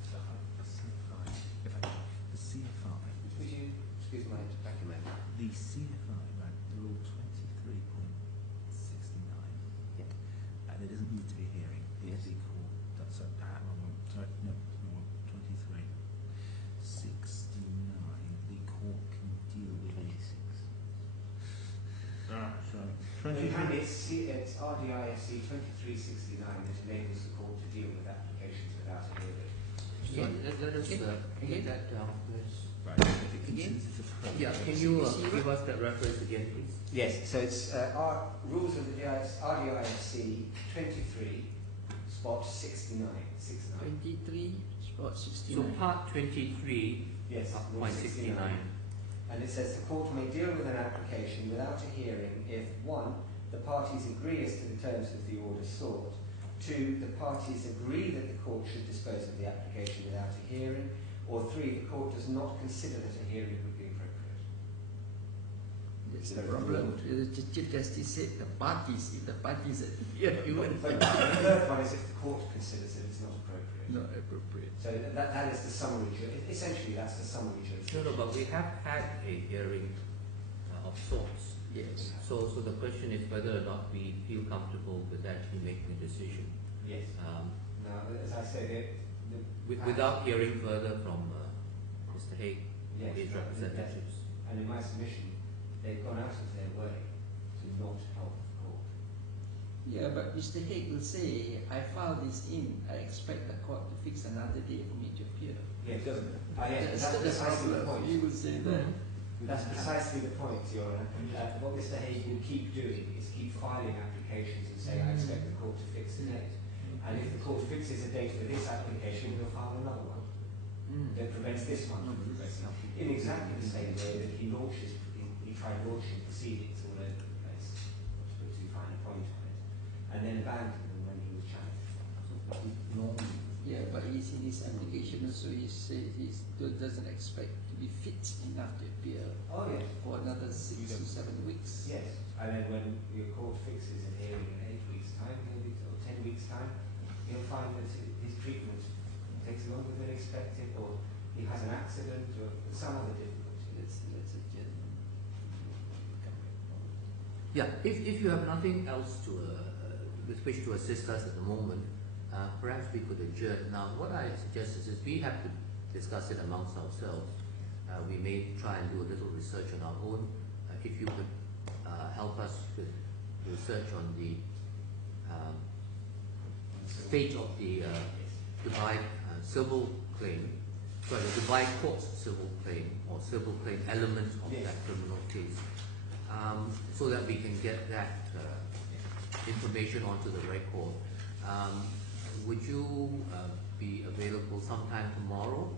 So the CFI, Would you excuse my document? the CFI, right, rule 23.69, Yeah. and it doesn't need to be a hearing. Yes. The court, that's a, sorry, no, 23.69, the court can deal with 26. sorry. It's RDIFC 2369 that enables the court to deal with applications without a hearing. So let us get that down, please. Right, if it Again? considers it a Yeah, can you give us that reference again, please? Yes, so it's our rules of the RDIFC 23 spot 69. 23 spot So 69. part 23, Yes, rule point 69. And it says the court may deal with an application without a hearing if 1. The parties agree as to the terms of the order sought, 2. The parties agree that the court should dispose of the application without a hearing, or 3. The court does not consider that a hearing would be appropriate. That's the problem. The Chief Justice said the parties, if the parties are here, you wouldn't But the third one is if the court considers that it's not appropriate. not appropriate. So that is the summary. Essentially, that's the summary jurisdiction. No, but we have had a hearing of sorts. Yes. So the question is whether or not we feel comfortable with actually making a decision. Yes. Now, as I said, Without hearing further from Mr. Haigh yes, or his representatives. and in my submission, they've gone out of their way to not help the court. Yeah, but Mr. Haigh will say, I filed this in, I expect the court to fix another day for me to appear. Yes. Because Yes, that's the precisely the problem. point. He will say that. That's precisely the point, Your Honour. What Mr. Haigh will keep doing is keep filing applications and saying, I expect the court to fix the date. And if the court fixes a date for this application, we'll file another one that prevents this one from progressing. In exactly the same way that he tried launching proceedings all over the place, to put too fine a point on it, and then abandoned them when he was challenged. Yeah, but he's in his application also, he says he doesn't expect to be fit enough to appear Oh yes. for another 6 to 7 weeks. Yes, and then when your court fixes a hearing in 8 weeks' time, or 10 weeks' time, he'll find that his treatment takes longer than expected, or he has an accident, or some other difficulty. Let's adjourn. Yeah, if you have nothing else to with which to assist us at the moment, perhaps we could adjourn. Now, what I suggest is we have to discuss it amongst ourselves. We may try and do a little research on our own. If you could help us with research on the fate of the Dubai civil claim, sorry, the Dubai court's civil claim or civil claim element of that criminal case, so that we can get that information onto the record. Would you be available sometime tomorrow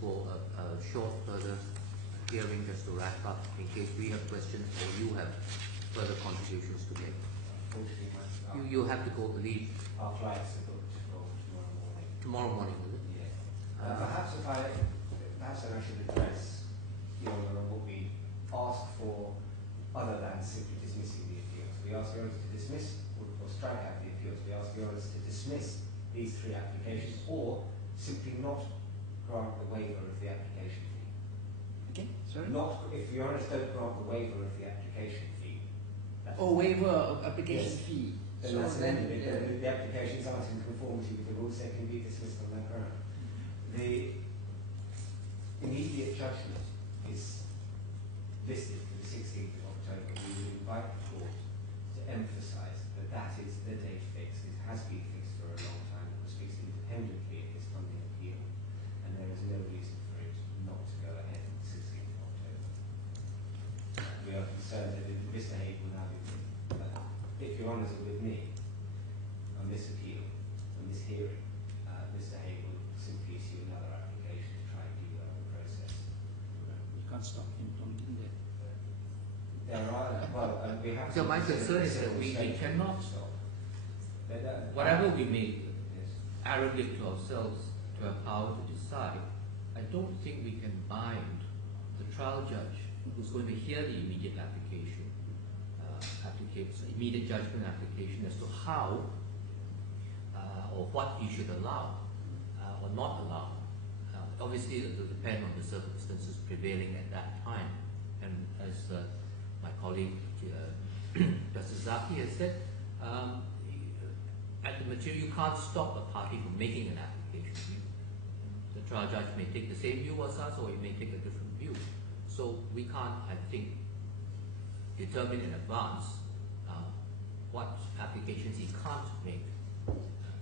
for a short further hearing just to wrap up in case we have questions or you have further contributions to make? You have to go leave. Our flights are booked for tomorrow morning. Tomorrow morning, is it? Yes. Perhaps I should address Your Honour what we ask for other than simply dismissing the appeals. We ask Your Honour to dismiss or strike out the appeals. We ask Your Honour to dismiss these 3 applications or simply not grant the waiver of the application fee. Okay, sorry? Not if Your Honour don't grant the waiver of the application fee. Waiver of application fee. Then that's an end of it. The applications aren't in conformity with the rules, they can be dismissed on that ground. The immediate judgment is listed for the 16th of October. We would invite the court to emphasise that that is the date fixed. It has been fixed for a long time. It was fixed independently of this funding appeal, and there is no reason for it not to go ahead on the 16th of October. We are concerned that Mr. Haigh will now be, if Your Honours are with me on this appeal, on this hearing, Mr. Haigh will simply issue another application to try and derail the process. You can't stop him from doing that. There are, we have So my concern is that we cannot stop. Whatever we may arrogate to ourselves to have power to decide, I don't think we can bind the trial judge who's going to hear the immediate immediate judgment application as to how or what he should allow or not allow. Obviously, it will depend on the circumstances prevailing at that time. And as my colleague Justice Zaki has said, at the material, you can't stop a party from making an application. The trial judge may take the same view as us, or he may take a different view. So we can't, I think, determine in advance what applications he can't make.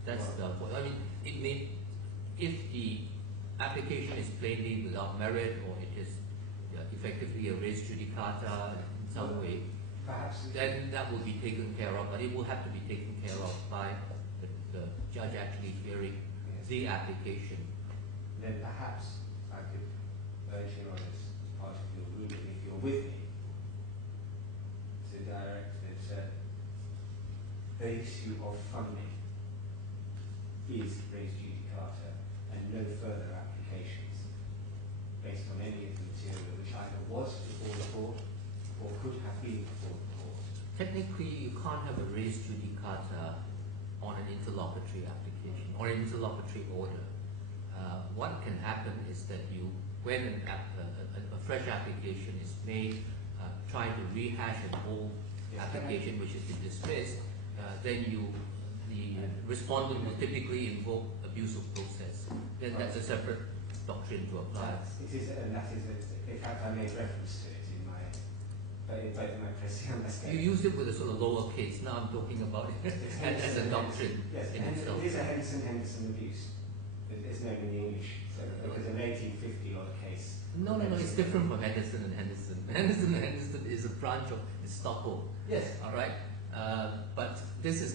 That's the point. I mean, it may, if the application is plainly without merit, or it is effectively a res judicata in some way, perhaps then that will be taken care of, but it will have to be taken care of by the judge actually hearing the application. Then perhaps I could urge you on as part of your ruling, if you're with me, to direct that the issue of funding is res judicata and no further applications based on any of the material which either was before the court or could have been before the court. Technically, you can't have a res judicata on an interlocutory application or an interlocutory order. What can happen is that when a fresh application is made, trying to rehash an old application which has been dismissed, then the respondent will typically invoke abuse of process. Then that's a separate doctrine to apply. It is, and that is, in fact, I made reference to it in my in both my press You used it with a sort of lower case. Now I'm talking about it as a doctrine Yes, in itself. it is a Henderson abuse. It's known in the English. So because an 1850 odd case. No, it's different from Henderson and Henderson. Henderson is a branch of Estoppel. Yes. All right, but this is